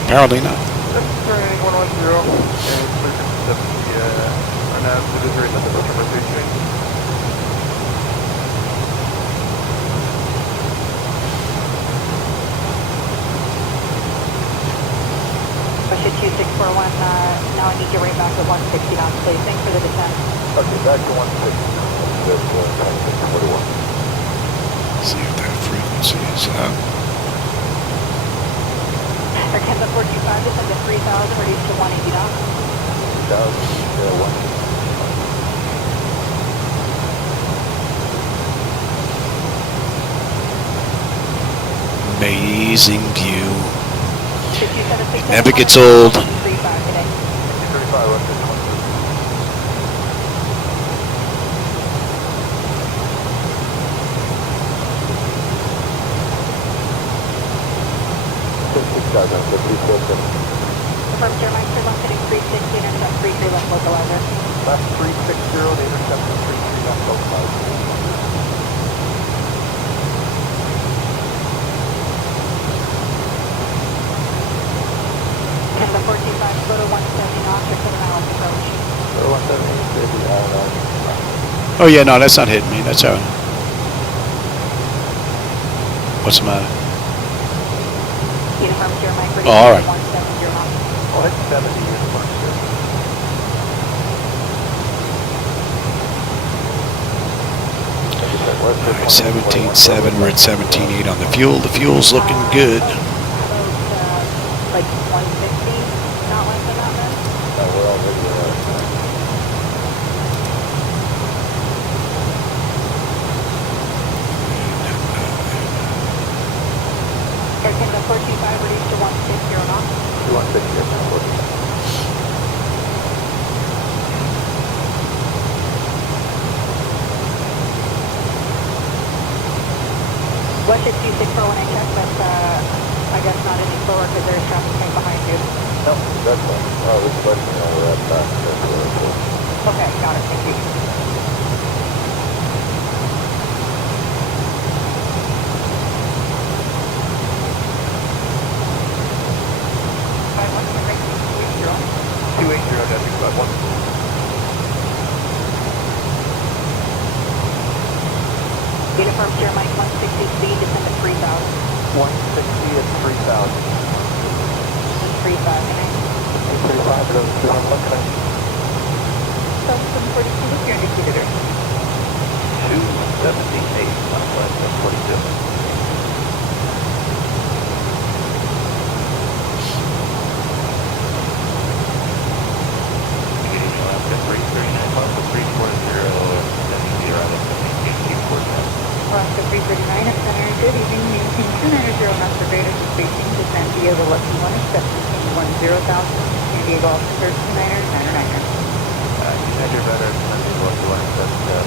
apparently not. Russia 2641, now I need you right back at 160 knots, please. Thanks for the descent. Okay, back to 160. See if that frequency is up. Air Canada 425, descend to 3000, reduce to 180 knots. 1. Amazing view. 5276. Never gets old. 35 today. 35, Confirm Jeremiah, Sir, left heading 360, intercept 33 left localizer. left 360 to intercept 33 left localizer. Canada 425, go to 170 knots, or 7 hours approach. Go to 170, Oh yeah, no, that's not hitting me. That's all right. What's the matter? Confirm Jeremiah, Oh, all right. 170 knots. Oh, it's 70 years plus. All right, 17.7. We're at 17.8 on the fuel. The fuel's looking good. Like 160, not like that, man? No, we're already Air the 425 reduced to 160 knots. 160. West 626 for 1 check, but I guess not any slower because there's traffic coming behind you. No, that's fine. Oh, this is letting me know we're at back. Okay, got it, thank you. Uniform Sierra Mike 160 speed, descend to 3,000. 160 at 3,000. 3,500. 3,500 over 200, what can I do? 742, what's your indicator? 278, Southwest 42. Alaska 339 at center, good evening, maintain 290 knots for greater spacing to San Diego, Lucky 1 acceptance, 10,000, San Diego, Officer 2999er. You had your better San Diego, Lucky 1 acceptance, 10,000,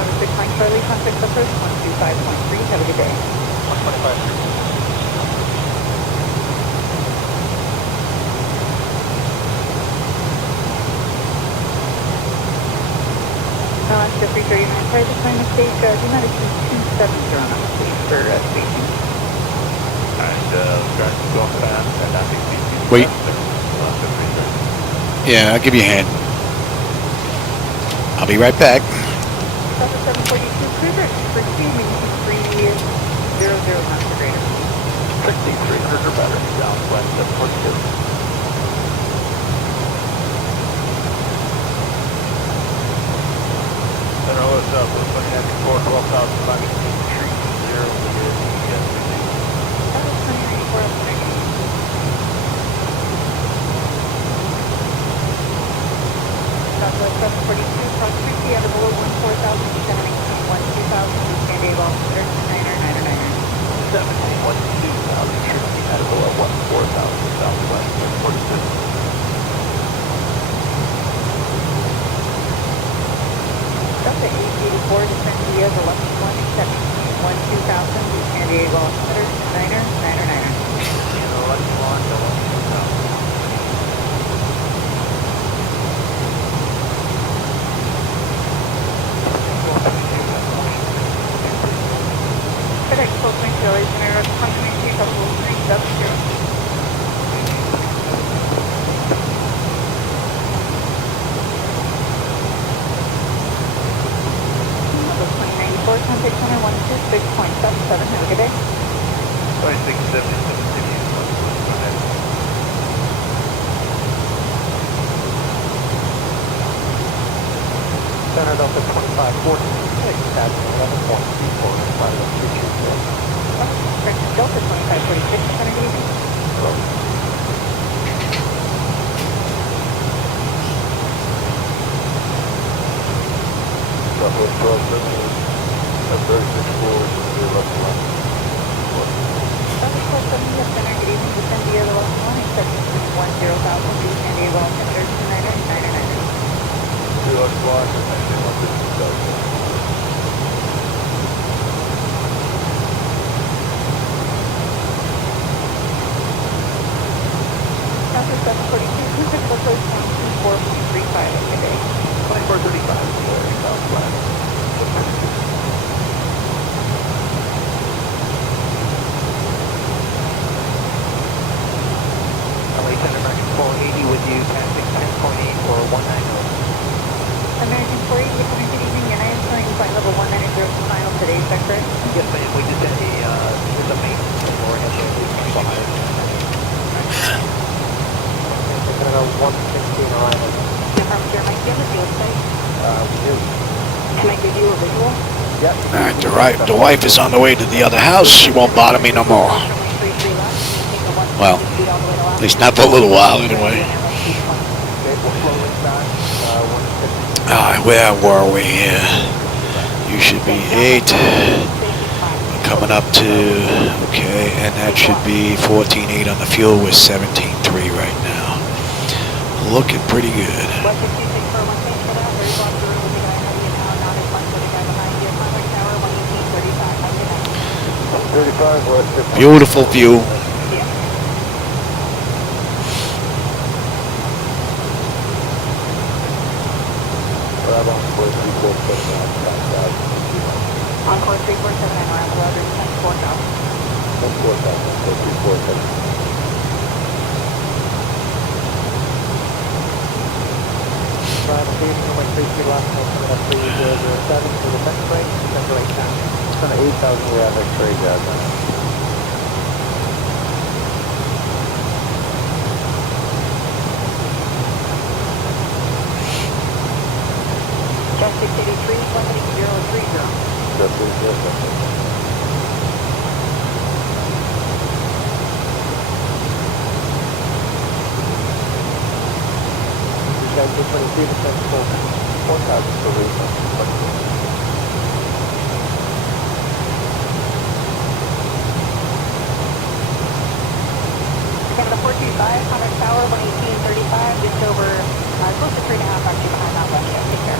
Over 6 Mike Charlie, contact approach 125.3, have a good day. 125. Alaska 339, try to find mistake, do not exceed 270 knots, please, for spacing. And trying to go fast and not exceed 270. Wait. Alaska 339. Yeah, I'll give you a hand. I'll be right back. Delta 742, cruiser, proceed, maintain 300 knots or greater. 6300 or better, Southwest 742. Center OS up, we're looking at before 12,500 feet, 0 to the That was 2094 up to Southwest 742, cross frequency at a below 14,000, descend to maintain 12,000, San Diego, Officer 2999er. 1712,000, frequency at a below 14,000, Southwest 742. Delta 884 to San Diego, Lucky 1, accept 12,000, San Diego, Officer 2999er. Lucky 1, the 12,000. FedEx Cold Spring Phillies, and I wrote the confirmation couple 370. Contact center 126.77. Have a good day. 2670. Center Delta 2546, at 11.34, flight level 224. Delta 2546, center, good evening. Southwest 1270. That's 36 forward to the left line. Southwest 1270, center, good evening. To San Diego, Lucky 1, accept 10,000, to San Diego, Officer 2999er. 2 left line, and then 150,000. Southwest 742, contact approach 124.35. Have a good day. 2435, Southwest. American 480 with you, passing 10.8 for 190. American 480, good evening, and I am showing flight level 190 final today, is that correct? Yes, ma'am. We just had there's a maintenance floor has a behind. Taking it over 116 arrival. Confirm, sir, Mike, do you have a field site? We do. Can I give you a visual? Yep. All right, the wife is on the way to the other house. She won't bother me no more. Well, at least not for a little while anyway. Okay. Alright, where were we here? You should be 8. Coming up to, okay, and that should be 14.8 on the fuel with 17.3 right now. Looking pretty good. 35, Beautiful view. Encore 347 around the weather, 10-4,000. It's on 8,000 we have X-ray jazz on it. Just 683, 18030. Canada 425, Contact Tower, 11835, just over, close to 3.5 actually behind Mount West. Take care.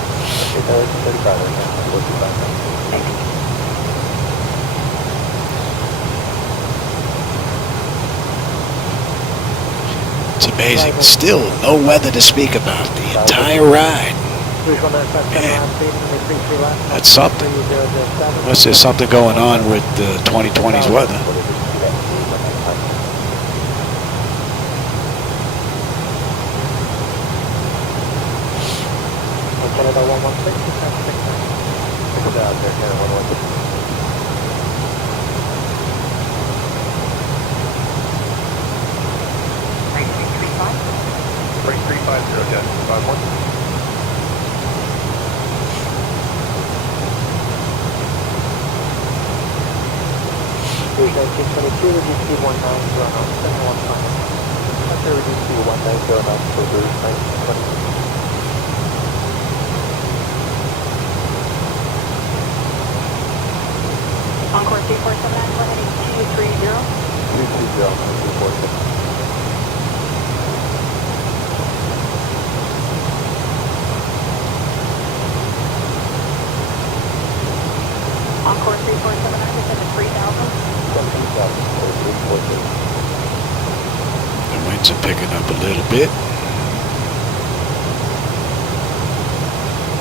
Okay, 35 right now. 425. Thank you. It's amazing. Still no weather to speak about the entire ride. Man, that's something. Unless there's something going on with the 2020's weather. Canada 116, It's out there, Canada 116. Break 350, Jet 51. There's 1922, reduced to 190 knots, 71 knots. That's a reduced to 190 knots for Bruce 1920. Encore 347, we're heading 230. 220, 247. Encore 347, I just at 3,000. 17,000, The winds are picking up a little bit.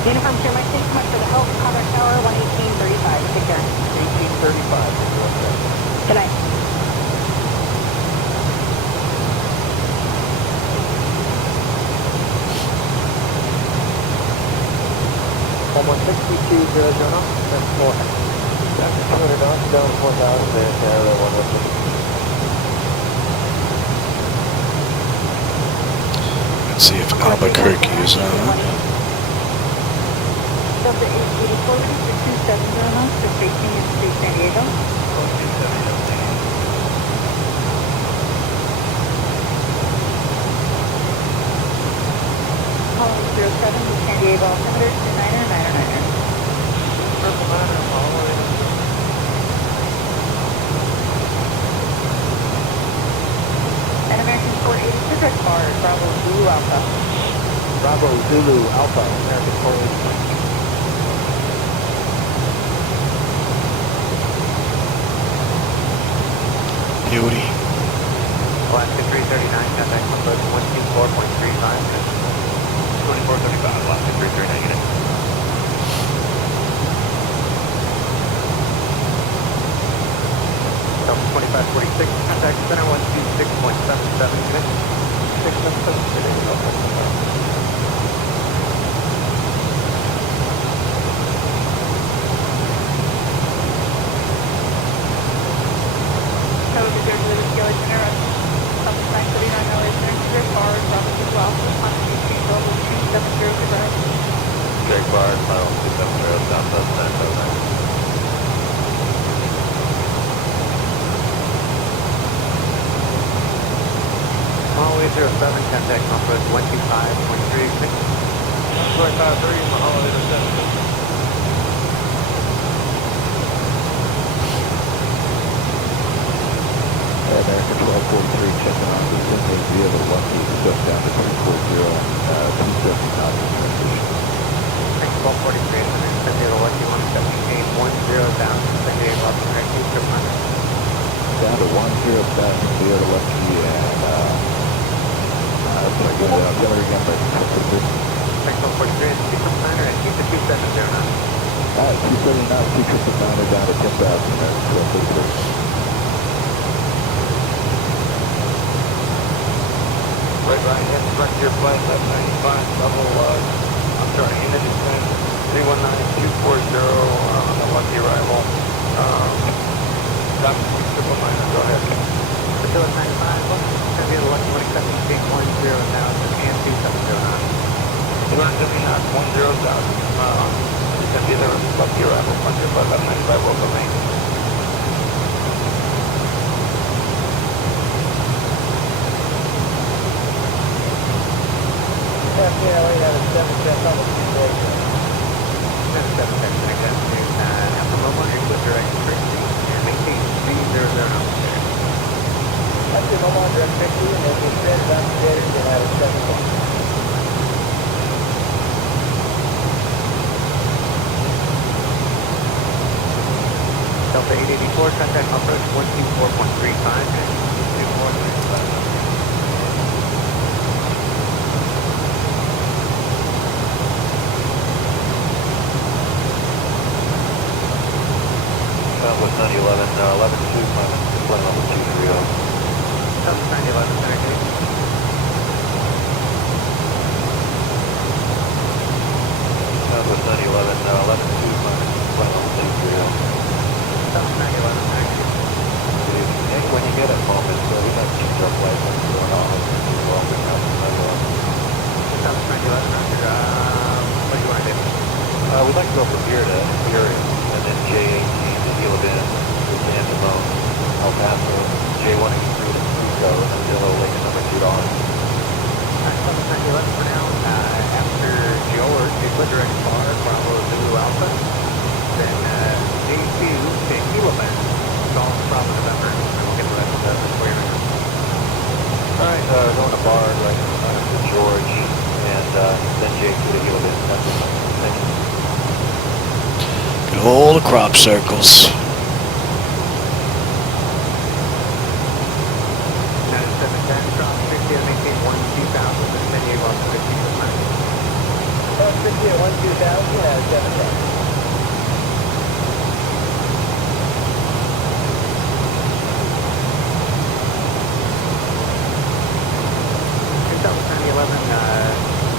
Uniform Sierra Mike, thanks so much for the help. Contact Tower, 11835. Take care. 1835. Good night. Someone 6200, that's 400. That's 200 knots, down 4,000 there, Canada 116. Let's see if Albuquerque is on. Delta 884, 270 knots, for facing into San Diego. Calling 07 to San Diego altimeter, 29er. Purple 9er, following. And American 480, direct bar, Bravo Zulu Alpha. Bravo Zulu Alpha, American 480. Beauty. Alaska 339, contact number 124.35. 2435, Alaska 339 unit. Delta 2546, contact center 126.77 unit. 677 today, Delta. Drake Bar, final 270, Southwest San Jose. Runway 07, contact number 25.36. 125.3, Mahalo interception. American 1243, checking on the Sunday via the Lucky, swept down to 340, 270 knots in transition. 1243, San Diego Lucky 117, 10,000, San Diego Lucky, Down to 10,000 via the Lucky, and try to get it out. Tell her again, but 1243, keep the planner and keep the 270 knots. 270 knots, 2 down to 10,000, American 1243. Right behind him, frontier flight, left 95, level, I'm sorry, unit descent, 319240, on the Lucky arrival. Stop, triple minor, go ahead. Pacific 95, San Diego Lucky 117, 10,000, and 270 knots. 270 knots, 10,000, San Diego Lucky arrival, frontier flight, left 95, welcome main. KCTL, have a 7 check on the 2 days. 7 check, connect that to Alpha Loma, airport direct frequency, and maintain 300 knots. That's your Loma direct frequency, and if you set it on the data, you can have a 7 check. Delta 884, contact approach 124.35 and 124.35. Southwest 911, 11-2, flight level 230. Southwest 911, center gate. Southwest 911, 11-2, flight level 230. Southwest 911, center gate. Hey, when you get a moment, we got two drop lights going on. Well, we have Southwest 911, roger. What do you want to do? we'd like to go from here to Fury, and then J18 to Gila Bend, to San Ramon, El Paso, J183 to Frisco, and then Zillow Lake number 2 dollars. Southwest 911 for now. After George, you put direct bar, Bravo Zulu Alpha. Then J2 to Gila Bend. Golf Bravo November. And we'll get the rest of that for you right now. Alright, going to bar, right, to George, and then J2 to Gila Bend. That's it. Thank you. Get all the crop circles. 9710, drop 50 and maintain 12000, and San Diego on 50 for time. 50 at 12000, 7 check.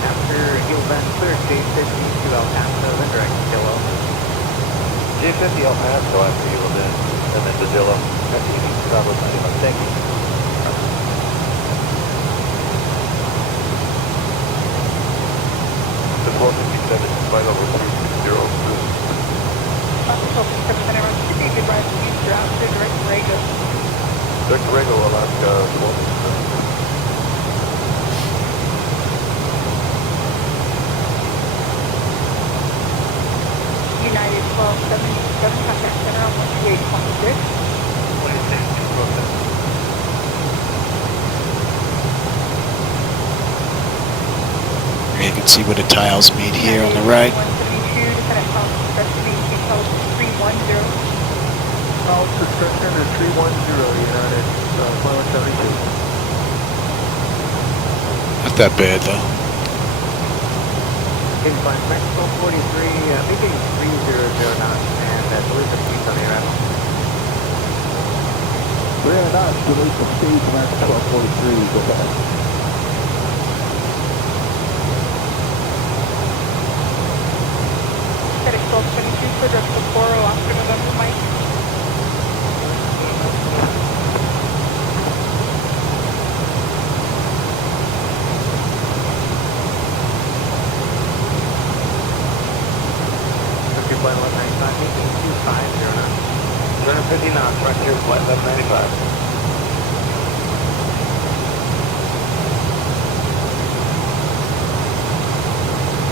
After Gila Bend, clear J50 to El Paso, then direct to Zillow. J50 El Paso after Gila Bend, and then to Zillow. That's easy. Southwest 911. Thank you. The 1257, flight level 360. Direct to Rego, Alaska 1257. United 1277, contact center on 1826. 26, You can see where the tiles meet here on the right. 172, descendant House Discretion, maintain House 310. House discretion is 310, United, flight 72. Not that bad though. Incline Mexico 43, maintain 300 knots, and delete the speed on the arrival. 300 knots, delete the speed, American 1243, go ahead. FedEx 1222, clear direct to Sapporo, Oscar November, Mike. Flight 1195, maintain 250 knots. 250 knots, frontier flight 1195.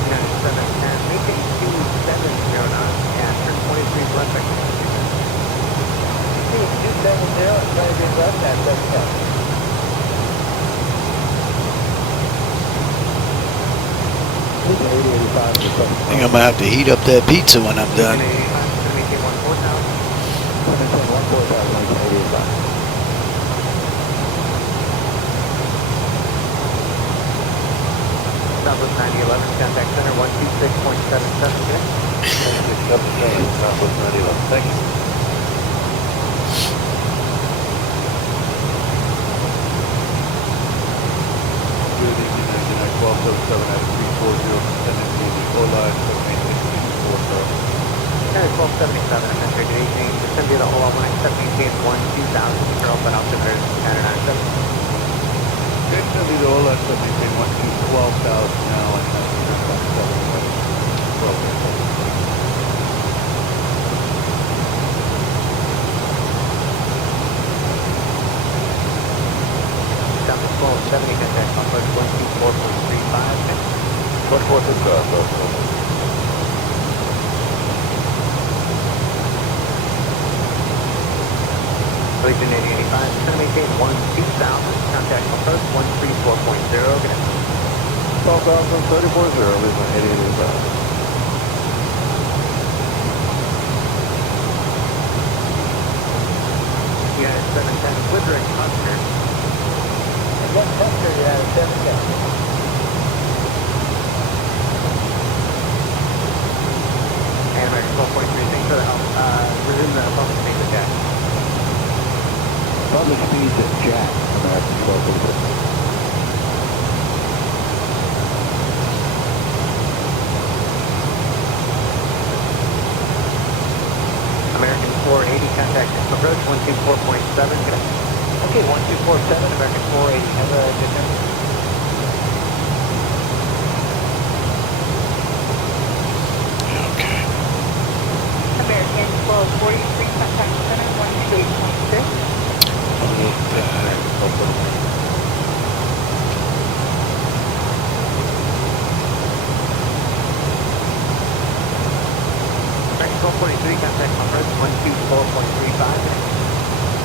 United I think I'm gonna have to heat up that pizza when I'm done. Southwest 9011, contact center 126.77, okay? 126.77, Southwest 9011, thank you. Good evening, 1277 at 340, descending to the O-line, 786.40. Carrier 1277, Metro, good evening. Descend to the OL 187, 2000, control set altimeter 997. Descend to the O-line, 786, 12,000 now, and that's 12,000. Southwest 1270, contact approach 124.35. 146, Legion 8085, descend to maintain 12000, contact approach 134.0, good afternoon. 12,034, Legion 8085. United 710, Woodrick, Oscar. Yes, Oscar, United 710. And American 1243, thanks for the help. Resume the public speed with Jack. Public speeds at Jack, American 1243. American 480, contact approach 124.7, good afternoon. Okay, 1247, American 480, have a good night. Okay. American 1243, contact center 128.6. American 1243, contact approach 124.35.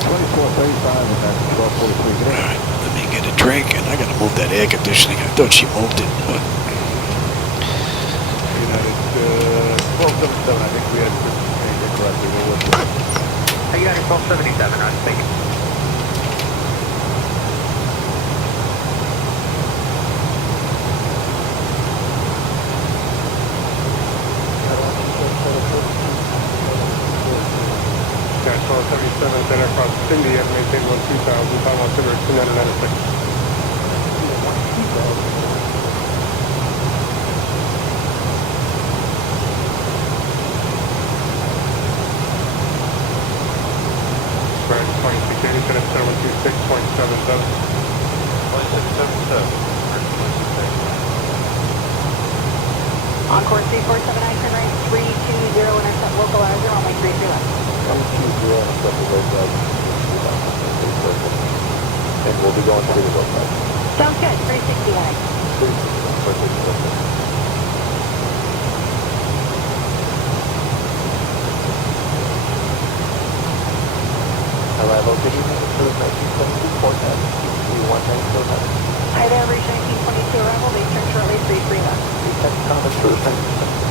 2435, American 1243, good Alright, let me get a drink, and I gotta move that air conditioning. I thought she moved it, but United 1277, I think we had anything correctly. We'll look at it. United 1277, right, thank you. Dash 1277, then across Cindy at maintain 12000, final altimeter 2996. Right, 2680, then at 726.77. 2677. Encore C479, turn right 320, intercept localizer, only 33 left. 120, accept the right side. And we'll be going through the road side. Sounds good, 360 line. Arrival, good evening, approved 1972, forecast, Q31909. Hi there, Reach 1922 arrival, they turn shortly 33 left. Detect common approved 1972.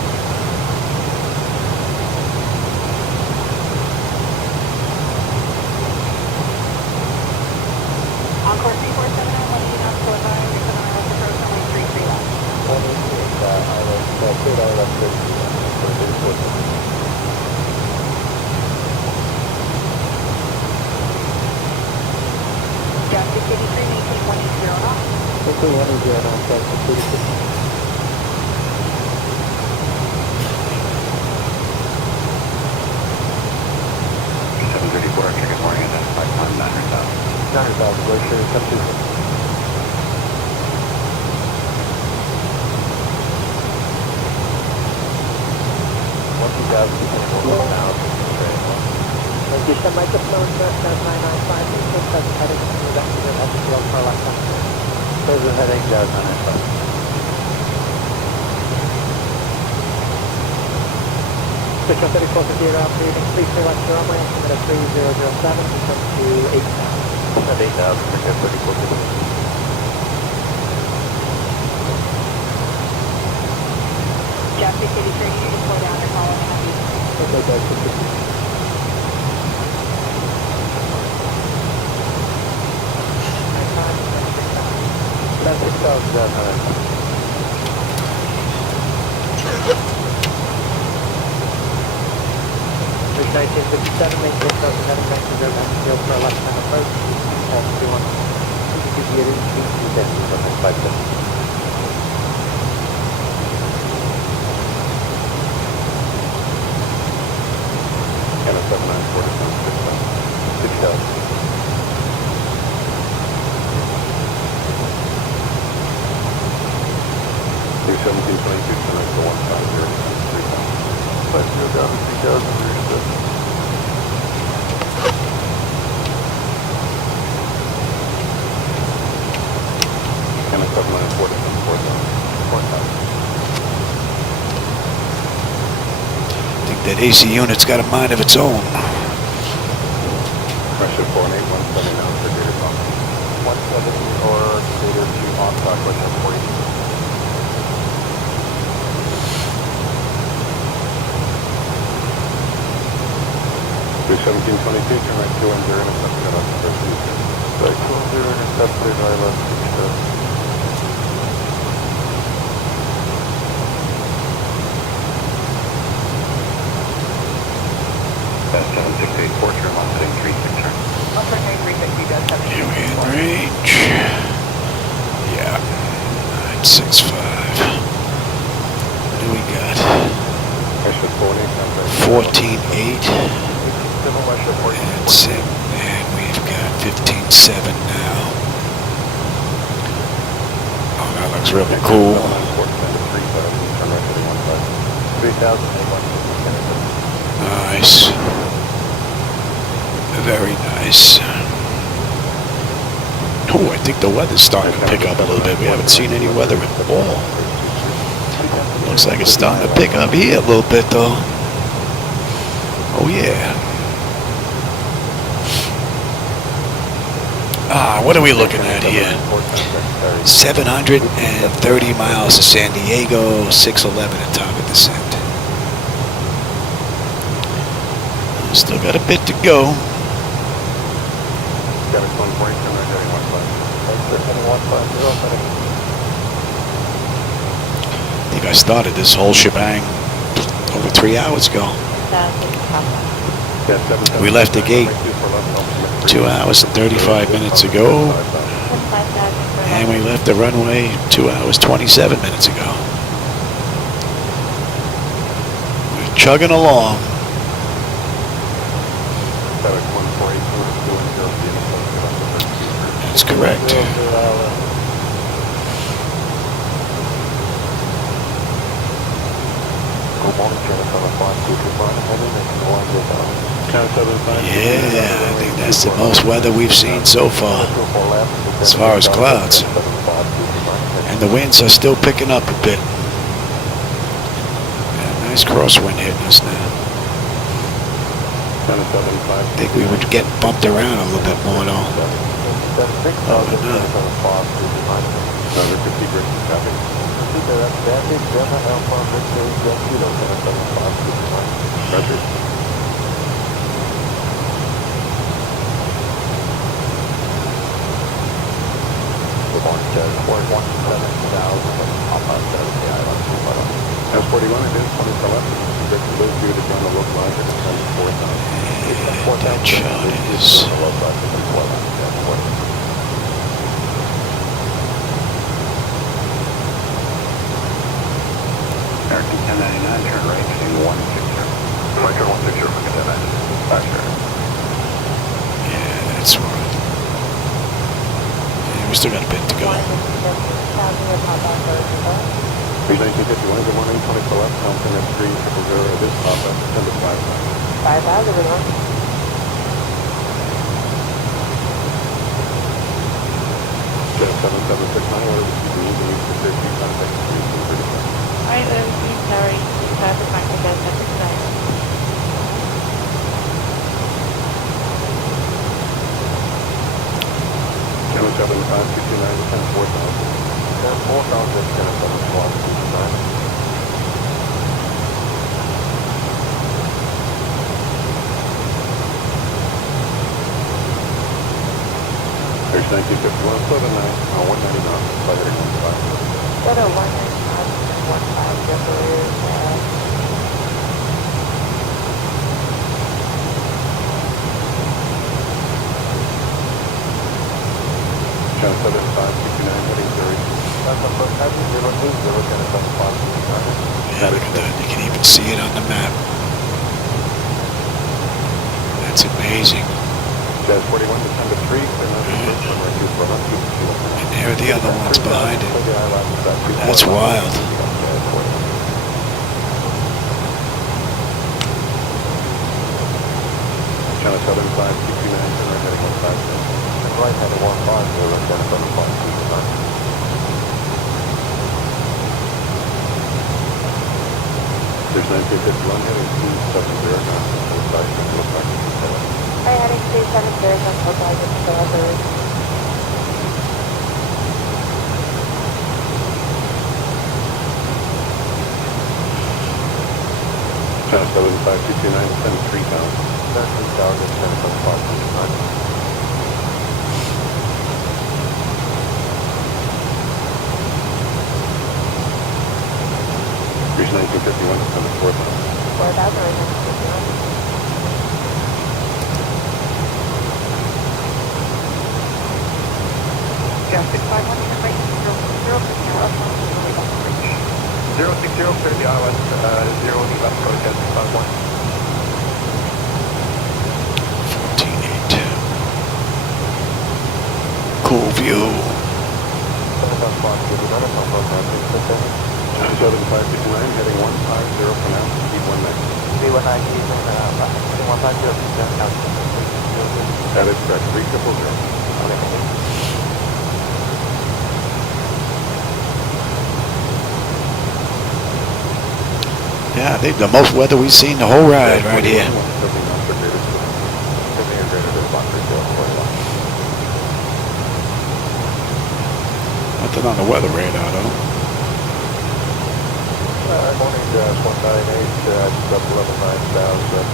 Encore C479, letting you know, slow by, you're coming around the road, only 33 left. 188, island, third island, 33. Down 683, maintain 180 knots. Okay, 180, outside, 36. Good morning, and that's 5 900,000. 900,000, Glacier, come to. Descend microphone, Cessna 995, Eastern, present heading, investigator, altimeter, car left on. Present heading, 995. Switch on 34 for theater operating, 33 left to runway, estimate of 3007, descend to 8,000. Descend 8,000, forget 34 for Jeff Big City Training, you just slow down and follow me. Okay, guys. That's 6,000. Bridge 1957, maintain Southern Heading back to 090 for a left-hand approach. Taxi 1. CCTV at 18, 210, 157. And a 7947, 6,000. 6,000. You're 1722, tonight for 150, 3,000. 50 down to 3,000, reached it. And a 7947, 4,000. I think that AC unit's got a mind of its own. Pressure 481, 170 now for data talk. 170 or data to on talk, pressure 40. You're 1722, turn right 210, intercepted at Right 210, intercepted, right left 6,000. That's 768, port turn, left heading 36, turn. I'll turn 360, does 7. Yeah, we in range. Yeah. 965. What do we got? Pressure 14.8. And 7. And we've got 15.7 now. Oh, that looks really cool. 3,000. Nice. Very nice. Oh, I think the weather's starting to pick up a little bit. We haven't seen any weather at all. Looks like it's starting to pick up here a little bit, though. Oh, yeah. What are we looking at here? 730 miles to San Diego, 611 at top of descent. Still got a bit to go. I think I started this whole shebang over 3 hours ago. We left the gate 2 hours and 35 minutes ago, and we left the runway 2 hours 27 minutes ago. We're chugging along. That's correct. Yeah, I think that's the most weather we've seen so far, as far as clouds. And the winds are still picking up a bit. Yeah, nice crosswind hitting us now. I think we would get bumped around a little bit more though. Oh, we're not. That's 41, it is 20 to left. That's the low view to down the low line, and 4,000. That shot is... American 1099, turn right, heading 160. Right, turn 160, forget that, back there. Yeah, that's right. Yeah, we still got a bit to go. 1951, good morning, 20 to left, Mountain M3, 000, it is top, 10 to 5. 5,000, everyone. Jet 7769, order to be used to 13, contact 335. Alright, sorry. Traffic might be best at this time. Channel 75, 229, 10, 4,000. 4,000, Channel 7, 12, 229. There's 1951, Southern 190 knots, flight heading 15. Weather 195, 15, Channel 7, 569, heading 30. That's the first time you zero two, zero, Channel 7, 569. Yeah, look at that. You can even see it on the map. That's amazing. Jazz 41, descend to 3, clear number 6, runway 24, And there are the other ones behind it. That's wild. Channel 7, 569, heading 150. And right heading 150, Channel 7, 569. There's 1951, heading 270 knots, outside, Central Park, Hi, heading 270, Central Park, delivery. Channel 7, 5229, descend 3000. Descend 3000, Channel 7, 569. Reach 1951, descend to 4000. 4,000, reason 51. Traffic 51, right 060, clear 060, clear the ILS, 0 knee left approach, Jazz 651. 14.8. Cool view. 7559, heading 150 for now, speed 190. Speed 190, 150, That is correct, 3000. Yeah, I think the most weather we've seen the whole ride right here. Nothing on the weather radar though. Morning, Jazz 198, just up 11,900.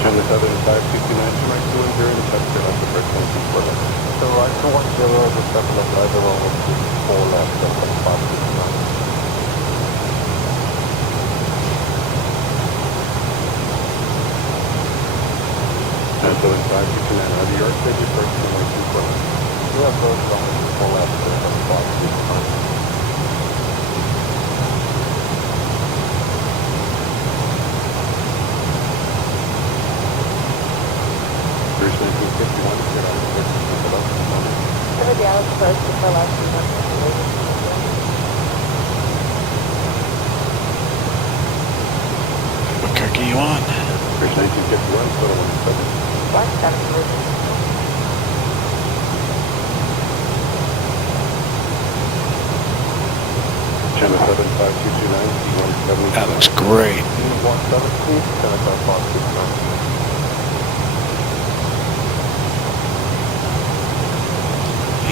Channel 7, 569, to right 210, and touch your left approach 124 left. So right 210, just up 11,900, 4 left, up 569. Channel 7, 569, out of York, take your first 124 left. You have both on 4 left, up 569. First 1951, get out of the Cover the Alice close to for last 200. What kirk are you on? First 1951, photo 17. Black 7, reason. Channel 7, 5229, C170. That looks great. C170, Channel 559.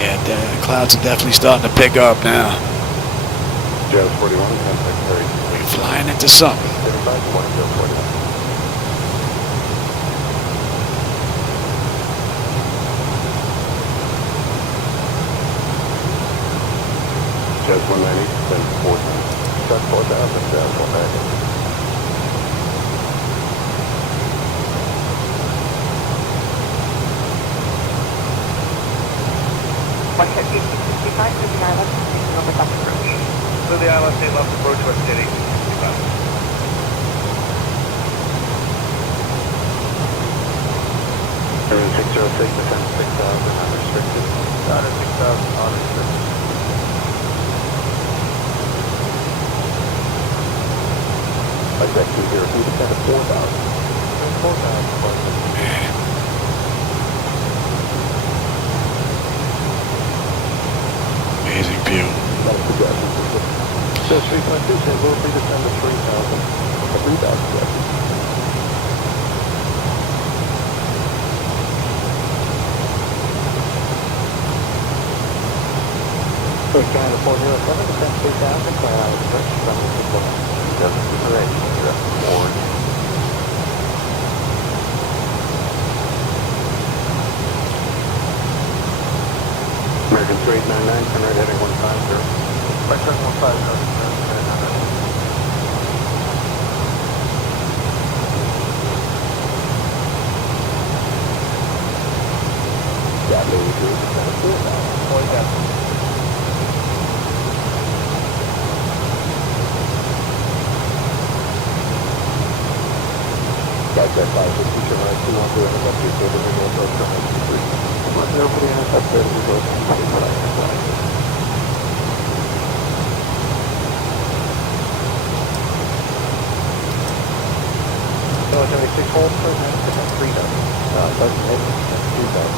Yeah, the clouds are definitely starting to pick up now. Jazz 41, contact Harry. We're flying into something. 35 to 1041. Jazz 190, send 4,000. Jazz 4,000, Jazz 190. Watch at 1865, through the island, taking over left approach. Through the ILS, left approach, West City, 1865. Airline 606, descend 6,000, unrestricted. Out of 6,000, unrestricted. Like that 202, descend to 4,000. 4,000. Amazing view. So 3.2 said we'll be descend to 3,000. 3,000. First Channel 407, descend 3,000, clear out of the bridge, runway 249. Doesn't consideration, that's forward. American 3899, turn right heading 150. Right turn 150. Yeah, maybe do it. Got that 550, turn right 212, intercept, your favorite radio approach, turn right 23. 10 for the intercept, there we go, 2 76 hold, first minute, 3 down. Doesn't hit, 2 down.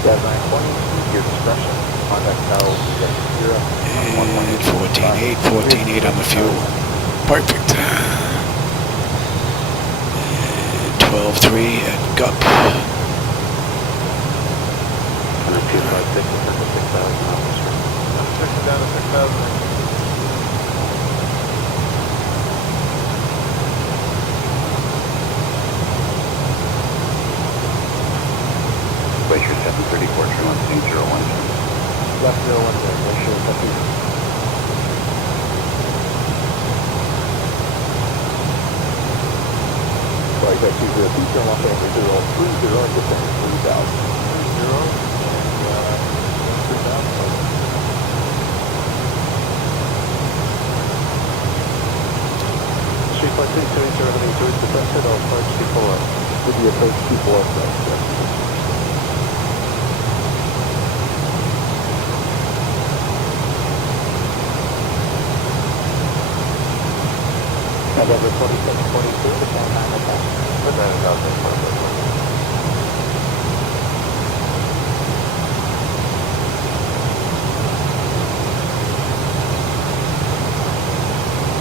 Yeah, 920, your discretion, contact now, And 14.8, 14.8 on the fuel. Perfect. And 12.3 at GUP. And then 256, 6,000 miles. Switching down to 6,000. Glacier 734, turn left, 01. Left 01 there, Glacier 734. Right, that's 20, turn left, 030, and descend 3,000. 30, and 3,000. Street 532, everything to it, defensive, I'll approach T4. With the approach T4, right? November 2742, the same time attack. Put that in out there.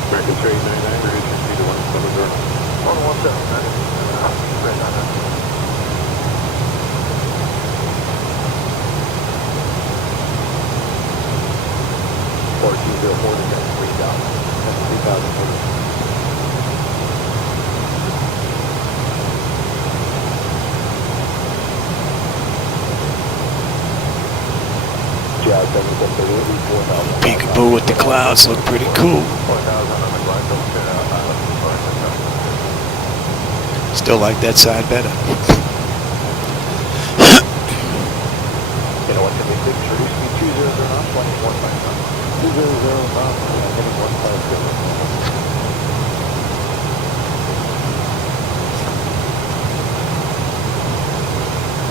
American 3899, reduce your speed to 170. 117, right on that. $14.04 to get 3,000. That's 3,000. Peekaboo with the clouds look pretty cool. 4,000 on the glide filter. Still like that side better. You know what, can we fix reduce speed 200 knots, 155 knots? 200 knots, heading 150.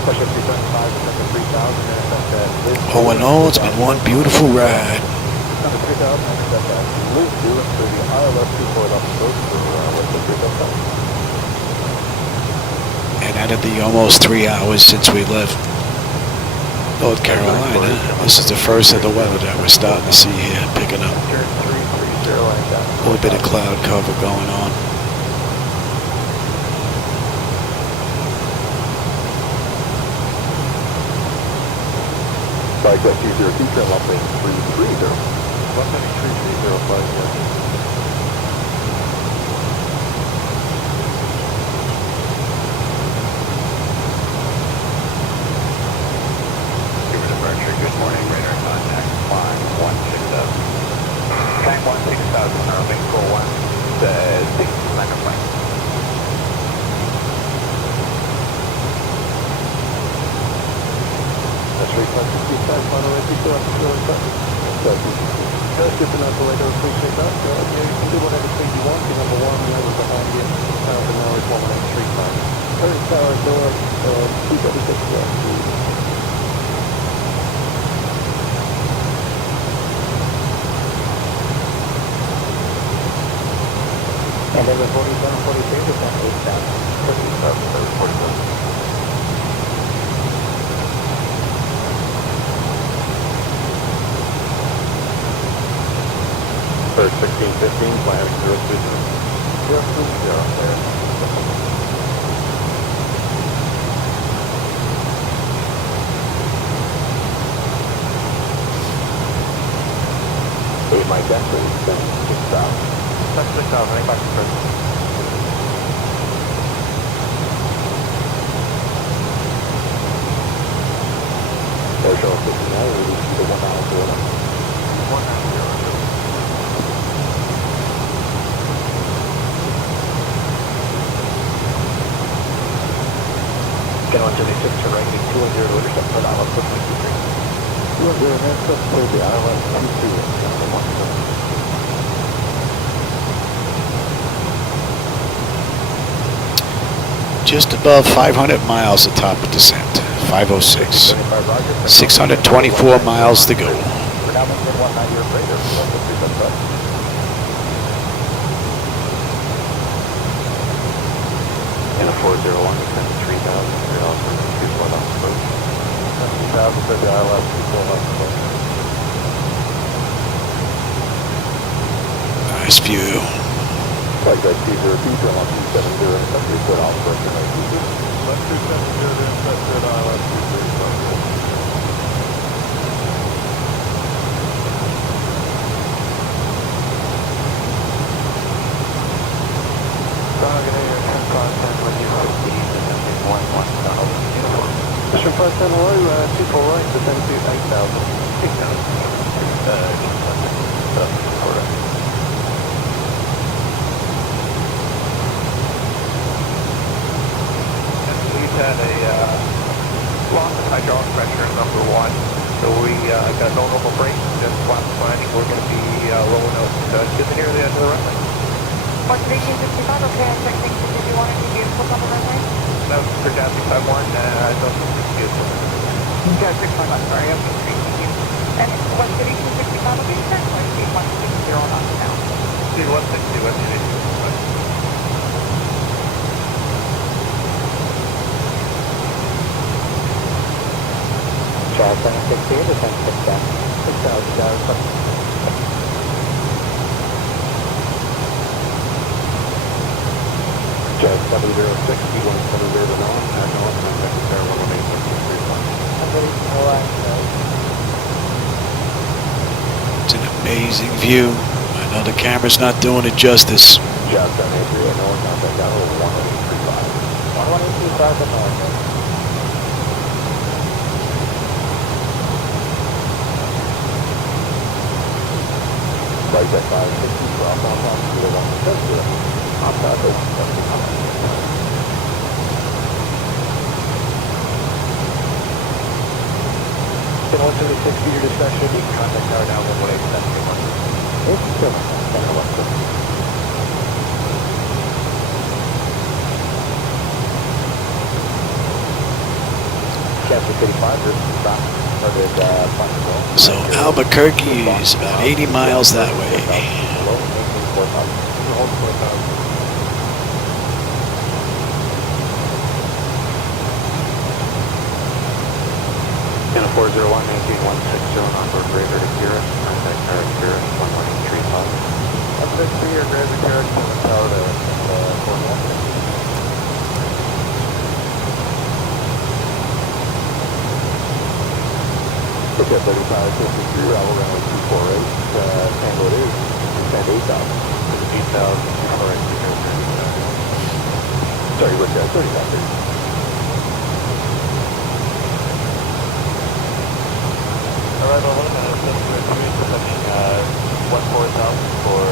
Push up 275, descend to 3,000, intercept at All in all, it's been one beautiful ride. Number 3,000, intercept at Liz 2 and through the ILS 24 left approach for west of 3,000. And out of the almost 3 hours since we left North Carolina, this is the first of the weather that we're starting to see here, picking up. A little bit of cloud cover going on. Flight jet 202, turn left lane 330. Left heading 3305, yeah. Good morning, radar contact, climb 16,000. Climb 16,000, wing go 16, land of plane. That's right, 565, final right, people have to go inside. Skipping out the way, don't appreciate that. Yeah, you can do whatever speed you want. You're number 1, the other's behind you. And now it's 135. Current tower door, 236 left. And then the 47, 43, descent 8,000. 47. First 1615, planning 030. 030 there. Eight my deck, please. descend 6,000. Touch 6,000, hang back to Chris. Air Shuttle 59, release to 190. 190. Get 176 to right, 210 to intercept for ILS 423. 210, intercept for the ILS 22. Just above 500 miles the top of descent. 506. 624 miles to go. We're now making 190 or greater for the 375. And a 401, descend 3,000, you're also going to 24 knots approach. 2,000 for the ILS 24 knots approach. Nice view. Like that Caesar Caesar on 270, that's 3 foot off approach and like Caesar. Left 270, that's good ILS 23. Mission 510 hello, 24 right, descend to 8,000. We've had a loss of hydraulic pressure in number 1, so we got no normal brakes, just flat sliding. We're going to be rolling out just near the end of the runway. What's the 1865? Okay, I checked things. Did you want it to be vehicles on the runway? That was for Jazzy 51, I don't think it's beautiful. Jazz 61, I'm sorry, okay, thank you. And what's the 1865? Okay, that's like 8160 knots now. Speed 160, what's the 1865? Charles 716, descend 6,000. Jet 706, speed 170 to known, and north, contact Air 118, It's an amazing view. I know the camera's not doing it justice. Jet 783, known, contact Air 1835. 1835 to north. Right at 560, drop off on to the 170. On top of Then 176 feet discussion, you can contact tower down 118, it's still center left. Chapter 35, this is stop. So Albuquerque is about 80 miles that way. In a 401, maintain 160 onboard Graver to Kira, contact tower Kira, 11835. That's good for your Graver Kira, tower to 41. Okay, 35, 53, Ravel runway 248, Tango it is, descend 8,000. 8,000, 248, sorry, what's that, 35, 30. Alright, well, hold on, I'm going to descending 14,000 for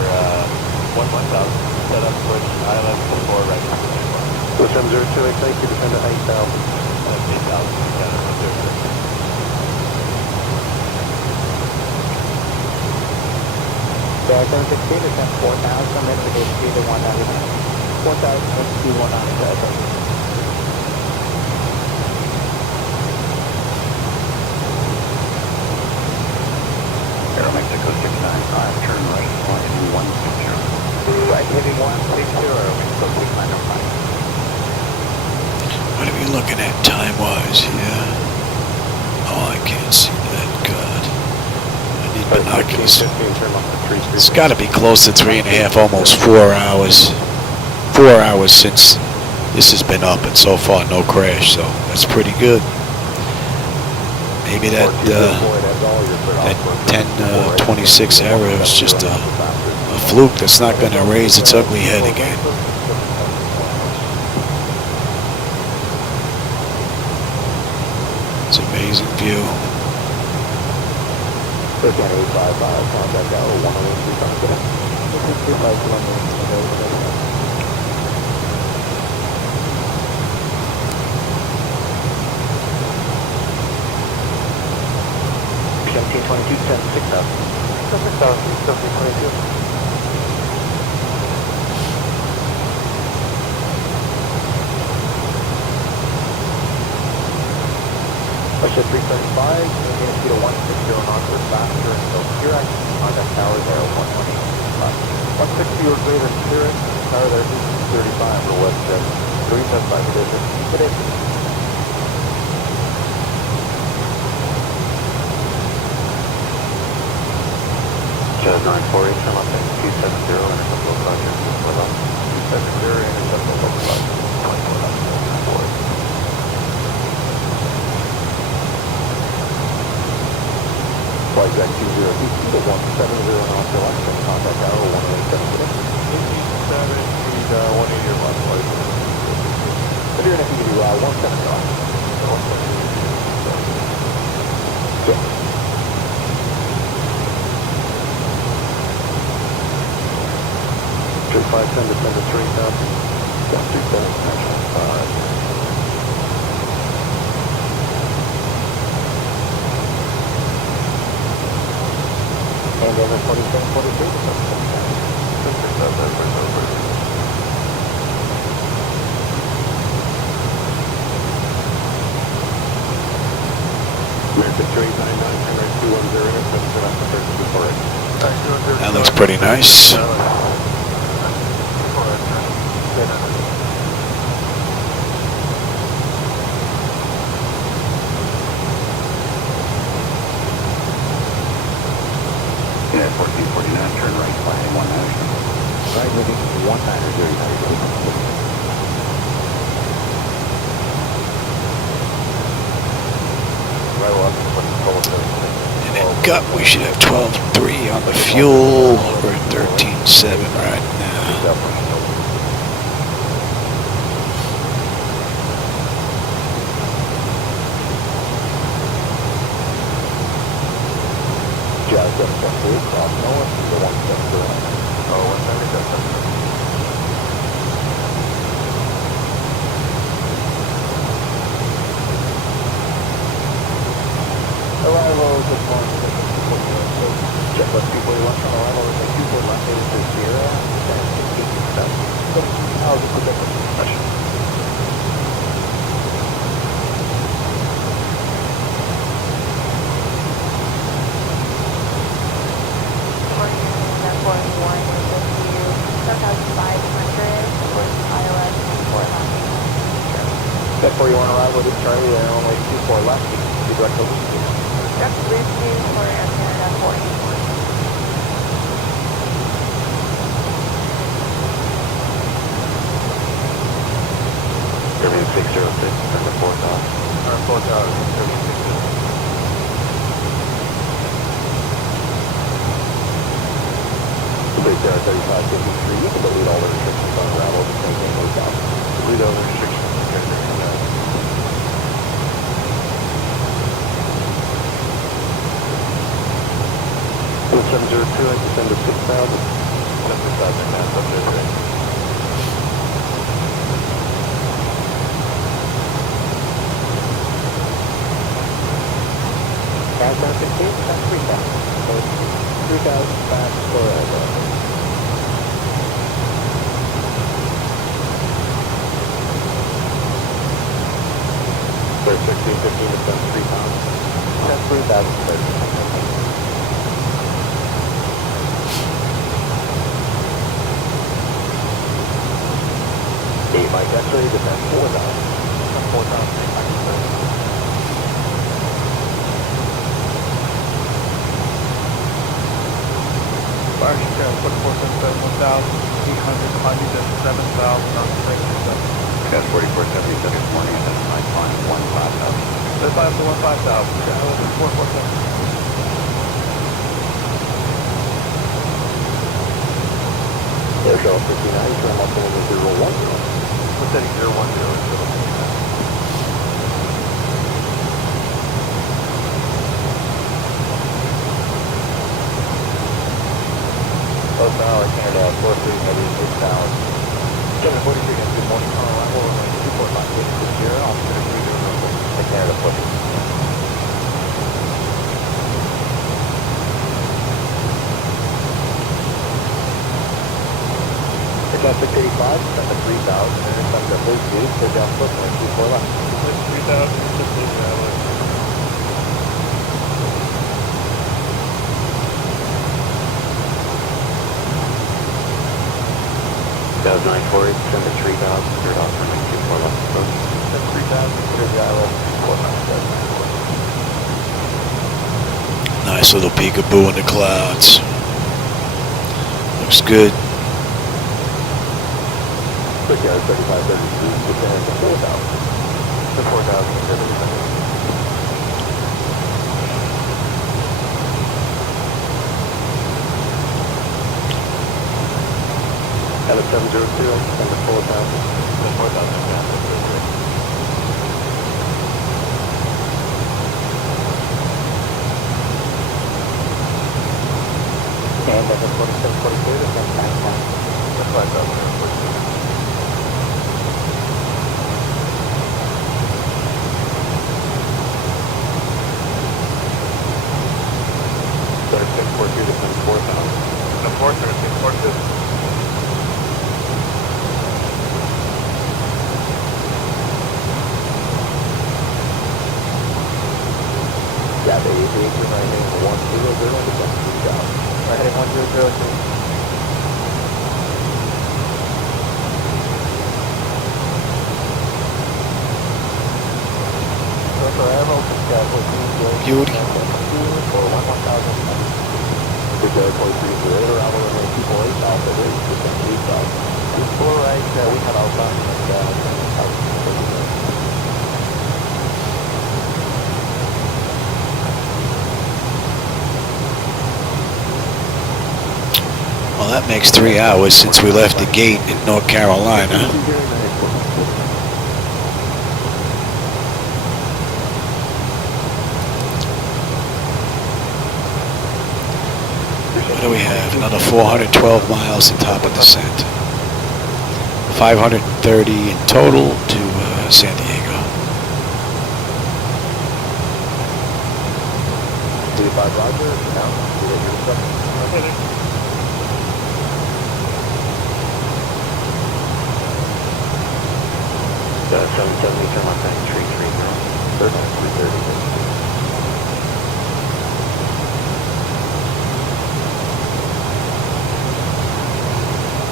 11,000, set up switch ILS for right. Switch from 028, thank you, descend to 8,000. 8,000, yeah, Jet 716, descend 4,000, investigate speed to 199. 4,000, speed 199. Mexico 695, turn right, heading 160. Right, heading 160, Mexico 695. What are we looking at time-wise here? Oh, I can't see that. God. I need binoculars. It's got to be close to 3.5, almost 4 hours. 4 hours since this has been up, and so far no crash, so that's pretty good. Maybe that 1026 error was just a fluke that's not going to raise its ugly head again. It's an amazing view. KSAN 855, contact tower 10835. 1722, 10, 6000. 1722. I said 335, maintain speed of 160 knots or faster until clear action. Contact tower there 118. 160 or greater clearance. Tower there 35 for WestJet. 375 position. Today. Jet 948, turn left at 270, intercept low Roger, 270, intercept low Roger, 24 Flight deck 20, to 170 knots or less, and contact tower 187 today. 1870, 180 or less flight. If you're going to do 170 knots. 170. Yeah. Trip 510 descend to 3000. 137, national 5. And over 47, 43. American 399, primary 210, intercept for left of 32 That looks pretty nice. Yeah, 1449, turn right, flying 1 national. Right, moving 1930. And in gut, we should have 12.3 on the fuel. We're at 13.7 right now. Jazz 772, cross north, to 170. Oh, 170. Arrival, good morning. Jet left 241 from arrival, runway 24 left, is to Sierra, and 18 I'll just put that for discussion. That 41 arrival, this Charlie, and only 24 left, you can be direct over. Yep, 32 for American 40. Irving 606, turn to 4,000. Turn 4,000, 36. Big 3553, you can delete all the restrictions on arrival, just maintain those down. Delete all the restrictions. Okay, 702, and descend to 6,000. 7,000, man, subject rate. KSAN 15, that's 3,000. So 3,000 back forever. Clear 16, 15, descend 3,000. That's 3,000. Mike, that's ready to descend 4,000. 4,000. Fire Chicago, 4477, 1,800, climbing to 7,000 on 6. Cat 4477 this morning, and then I climb 1,500. Let's climb to 1,500. 447. Airshell 59, turn left over 010. What's that 010 instead of 59? Both Tower, Canada, 43, heading 6,000. 743, good morning, on arrival, runway 245860, officer 30, Canada, 40. Aircraft 685, send to 3,000, and come to full speed, clear down foot, and 24 left. 3,000, simply valid. Down 940, send to 3,000, cleared off for 24 left approach. Send 3,000, clear the ILS 24 left. Nice little peekaboo in the clouds. Looks good. Quick air 3532, descend to 4,000. To 4,000, clear the descent. At a 702, send to 4,000. To 4,000, cancel, clear the descent. And at a 4742, descend to 5,000. To 5,000, 642 to 4,000. The 43642. Yeah, the aviation landing 100 and descend to 3,000. We're heading 1002. Beauty. For 1,000. Big Air 43, arrival of 248, Alpha 8, 3,000. All right, we have outbound and Well, that makes 3 hours since we left the gate in North Carolina. What do we have? Another 412 miles in top of descent. 530 in total to San Diego. 35 Roger, now, we'll get your stuff. The 770, turn left heading 330, third line 330.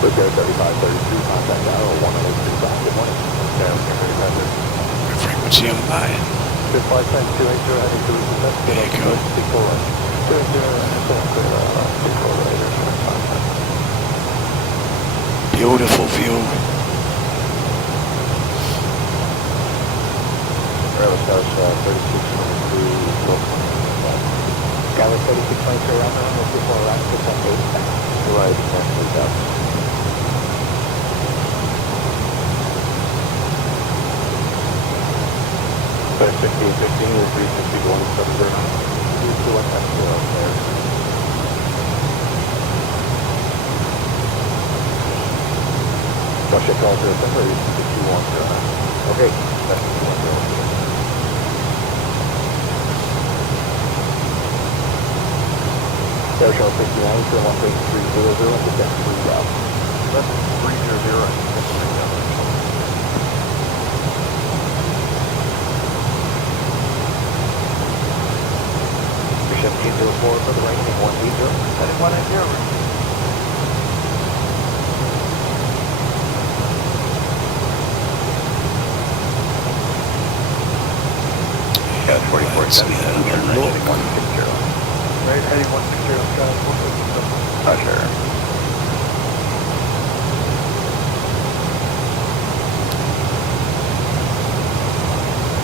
Quick Air 3532, contact arrow 10835, good morning. Down 3532. Frequency on 9. Good flight time 280, heading to reset. There you go. 64 right. 20, clear, 64 right, airport contact. Beautiful view. Airless House 3623, Galley 3623, around the 54 right, 618, right, exactly that. Flight 1515 is 360 going to 709. 221 there. Russia call to the number 210. Okay, that's 210. Airshell 59, turn 18300, and descend 3,000. That's 300 and descend 3,000. Bishop 204 for the ranking 180, heading 180. Yeah, 44. Heading 160. Right, heading 160, Scott. Roger.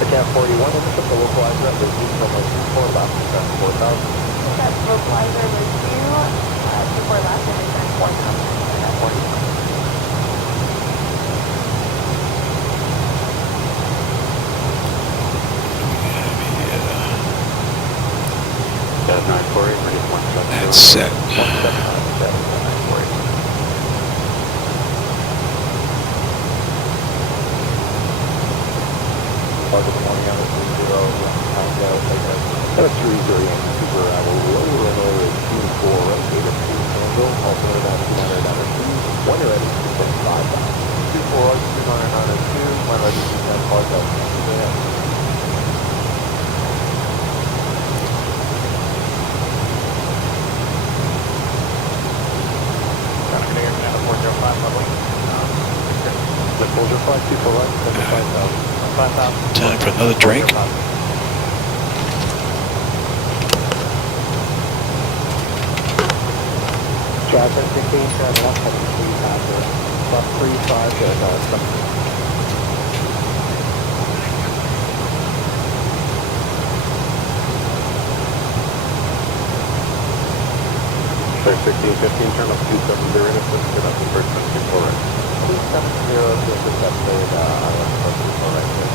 The Cap 41, and this is the localizer at the East from 4 left, 4,000. That localizer was due, 24 left, and it's 4,000. That's set. Target the morning out at 30, 30, Super, I will lower and over at 2-4, right, 8 of 2, handle, altimeter down 200 out of 2, when you're ready, 5 down. 2-4, right, 200 out of 2, when ready, 5 down. Time for another drink. Traffic 16, traffic 173, plus 35, Sir 1615, turn up 270, intercept, get up to first 24 right. 270 to intercept, island, first 24 right there.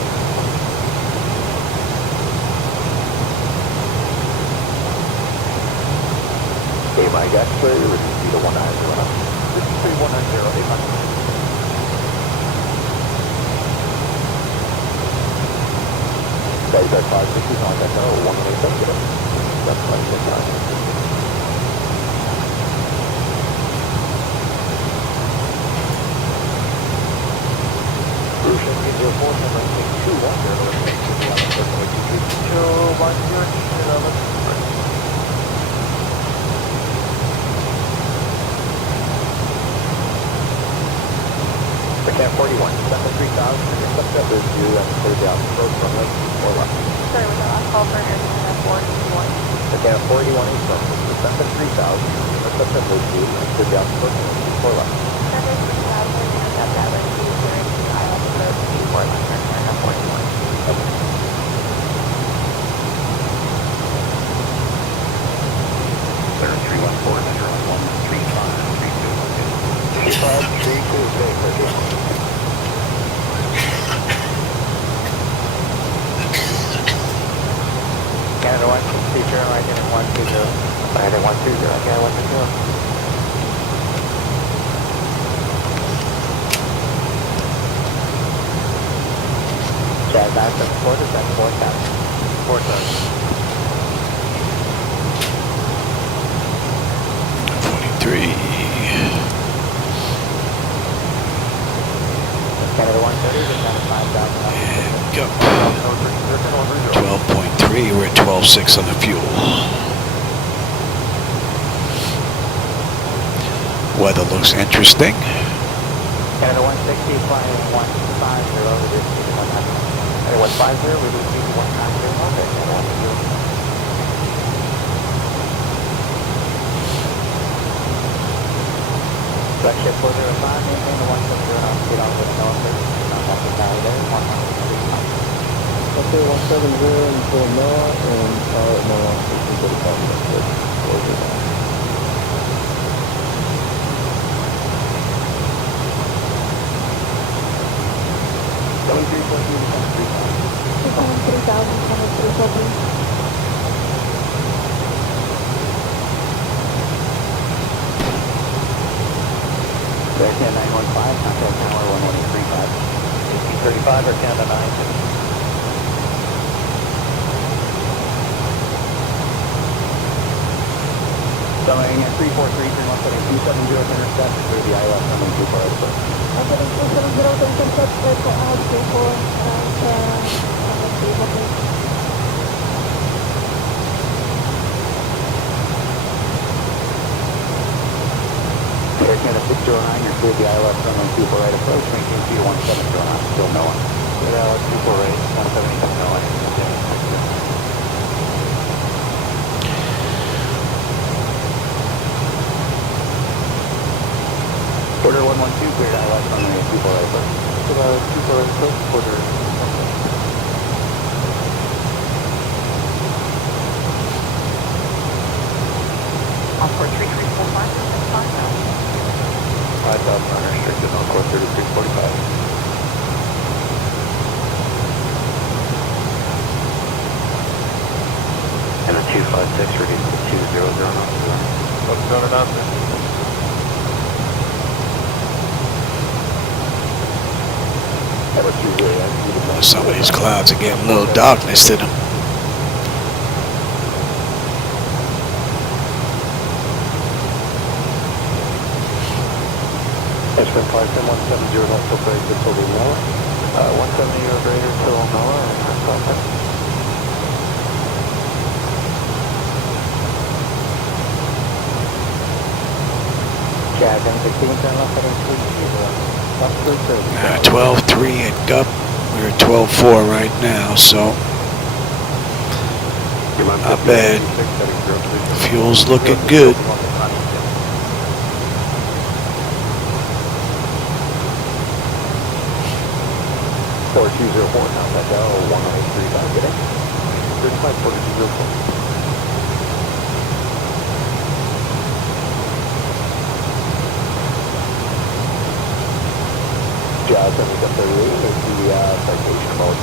Okay, my gas clear, you're ready to speed of 190, this is 3190, guys, that 560 on that, no, 187, get up. That's 569. Your phone number is 210, the Cat 41, Cessna 3000, intercept that is you, and clear down the road from left or left. Sorry, was that last call for Arizona 41? The Cat 41 is from the Cessna 3000, intercept that is you, and clear down the road from left or left. Cessna 3000, intercept that was you, during the island road 24 left, turn up 41. Okay. Sir, 314, 135, 32, okay. Canada 160, turn right in 120. Canada 120, Canada 120. Chad, back to the quarter, that's 4,000. 43. Canada 130, Canada 5,000. Go. 12.3. We're at 12.6 on the fuel. Weather looks interesting. Canada 160, flying 150, over this speed 190. 150, we do speed 190, okay, Canada. Flight ship 405, maintain the 170 knots, get on with no service, not happy power there, 135. Okay, 170 until NOAA and power at NOAA, 1635. American 915, contact tower 1135. 1835 or Canada 9. Something at 343, 270 intercept through the ILS coming 24 right foot. Okay, 270 intercept with 34, Air Canada 609, you're through the ILS runway 24 right approach, maintain speed 1709, still no one. Good ILS 24 right, 177 no one. Quarter 112, cleared ILS runway 24 right approach. Good ILS 24 right approach, quarter. Encore 3345, that's 5,000. 5,000 unrestricted on course 3345. And a 256 ready for 200 knots. What's going on there? Some of these clouds are getting a little darkness to them. Spring 510 170 North Break to Total Noah. 170 or greater Total Noah. Jack, M16, turn left heading 3, 12.3 at Gup. We're at 12.4 right now, so not bad. Fuel's looking good. Four 204, contact L 183, getting 35 4204. Jazz, and we got the route with the citation mode.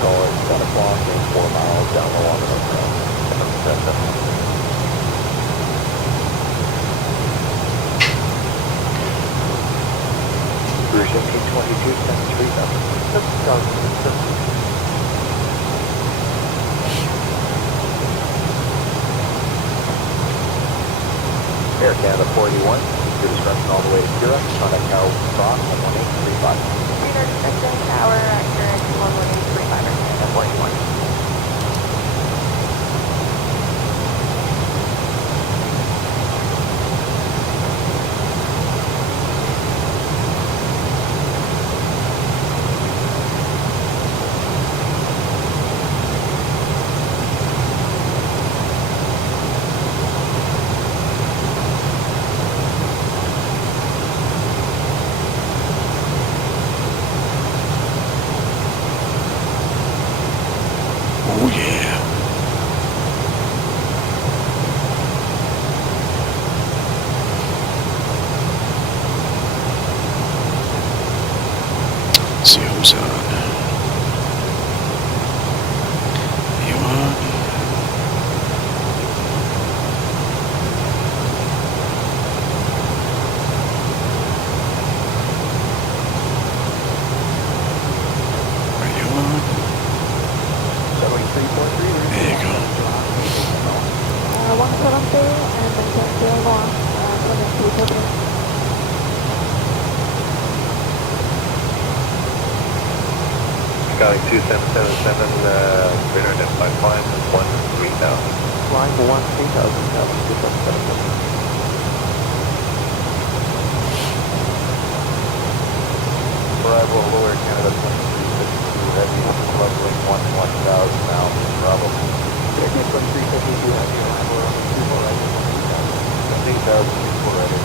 Call it 10 o'clock and 4 miles down the water. Rouge 1822, 73,000. Air Canada 481, your discretion all the way to Kira, contact Tower Cross 1835. Radar description, tower, accurate, 11835, Air Canada 41. Oh yeah. Let's see who's on. You on? Are you on? 7343. There you go. 172 and then 10 go on, 7343. Scotty 2777, radar identified flying 13000. Flying 13000, Arrival lower Canada 2352 heavy, leveling 1000 now, Bravo. Air 2352, heavy, arrival around 24 right, 18,000 people ready.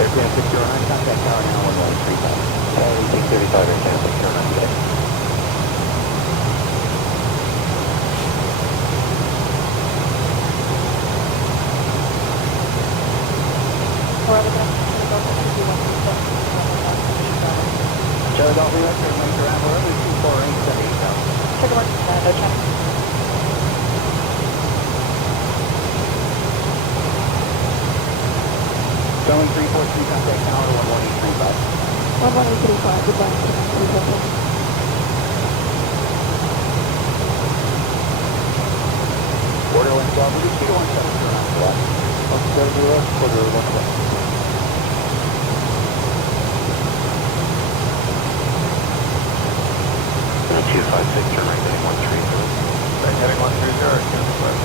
Aircraft 609, contact Tower now 113,000. 1835, Aircraft 609, getting. Charlie Golf, we record major arrival early 248, 78,000. Check one, no check. Going 343, contact Tower 11835. 11835, goodbye, 7343. Borderland Golf, we just 217 around for that. 170, quarter of 1 256, turn right heading 130. Right heading 130, Canada West.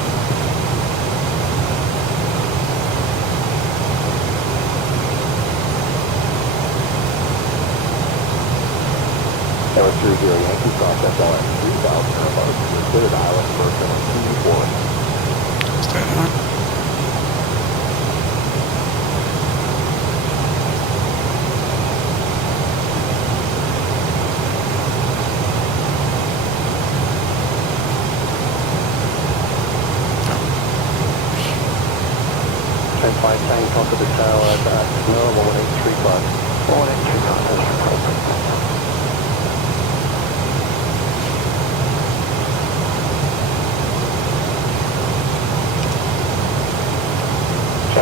That was 30 Yankee process on 3,000 or above. Considered island for T4. Is that on? Five Chang, talk to the tower at no 11835. 11835.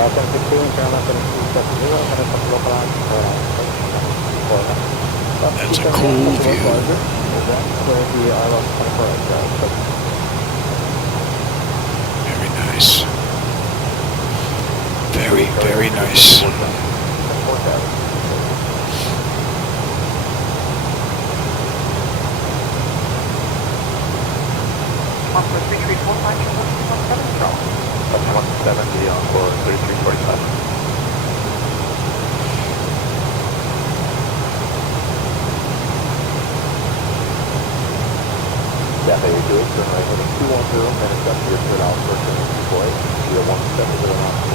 1016, turn left at 270, and a couple of lines. That's a cool view. Very nice. Very, very nice. That's 170 on for 3345. Yeah, there you go. Turn right heading 210, minutes up to your third out for turn deploy. Via 170 knots.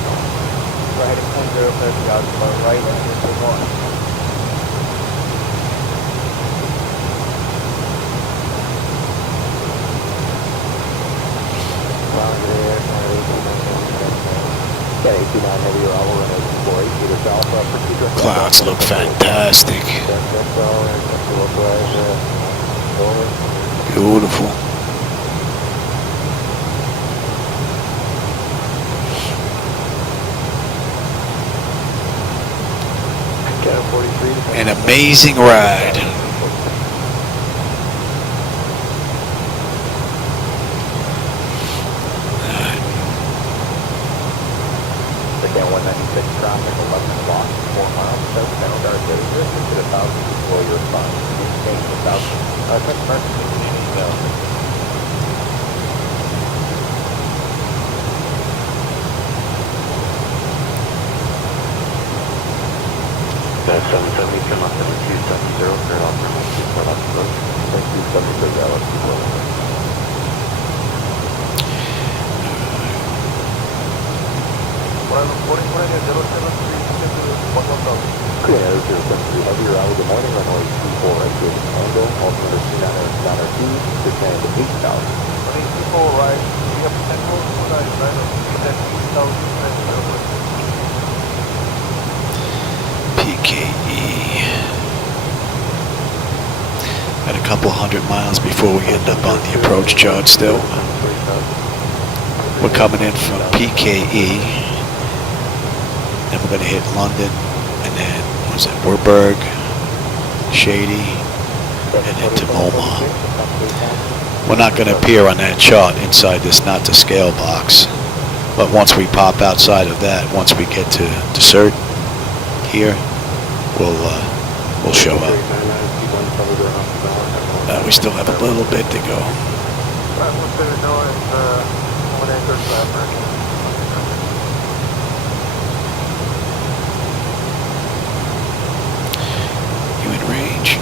Right at 10-0, 30 out, right at 1. Clouds look fantastic. Beautiful. An amazing ride. Again, 196 traffic, 11 o'clock, 4 miles, southbound, Dark Area, into the 1,000 before your response. Change the 1,000. Touch mark, That's 770, turn left number 270, turn off number 24 left approach. Thank you, 70, Dallas, 24. Clear, 073, heavy rally, good morning, runway 24, exit Tango, altimeter 2902, descend 8,000. Runway 24, right, we have Tango, 299, PKE. At a couple hundred miles before we end up on the approach chart still. We're coming in from PKE. Then we're going to hit London. And then, what is it, Warburg, Shady, and into Moma. We're not going to appear on that chart inside this not to scale box. But once we pop outside of that, once we get to cert here, we'll show up. We still have a little bit to go. You in range?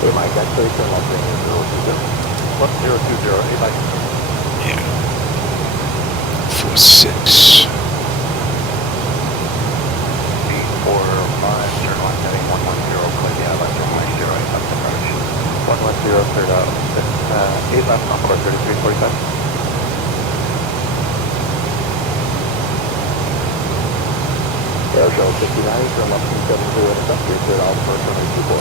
Hey Mike, actually turn left range 020. 1020, hey Mike. Yeah. 46. 405, turn left heading 110, clear the left runway 08, up to approach. 110, cleared out. 8 left on course 3345. Airshow 59, turn left 270, intercept, cleared out for runway 24.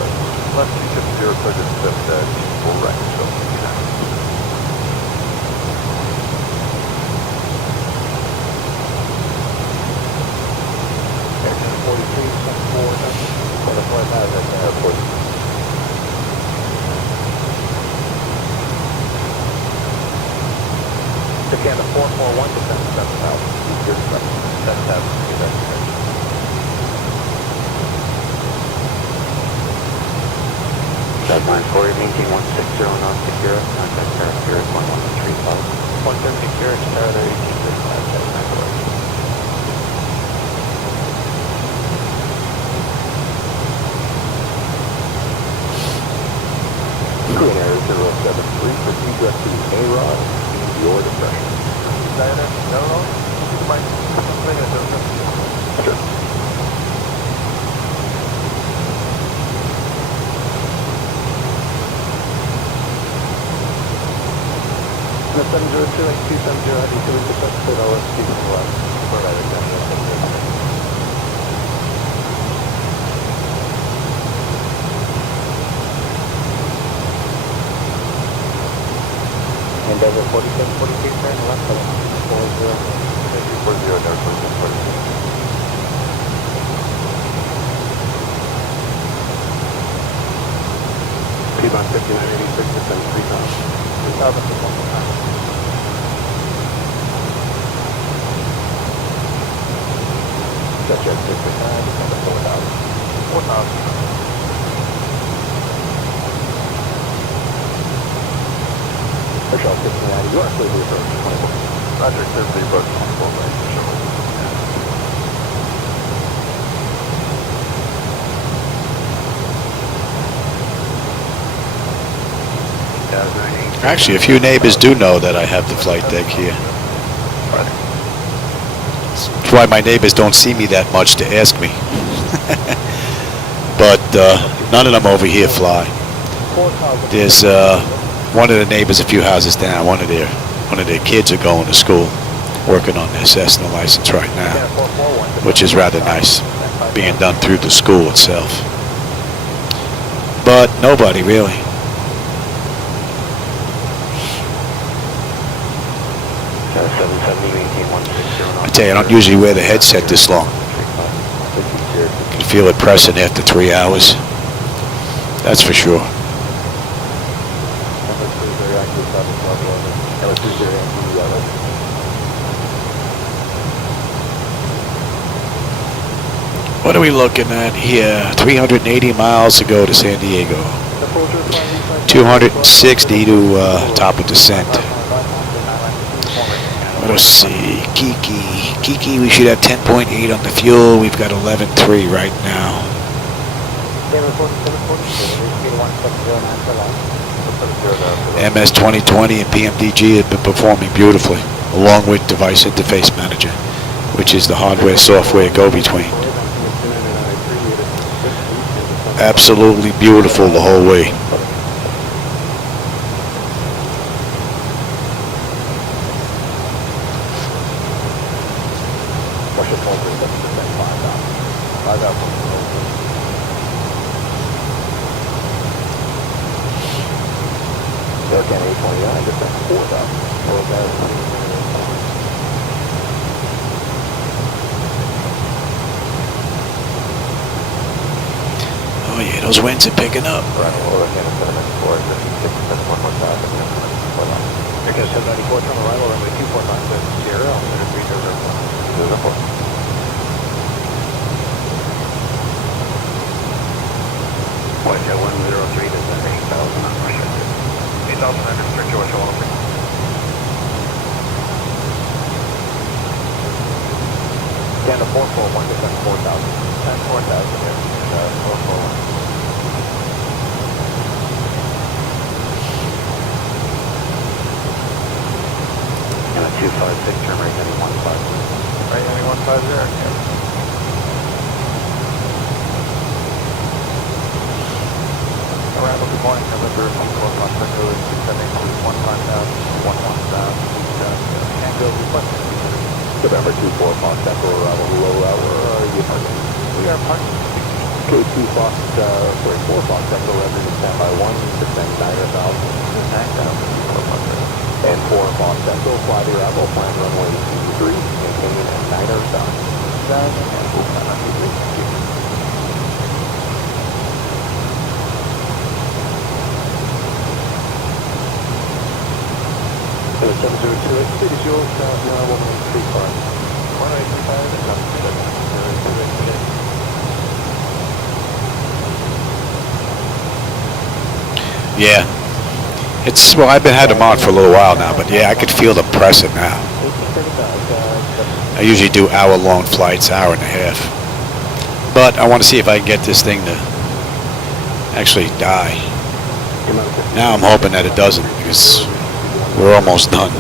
Left 270, cleared intercept, full right, so 59. Canada 441 to 7,000. 7,000. Deadline Corey, maintain 160 knots secure. Contact Sarah Spirit 1135. 170 secure, Canada 1835. Deadline Corey. Clean Air 073, proceed direct to A-Rod, your depression. No, you might something that doesn't. Sure. The 702 and 270 heavy to intercept for our speaking left. For right again. Endeavor 46, 43, turn left, 40. P-Bond 5986, descend 3,000. 3,000 to 119. Check 669, descend to 4,000. 4,000. Michelle 690, you are clear to approach 24. Roger, clear to approach 24, right, Michelle. Actually, a few neighbors do know that I have the flight deck here. That's why my neighbors don't see me that much to ask me. But none of them over here fly. There's one of the neighbors a few houses down. One of their kids are going to school, working on their Cessna license right now, which is rather nice, being done through the school itself. But nobody really. I tell you, I don't usually wear the headset this long. You can feel it pressing after 3 hours. That's for sure. What are we looking at here? 380 miles to go to San Diego. 260 to top of descent. Let's see, Kiki, we should have 10.8 on the fuel. We've got 11.3 right now. MS 2020 and PMDG have been performing beautifully, along with Device Interface Manager, which is the hardware-software go-between. Absolutely beautiful the whole way. Oh yeah, those winds are picking up. Whitejet 103 to 8,000 on pressure. 8,000 under Mr. George Walter. Stand to 441 to 4,000. 4,000 is 441. And a 256 turn right heading 150. Right heading 150, yeah. Arrival, good morning, November 24th, Los Angeles, descending to 15,000, 11,000, and go requesting. November 24th, Los Angeles, arrival, low hour, where are you parking? We are parking. K2 Fox, 4 Fox, Echo, revenue to standby 1, descend 9,000, 9,000, and 4 Fox, Echo, fly the arrival, plan runway 23, maintaining 9,000, and full time on 23. So 702, city fuel, south now 135. 185 is up to 702. Yeah. It's, well, I've been had them on for a little while now, but yeah, I could feel them pressing now. I usually do hour-long flights, hour and a half. But I want to see if I can get this thing to actually die. Now I'm hoping that it doesn't, because we're almost done.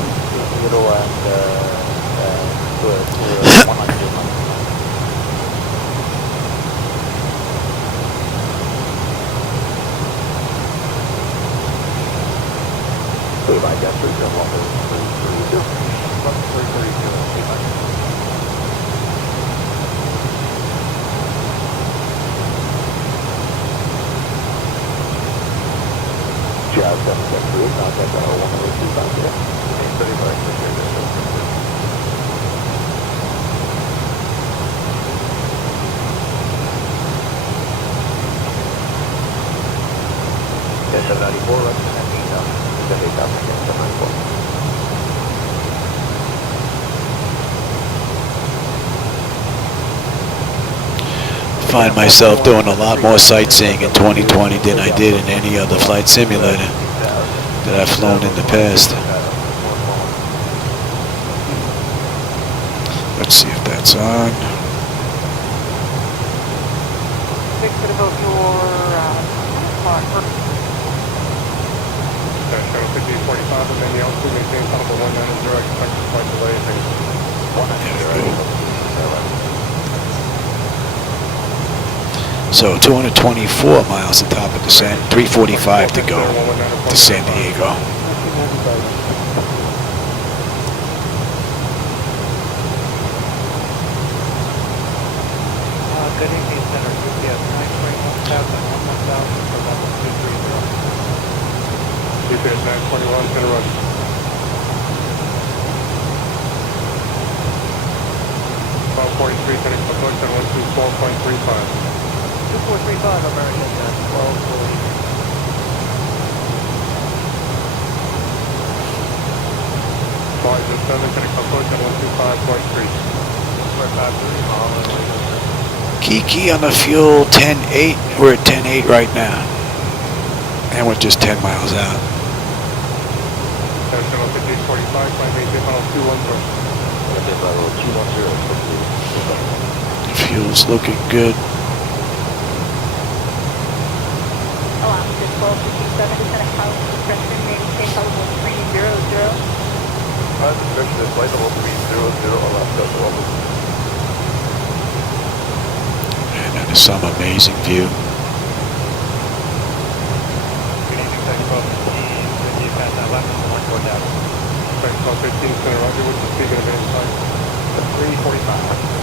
94, left and 8,000 again, 794. Find myself doing a lot more sightseeing in 2020 than I did in any other flight simulator that I've flown in the past. Let's see if that's on. 6 to devote your clock. Channel 1545, and then the altitude maintain tunnel 190, expected flight delay, So 224 miles on top of the San, 345 to go to San Diego. Good evening, Center. UPS 921,000, 11,000 for level 230. UPS 921, center run. 1243, turning approach on 124.35. 2435, American 1240. 507, turning approach on 125.3. Kiki on the fuel, 10.8. We're at 10.8 right now. And we're just 10 miles out. Channel 1545, flight maintain tunnel 210. The fuel's looking good. Alaska 1257, descending house, discretion, maintain level 300. Discretion is flight level 300, Alaska level. And that is some amazing view. Good evening, Technical 15, you pass that left and 1 go down. Technical 15, center roger, what's the speed going to be inside? 345.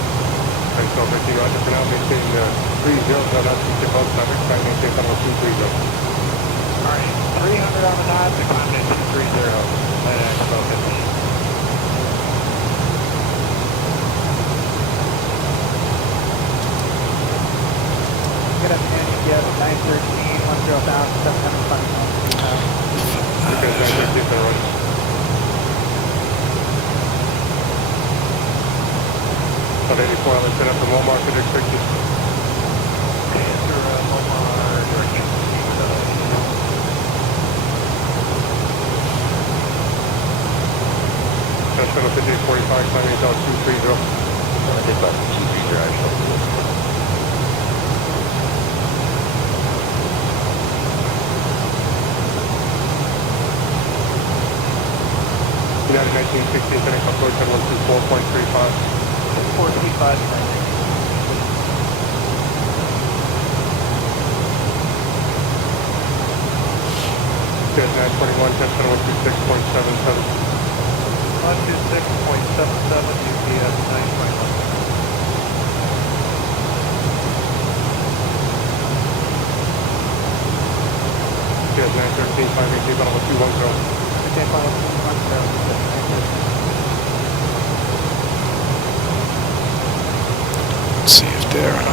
Technical 15, roger, for now maintain 30, not to tip out traffic, flight maintain tunnel 230. Alright, 300 on the dot, to climb to 230, at Expo 15. Good afternoon, UPS 913, 10,720. Okay, 913, center roger. About 84, let's set up the mall market expected. Answer Omar, direction. Channel 1545, climbing down 230. 230, actually. United 1916, turning approach on 124.35. 435. Yes, 921, 10 center 126.77. 126.77, UPS 921. Yes, 913, climbing deep on 210. Okay, final 210. Let's see if they're on.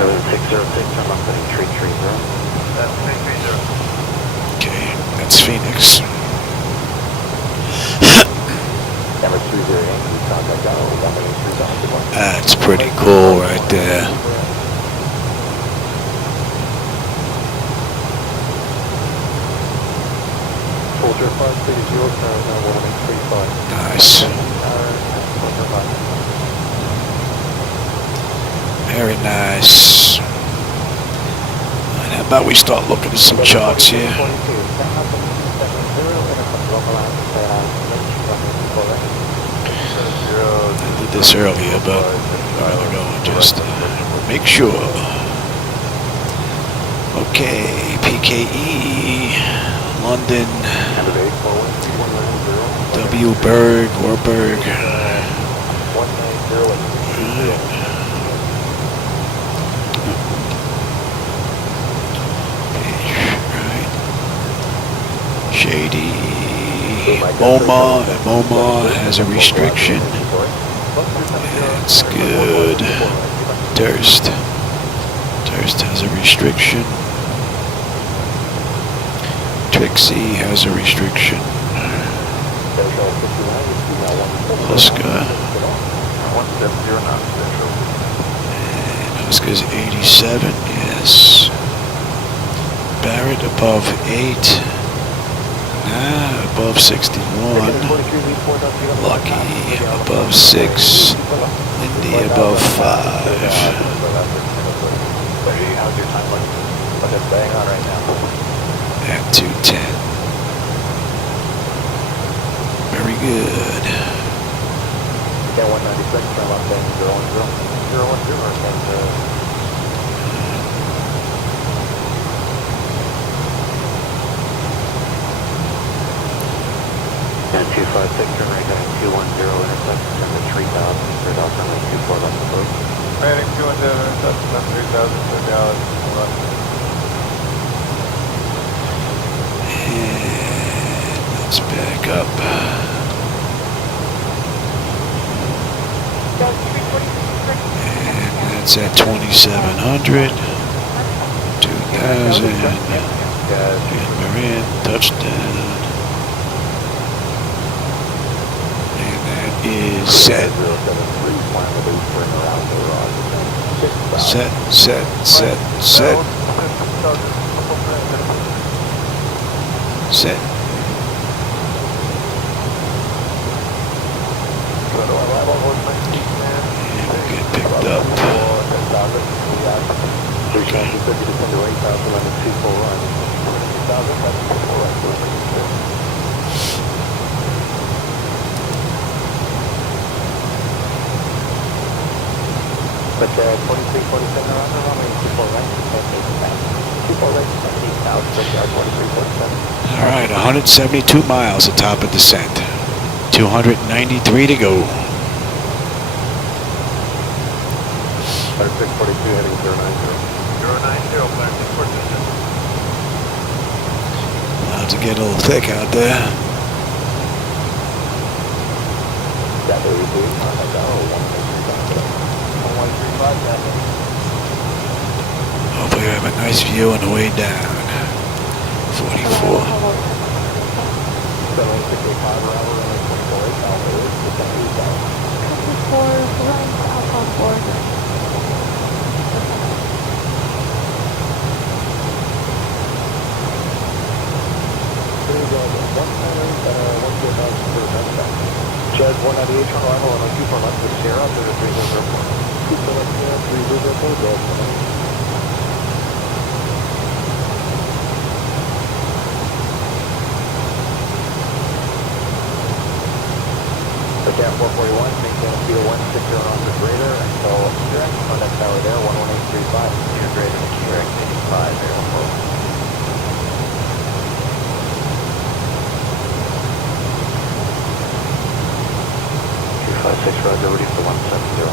7606, I'm up putting 330. That's 330. Okay, that's Phoenix. Number 308, contact down over down. That's pretty cool right there. Soldier 530, now 1835. Nice. Very nice. And how about we start looking at some charts here? I did this earlier, but a while ago, just make sure. Okay, PKE, London, W. Berg, Warburg. Shady. MoMA has a restriction. That's good. Durst. First has a restriction. Trixie has a restriction. Oscar. 170 non-special. And Oscar's 87, yes. Barrett above 8. Nah, above 61. Lucky above 6. Lindy above 5. How's your time looking? But it's bang on right now. At 210. Very good. Yeah, 196, turn left bang 010 and 256, turn right down 210 intersect, turn to 3000, cleared out, turn right 24 left approach. Heading 210 intersection, 3000, clear Dallas, left. And let's back up. And that's at 2700. 2000. And we're in. Touchdown. And that is set. Set, set, set, set. Set. And we'll get picked up. But 23, 27 around, how many people right? 24 right, 78,000, 23, 27. All right, 172 miles atop of descent. 293 to go. 642 heading 090. 090, plan 642. Clouds are getting a little thick out there. Hopefully we have a nice view on the way down. 44. Judge 198 Toronto on 24 left with Sarah, 33 Airport. 2 Airport. Cam 441, maintain a speed of 160 on the greater until direct contact tower there, 11835. You're greater than direct 85 airport. 256, roger, ready for 170.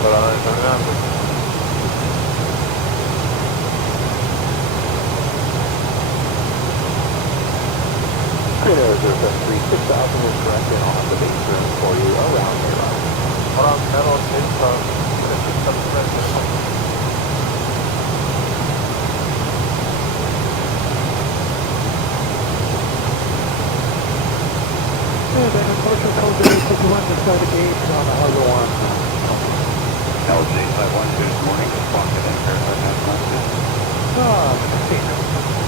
Hold on, turn it on. Green Arizona 3, 6000 is correct, and I'll have the base room for you around here. Hold on, metal, LJ512 this morning, just walked it in, verified that positive.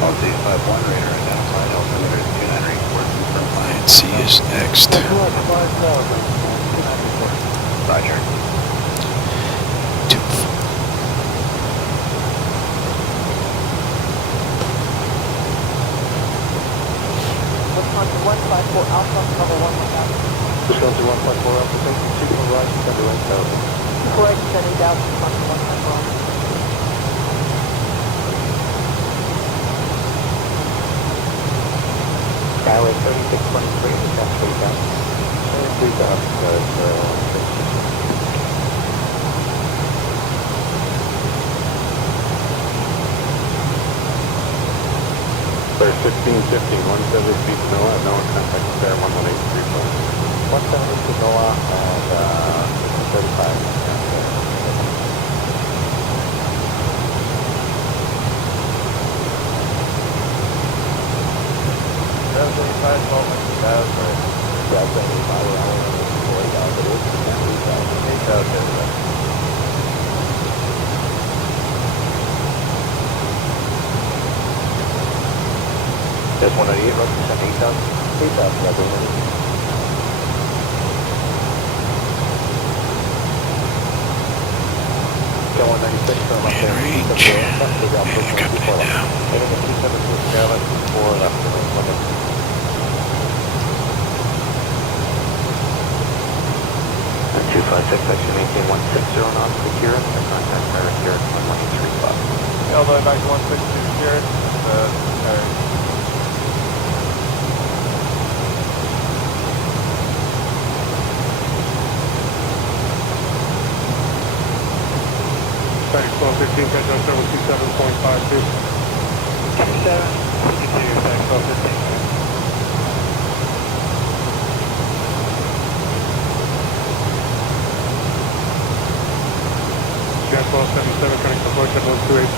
LJ51 radar identified, altimeter 2984, confirmed line. And C is next. Roger. 2. Wisconsin 154 Alpha, cover 1 Wisconsin 154 Alpha, thank you, 2 for right, 71,000. Correct, 70,000, Wisconsin 154. Skyway 3623, that's 3,000. 3,000, There's 1615, 170 feet to NOAA, no one contact there, 11834. 170 to NOAA and 35. That's right. That's right. I don't know what it is. Can't read that. 8,000. That's 198, roughly 8,000. 8,000, that's it. Got 196 from up there. Range. And coming in now. Heading to 272 Scarlet, 4 left. And 256, I should maintain 160 knots to Kira, and contact American Airlines 1135. Elbow back to 162 Scarlet. Alright. Sorry, 1215, catch on 727.52. 57, 52, back 1215. Jet 1277, cutting to approach at 128.1.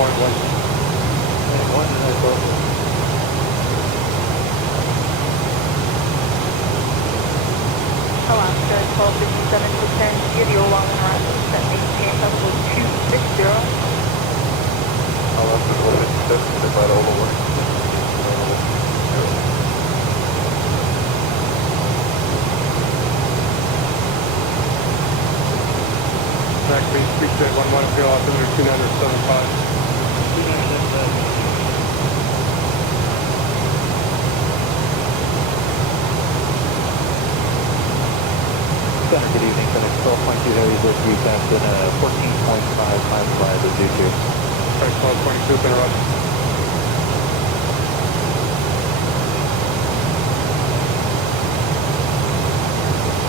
Alaska 1257, descend video along the horizon, set maintain level 260. I'll have to go 56, if I don't work. Back base, speed jet 11, feel altimeter 2975. Center, good evening. Center 12.2 heavy with you, Captain 14.5 time flight with you too. Right, 1222, interrupt.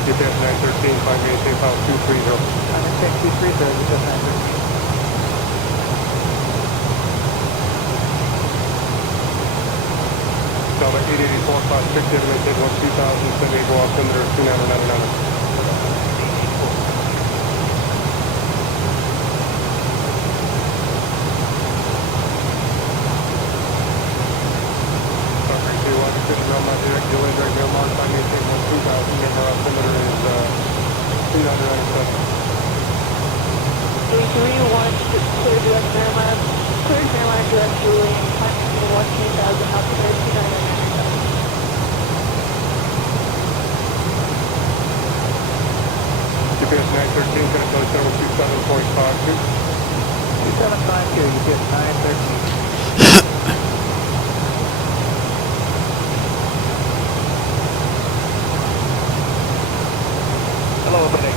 GPS 913, 5 maintain power 230. I'm in check 230, GPS 913. Delta 884, class 6, maintain 12000, San Diego altimeter 2999. GPS 913, going to close 727.52. 2752, GPS 913. Hello, FedEx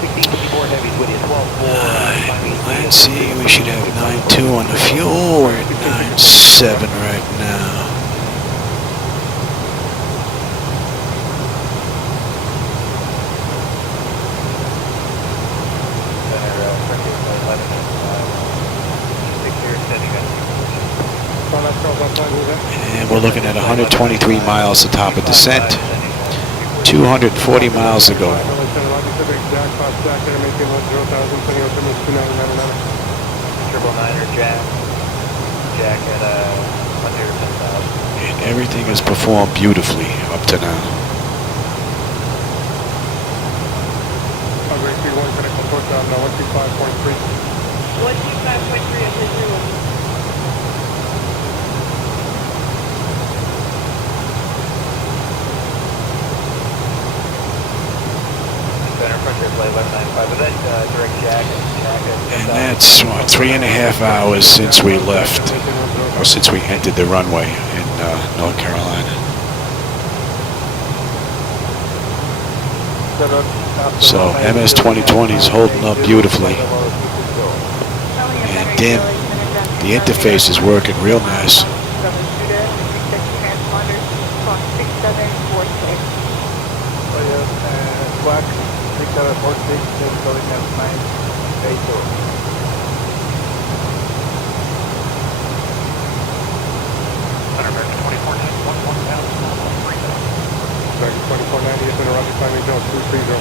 1654 Heavies with you, 12-4. Let's see, we should have 9.2 on the fuel. We're at 9.7 right now. And we're looking at 123 miles to top of descent. 240 miles to go. Triple niner Jack. Jack at 110,000. And everything has performed beautifully up to now. Grade 31, connect approach out now, 125.3. 125.3 at 0. And that's, what, 3.5 hours since we left, or since we entered the runway in North Carolina. So MS 2020 is holding up beautifully. And DIM, the interface is working real nice. Black 6746 is going at 982. American 2490 is interrupted, climbing zone 230.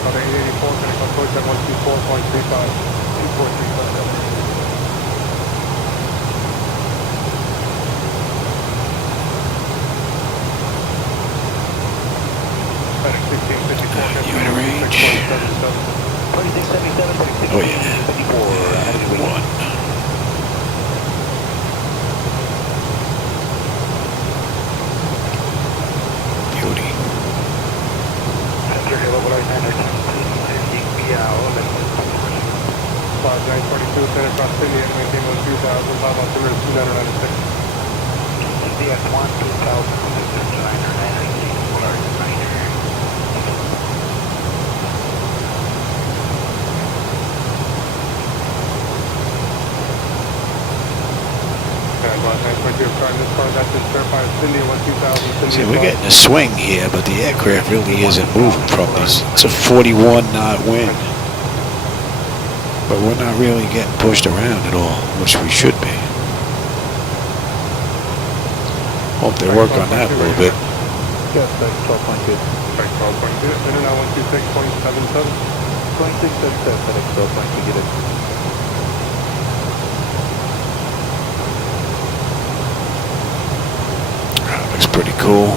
Delta 884, connect approach at 124.35. 2435. You out of range? Oh yeah. 1. Beauty. Cloud 942, center across India, maintain 12000, Bob altimeter 2996. CS 1, 2000, See, we're getting a swing here, but the aircraft really isn't moving from this. It's a 41 knot wind. But we're not really getting pushed around at all, which we should be. Hope they work on that a little bit. Yes, that's 12.2. Right, 12.2. Center now 126.77. 2677, FedEx 12.2, get it. Looks pretty cool.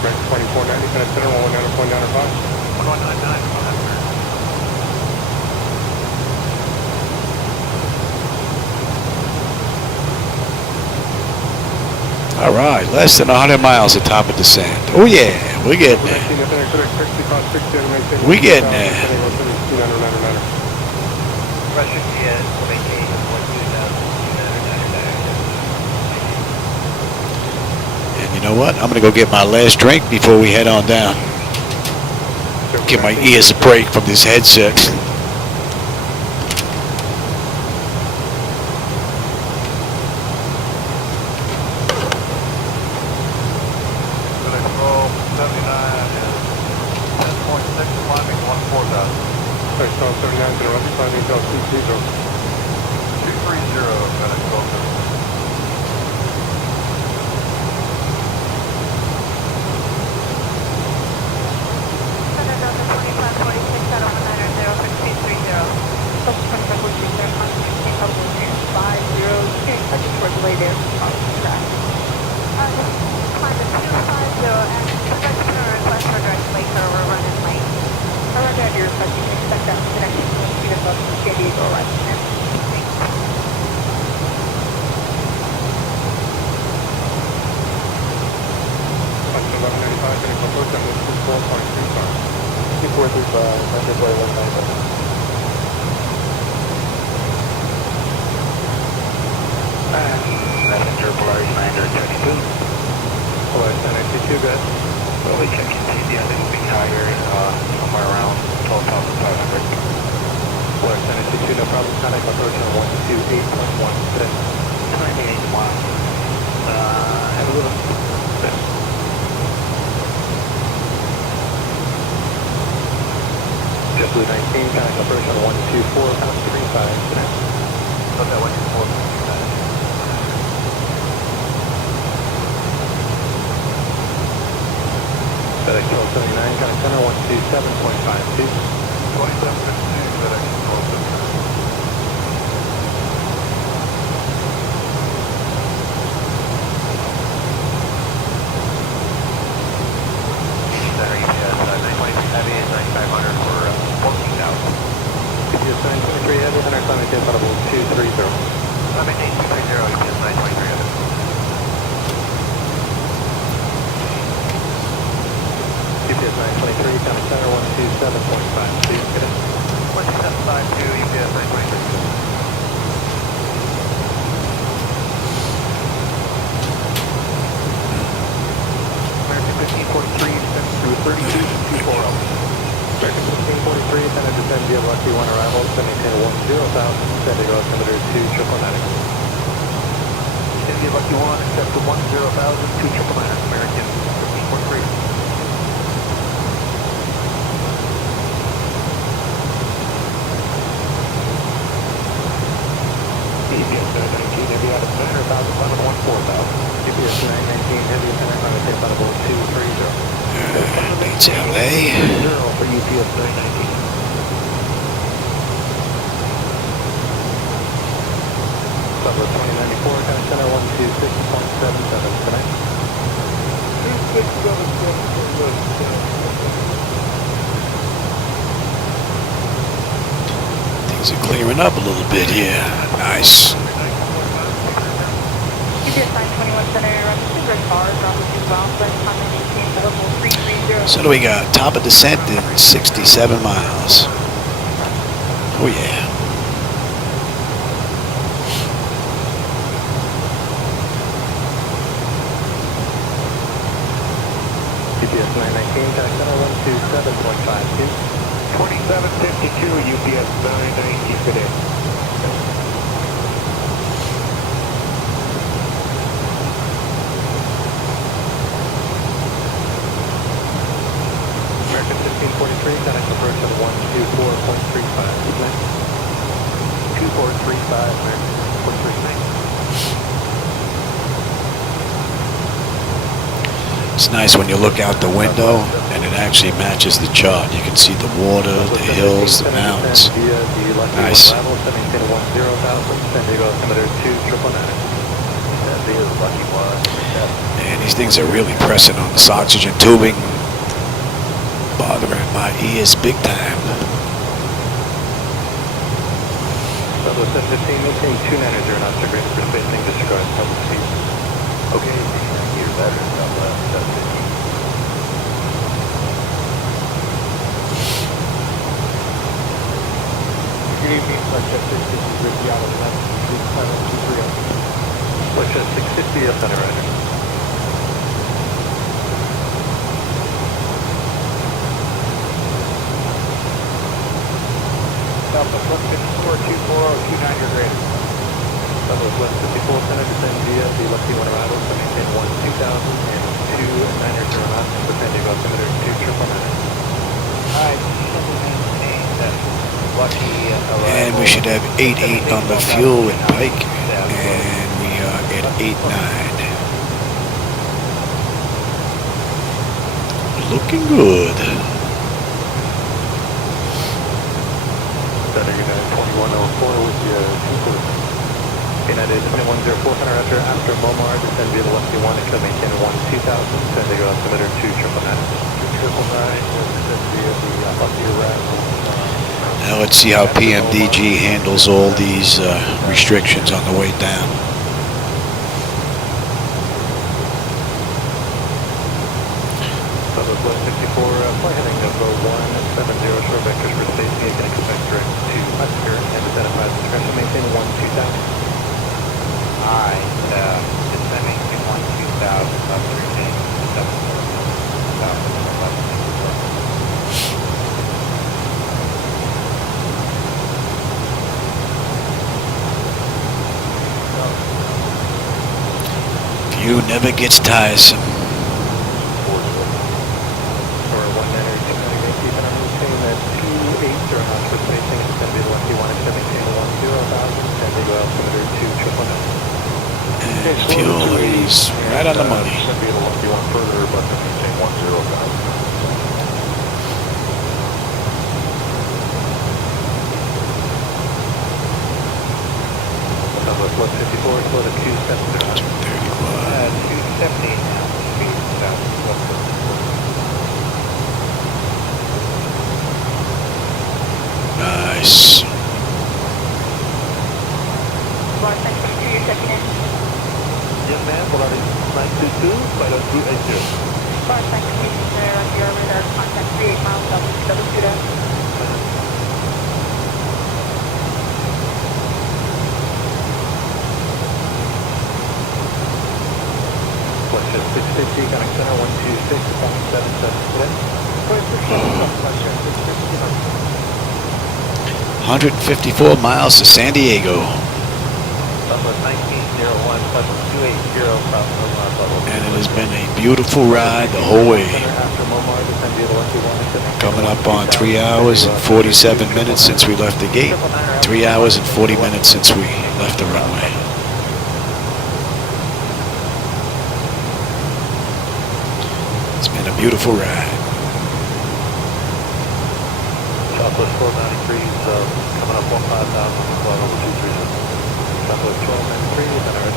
Right, 2490, FedEx Center 119.95. 1199. All right, less than 100 miles at top of descent. Oh yeah, we're getting there. We getting there. And you know what? I'm gonna go get my last drink before we head on down. Give my ears a break from this headset. Beats LA. for UPS 919. Southwest 2094, County Center 126.77 tonight. 2677. Things are clearing up a little bit here. Nice. So do we got top of descent in 67 miles. Oh yeah. UPS 919, County Center 127.52. 2752, UPS 919 today. American 1543, contact approach on 124.35. 2435, American 439. It's nice when you look out the window and it actually matches the chart. You can see the water, the hills, the mountains. Nice. Man, these things are really pressing on this oxygen tubing, bothering my ears big time. Southwest 715, maintaining 290 knots, degree for spacing, disregard public speed. Okay, you're better, Southwest 715. Good evening, Flight 650, Ricky out of 11, Flight 650, up center, Roger. Southwest 154, 240, 29, you're graded. Southwest 154, center, descend via the lefty one arrival, so maintain 2000 and 290 knots, and descend to altimeter 2999. Alright, maintain that. Lucky arrival. And we should have 88 on the fuel and Pike, and we are at 89. Looking good. Center United 2104 with the 240. United 2104 center after Momar, descend via the lefty one, and maintain 2000, descend to altimeter 2999. 2999, descend via the lefty arrival. Now let's see how PMDG handles all these restrictions on the way down. Southwest 164, flight heading number 170, short vectors for spacing, you can expect direct to Husker, and identify discretion, maintain 2000. Alright, descending to 12000, up 3 View never gets tiresome. For 190, keep on maintain that 280 knots for spacing, it's going to be the lucky one, and maintain 10,000, and they go altimeter 2999. And fuel is right on the money. Should be the lucky one further, but then maintain 10,000. Southwest 154, slow to 270. 270 now, speed southwest. Nice. Bar 922, you're checking in. Yes, ma'am. Polaris 922, pilot 280. Bar 922, center on your radar, contact 38 miles south, double Judah. Flight 650, coming center 126.77 today. 154 miles to San Diego. Southwest 1901, Southwest 280, South Momar, Southwest. And it has been a beautiful ride the whole way. After Momar, descend via the lucky one. Coming up on 3 hours and 47 minutes since we left the gate. 3 hours and 40 minutes since we left the runway. It's been a beautiful ride. Southwest 493 is coming up 15,000, flight over 230. Southwest 1293, then our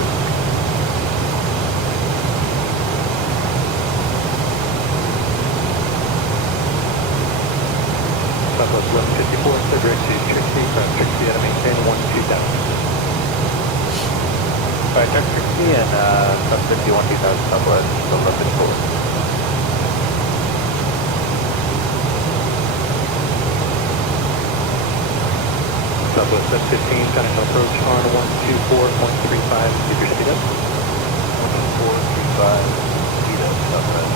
Southwest 1154, clear direct to Trixie, from Trixie at maintain 127. Alright, turn Trixie and sub 51 2000 Southwest 1154. Southwest 715, cutting approach on 124.35, keep your speed up. 124.35, speed up, Southwest.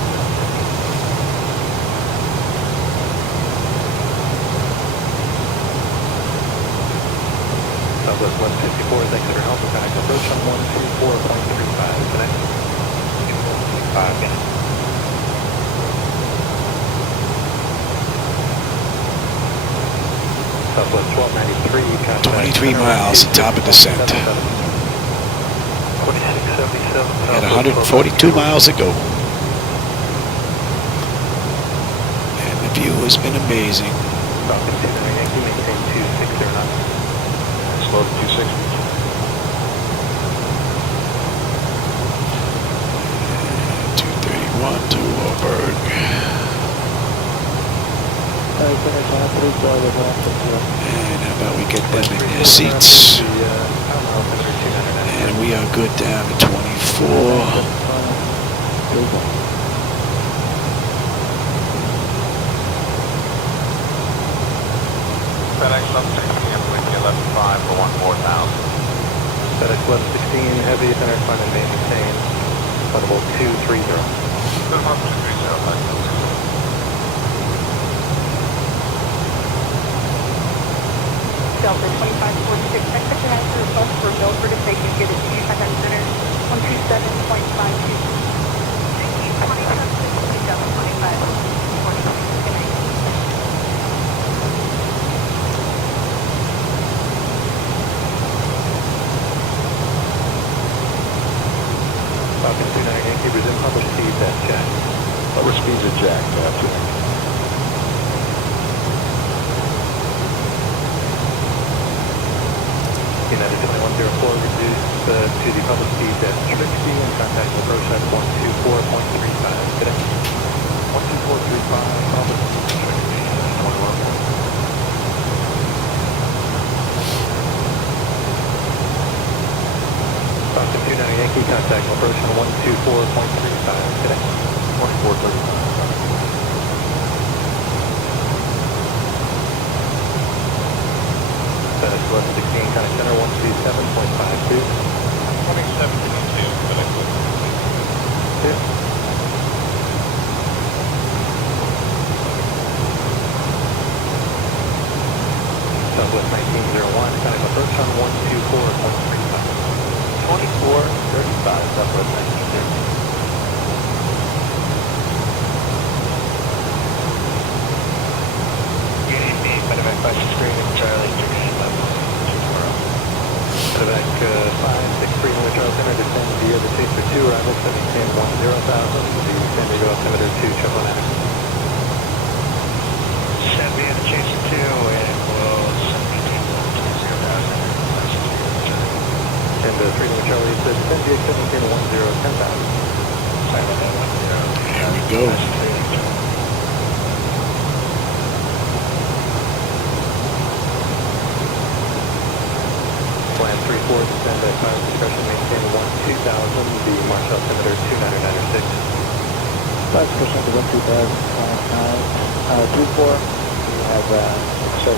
Southwest 154 is exit or Alpha, cutting approach on 124.35, connect. 2.35, connect. Southwest 1293, contact 23 miles, top of descent. 2677. At 142 miles to go. And the view has been amazing. Falcon 29 Yankee, maintain 260 knots. Slow to 260. And 231 to Warburg. And how about we get them in their seats? And we are good down to 24. FedEx 1116, I'm with you, 11.5 for 14,000. FedEx 1116, heavy, center, find and maintain. Level 230. Level 230, Delta 2546, exit transfer request for Milford to take you get it to Contact Center 127.52. 27.25. Falcon 29 Yankee, resume published speeds at Jack. Published speeds at Jack, United 2104, reduce to the public speed at Trixie and contact approach at 124.35 today. 124.35, public Trixie, 2104. Falcon 29 Yankee, contact approach on 124.35 today. 24.35. FedEx 1116, contact center 137.52. 2722, FedEx 1116. Southwest 1901, contact approach on 124.35. 2435, Southwest 1930. Unit B, Medevac by screening, Charlie, Medevac 563, Miller Charles Center, descend via the state for 2, arrival 1710, 10,000, the San Diego altimeter 299. Descend via the chase of 2, and we'll send maintain 10,000. And 3 Miller Charlie says, descend via 1710, 10,000. Silent at 10. Here we go. Plan 34, descend at time discretion, maintain 2000, the March altimeter 2996. 5% to 12000, 24, we have 7.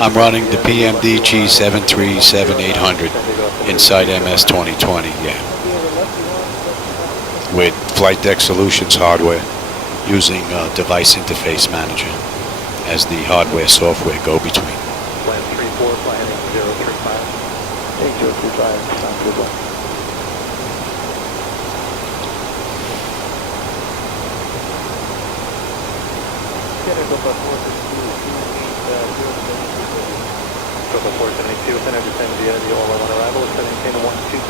I'm running the PMD G737-800 inside MS 2020, yeah. With Flight Deck Solutions hardware, using Device Interface Manager as the hardware-software go-between. Plan 34, fly heading 035. 8035, sounds good one. Scope 472, center descend via the all on arrival, is 17 to 1, 2000,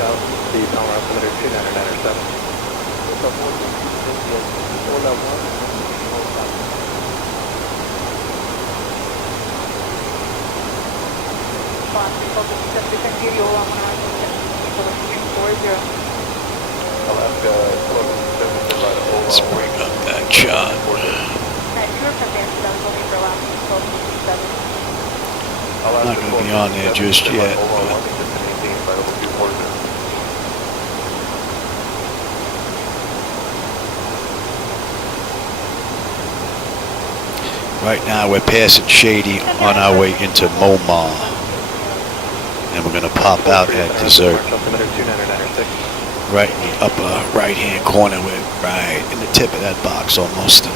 the power altimeter 29907. Alaska, Let's bring up that shot. I'm not going to be on there just yet. Right now we're passing Shady on our way into Momar. And we're going to pop out at Desert. Right in the upper right hand corner. We're right in the tip of that box almost.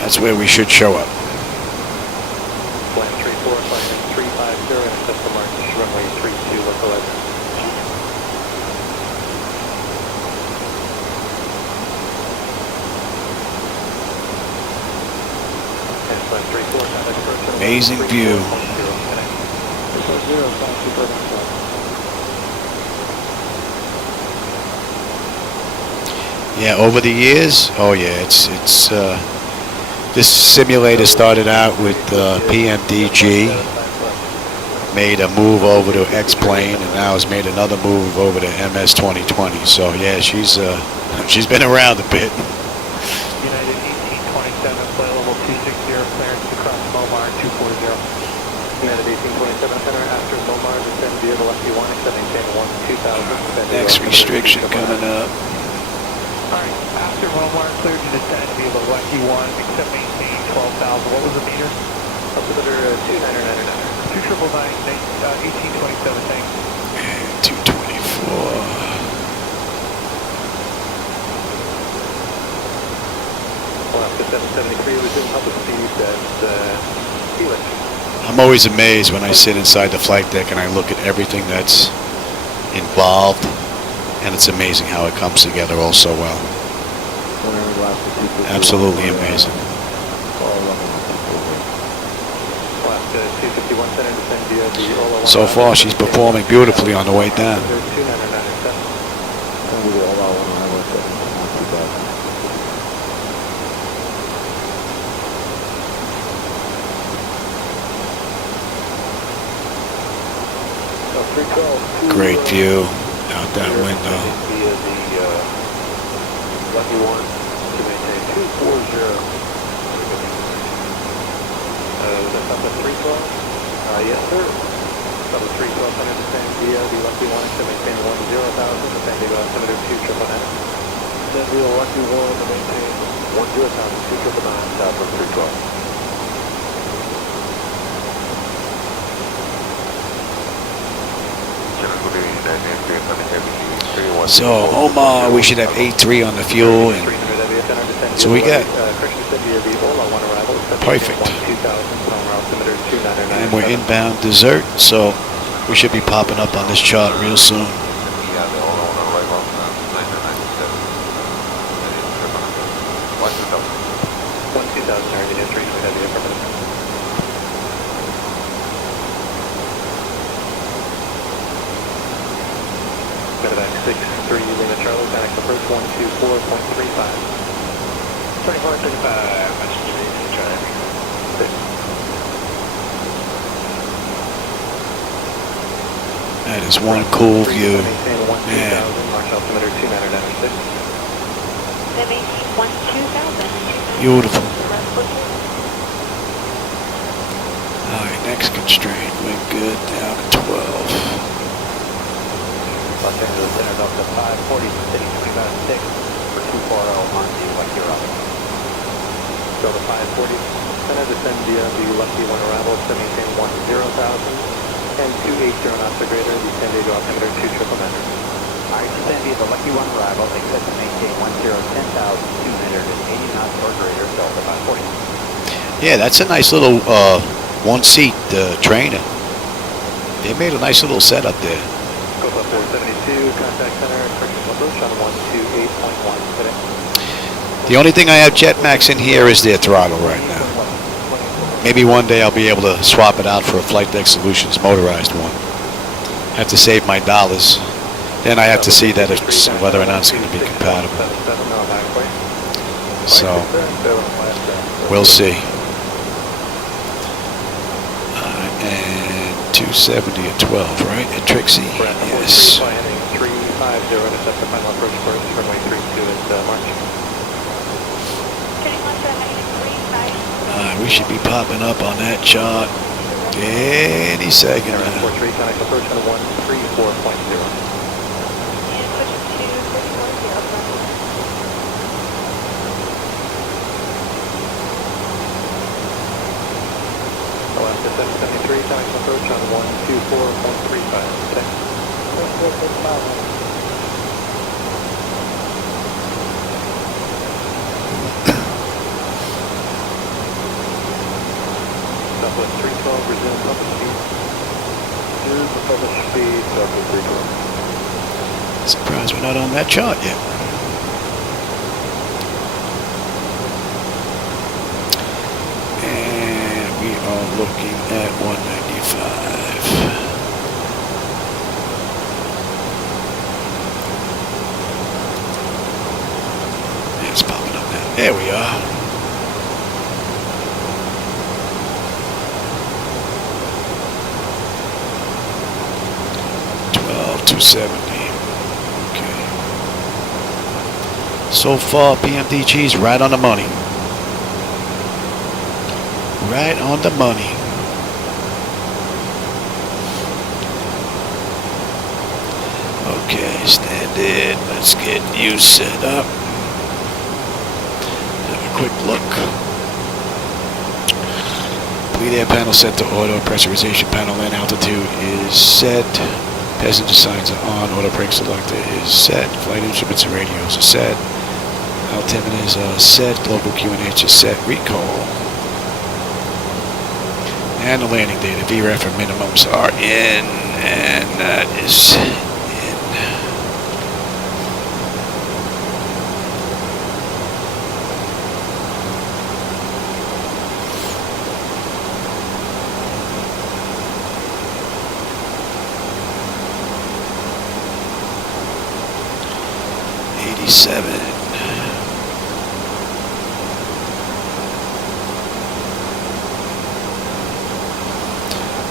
That's where we should show up. Flight 34, flight 350, and Central March, runway 32, local level. Amazing view. Yeah, over the years, oh yeah, it's this simulator started out with PMDG, made a move over to X-Plane, and now has made another move over to MS 2020. So yeah, she's been around a bit. United 1827, flight level 260, clearance to cross Momar 240. United 1827, center after Momar, descend via the Lucky 1, extending 2000. Next restriction coming up. Alright, after Momar, cleared to descend via the Lucky 1, except maintain 12,000. What was the meter? Altimeter 2999. 299, 1827, thanks. And 224. Alaska 773, resume public speed at Helix. I'm always amazed when I sit inside the flight deck and I look at everything that's involved, and it's amazing how it comes together all so well. Absolutely amazing. So far, she's performing beautifully on the way down. Great view out that window. Lucky 1 to maintain 240. Was that Southwest 312? Yes, sir. Southwest 312, center descend via the Lucky 1 to maintain 10,000. The San Diego altimeter 299. Descend via Lucky 1 to maintain 10,000, 299, Southwest 312. So Omar, we should have 8.3 on the fuel, and so we got perfect. And we're inbound Desert, so we should be popping up on this chart real soon. Medevac 63, Lima Charlie, Panic approach 124.35. 24.35, much to Charlie. That is one cool view. Man. March altimeter 299.6. Beautiful. Alright, next constraint. We're good down to 12. Los Angeles Center, Delta 540, City 396 for 240 on the Lucky Route. Delta 540, center descend via the Lucky 1 arrival to maintain 10,000 and 280 knots or greater, the San Diego altimeter 299. Alright, descend via the Lucky 1 arrival, except to maintain 10,280 knots or greater, Delta 540. Yeah, that's a nice little one-seat trainer. They made a nice little setup there. Scope 472, contact center, correction approach on 128.1 today. The only thing I have Jetmax in here is their throttle right now. Maybe one day I'll be able to swap it out for a Flight Deck Solutions motorized one. I have to save my dollars. Then I have to see that it's whether or not it's going to be compatible. So we'll see. And 270 at 12, right? At Trixie, yes. 350 to set the final approach course, runway 32 at March. We should be popping up on that chart any second now. 43, connect approach on 134.0. Alaska 773, connect approach on 124.35. Okay. Southwest 312, resume public speed. Resume the public speed, Southwest 312. Surprised we're not on that chart yet. And we are looking at 195. It's popping up now. There we are. $270. Okay. So far, PMDG's right on the money. Right on the money. Okay, stand in. Let's get you set up. Have a quick look. Bleed air panel set to auto. Pressurization panel and altitude is set. Passenger signs are on. Auto brake selector is set. Flight instruments and radios are set. Altimeters are set. Global QNH is set. Recall. And the landing data. VREF and minimums are in. And that is in.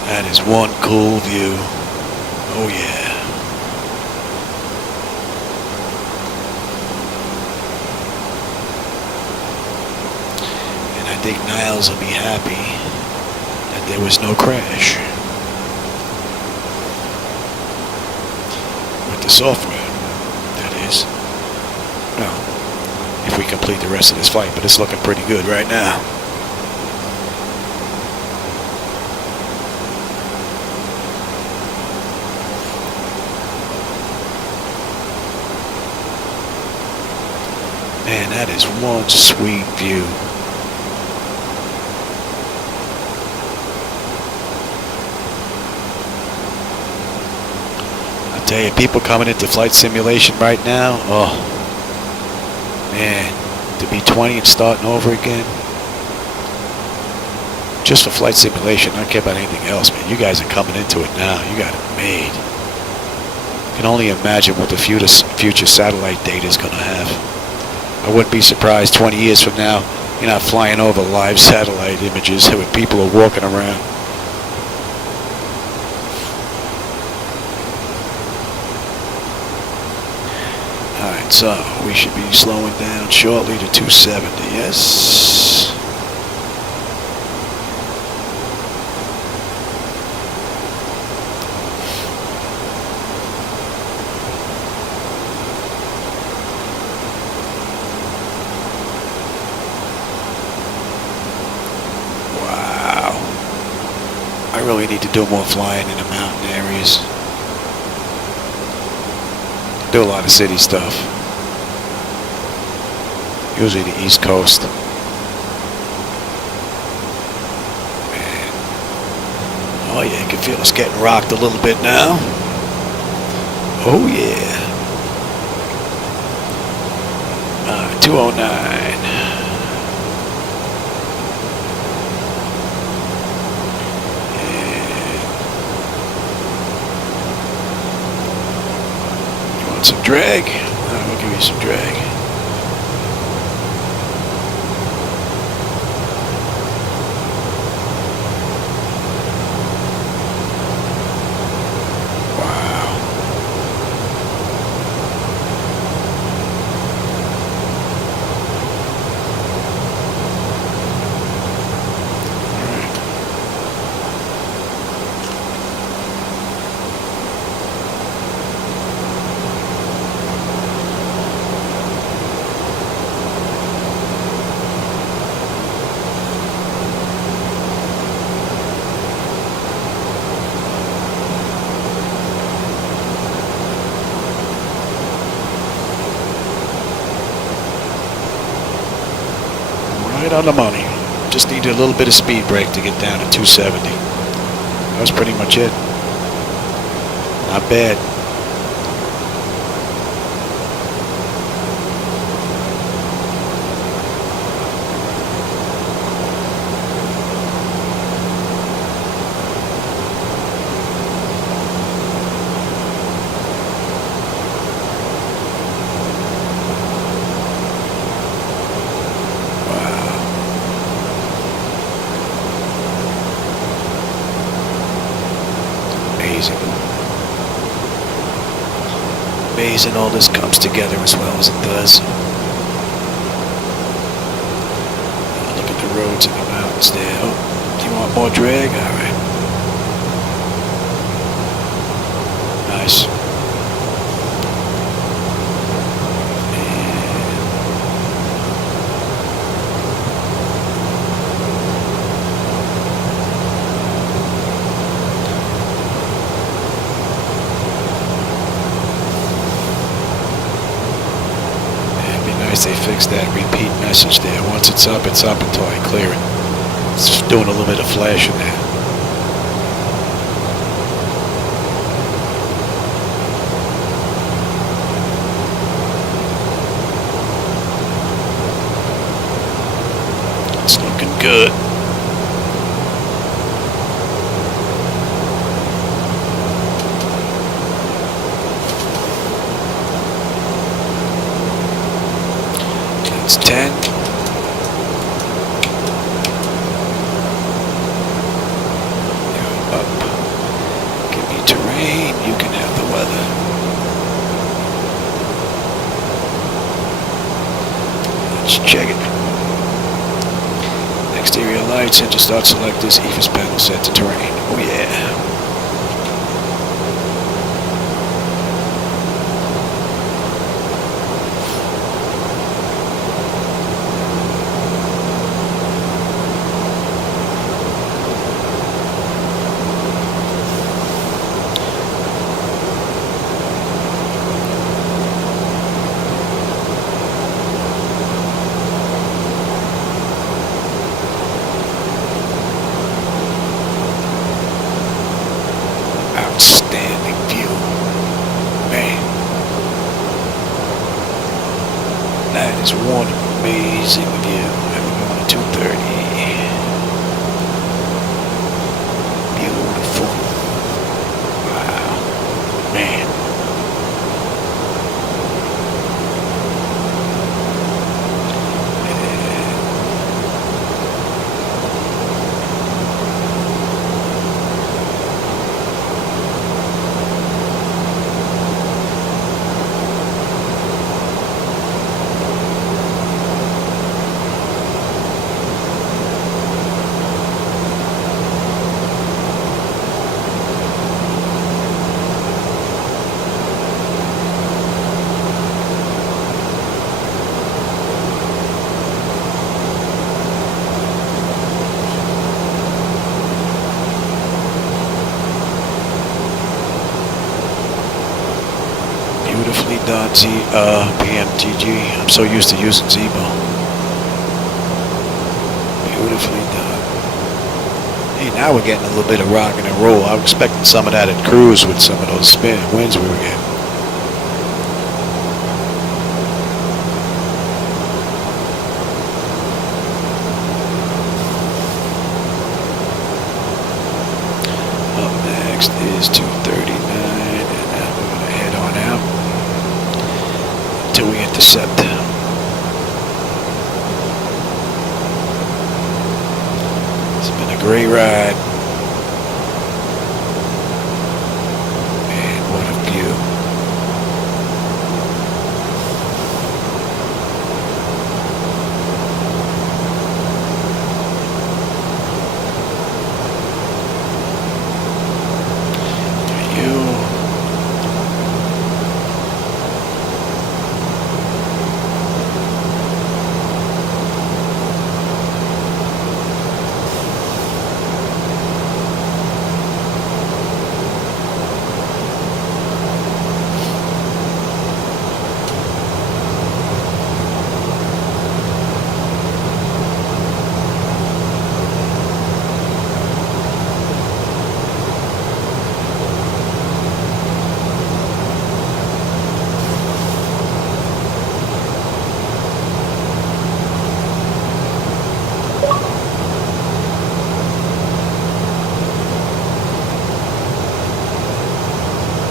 That is one cool view. Oh yeah. And I think Niles will be happy that there was no crash with the software, that is. Well, if we complete the rest of this flight, but it's looking pretty good right now. Man, that is one sweet view. I tell you, people coming into flight simulation right now, oh, man, to be 20 and starting over again, just for flight simulation, I don't care about anything else, man. You guys are coming into it now. You got it made. I can only imagine what the future satellite data is going to have. I wouldn't be surprised 20 years from now, you're not flying over live satellite images when people are walking around. Alright, so we should be slowing down shortly to 270, yes. I really need to do more flying in the mountain areas. Do a lot of city stuff. Usually the East Coast. Man. Oh yeah, you can feel us getting rocked a little bit now. Oh yeah. 209. Want some drag? We'll give you some drag. Right on the money. Just needed a little bit of speed brake to get down to 270. That was pretty much it. Not bad. Amazing all this comes together as well as it does. Look at the roads and the mountains there. Oh, do you want more drag? All right. Nice. They fixed that repeat message there. Once it's up until I clear it. It's doing a little bit of flashing there. It's looking good. It's 10. You're up. Give me terrain. You can have the weather. Let's check it. Exterior lights, and just start select this EFIS panel set to terrain. Oh yeah. Outstanding view. Man. That is one amazing view. I'm going to 230. Beautiful. Wow. Man. Beautifully done, PMTG. I'm so used to using Zebo. Beautifully done. Hey, now we're getting a little bit of rocking and roll. I was expecting some of that at cruise with some of those spin winds we were getting. Up next is 239, and now we're going to head on out. intercept. It's been a great ride. Man, what a view.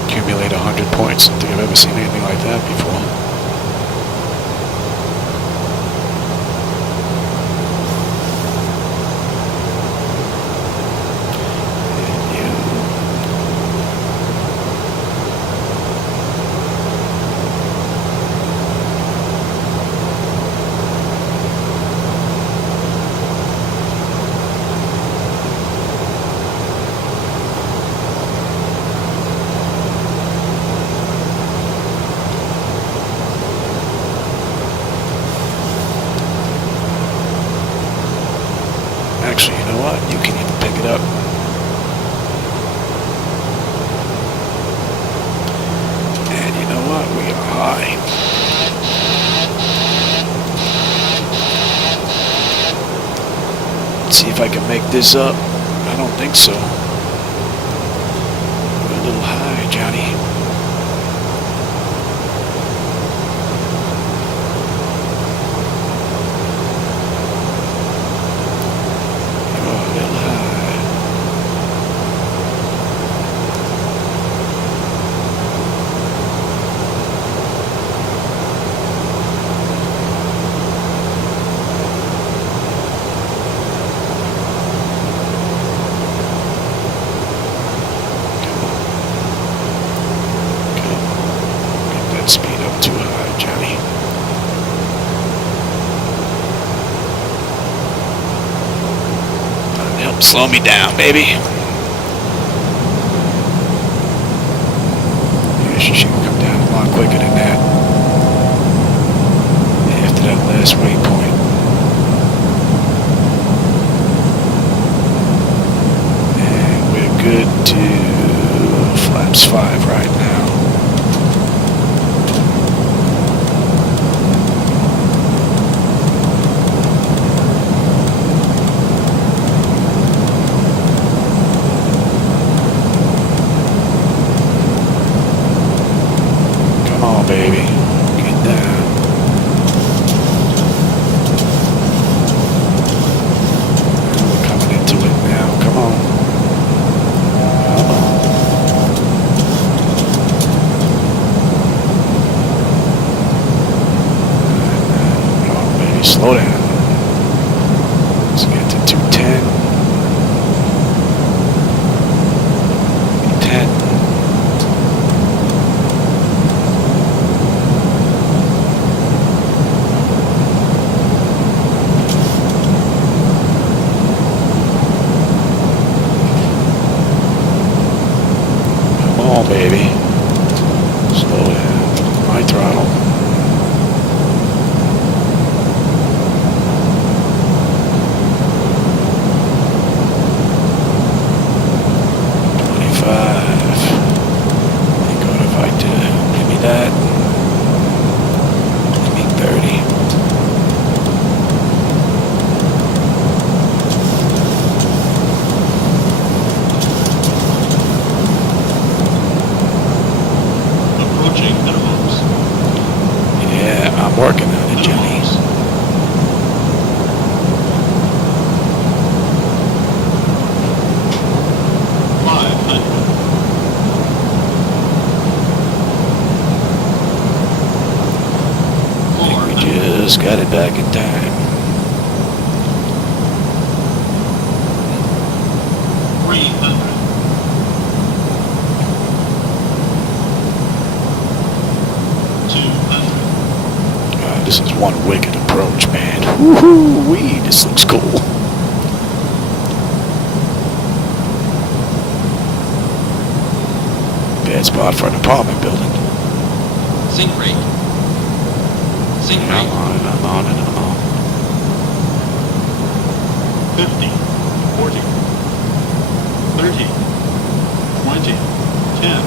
Accumulate 100 points. I don't think I've ever seen anything like that before. Actually, you know what? You can even pick it up. And you know what? We are high. Let's see if I can make this up. I don't think so. We're a little high, Johnny. Speed up too high, Johnny. Help slow me down, baby. Yeah, she should come down a lot quicker than that. After that last waypoint. And we're good to flaps 5 right now. Baby, get down. We're coming into it now. Come on. Come on. Oh, baby, slow down. Let's get to 210. 10. Baby, slow down, my throttle. Approaching minimums. just got it back in time. 300. This is one wicked approach, man. Woohoo-wee, this looks cool. Bad spot for an apartment building. Sink rate. Sink I'm rate. on and I'm on and I'm on. 50, 40, 30, 20, 10.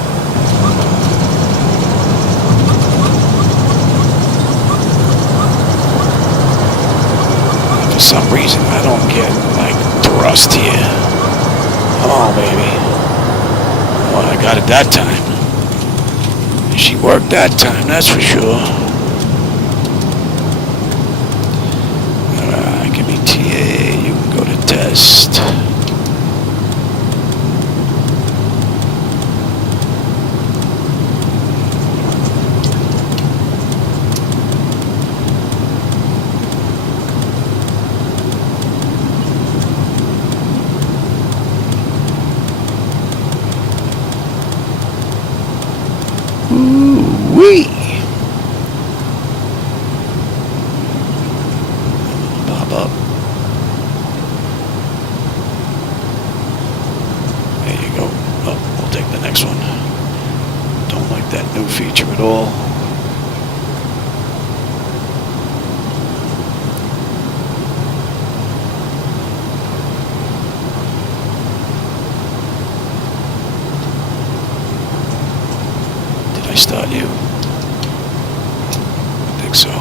For some reason, I don't get, like, thrust here. Come on, baby. Oh, I got it that time. She worked that time, that's for sure. Alright, give me TA. You can go to test. Ooh-wee. Pop up. There you go. Oh, we'll take the next one. Don't like that new feature at all. Did I start you? I think so.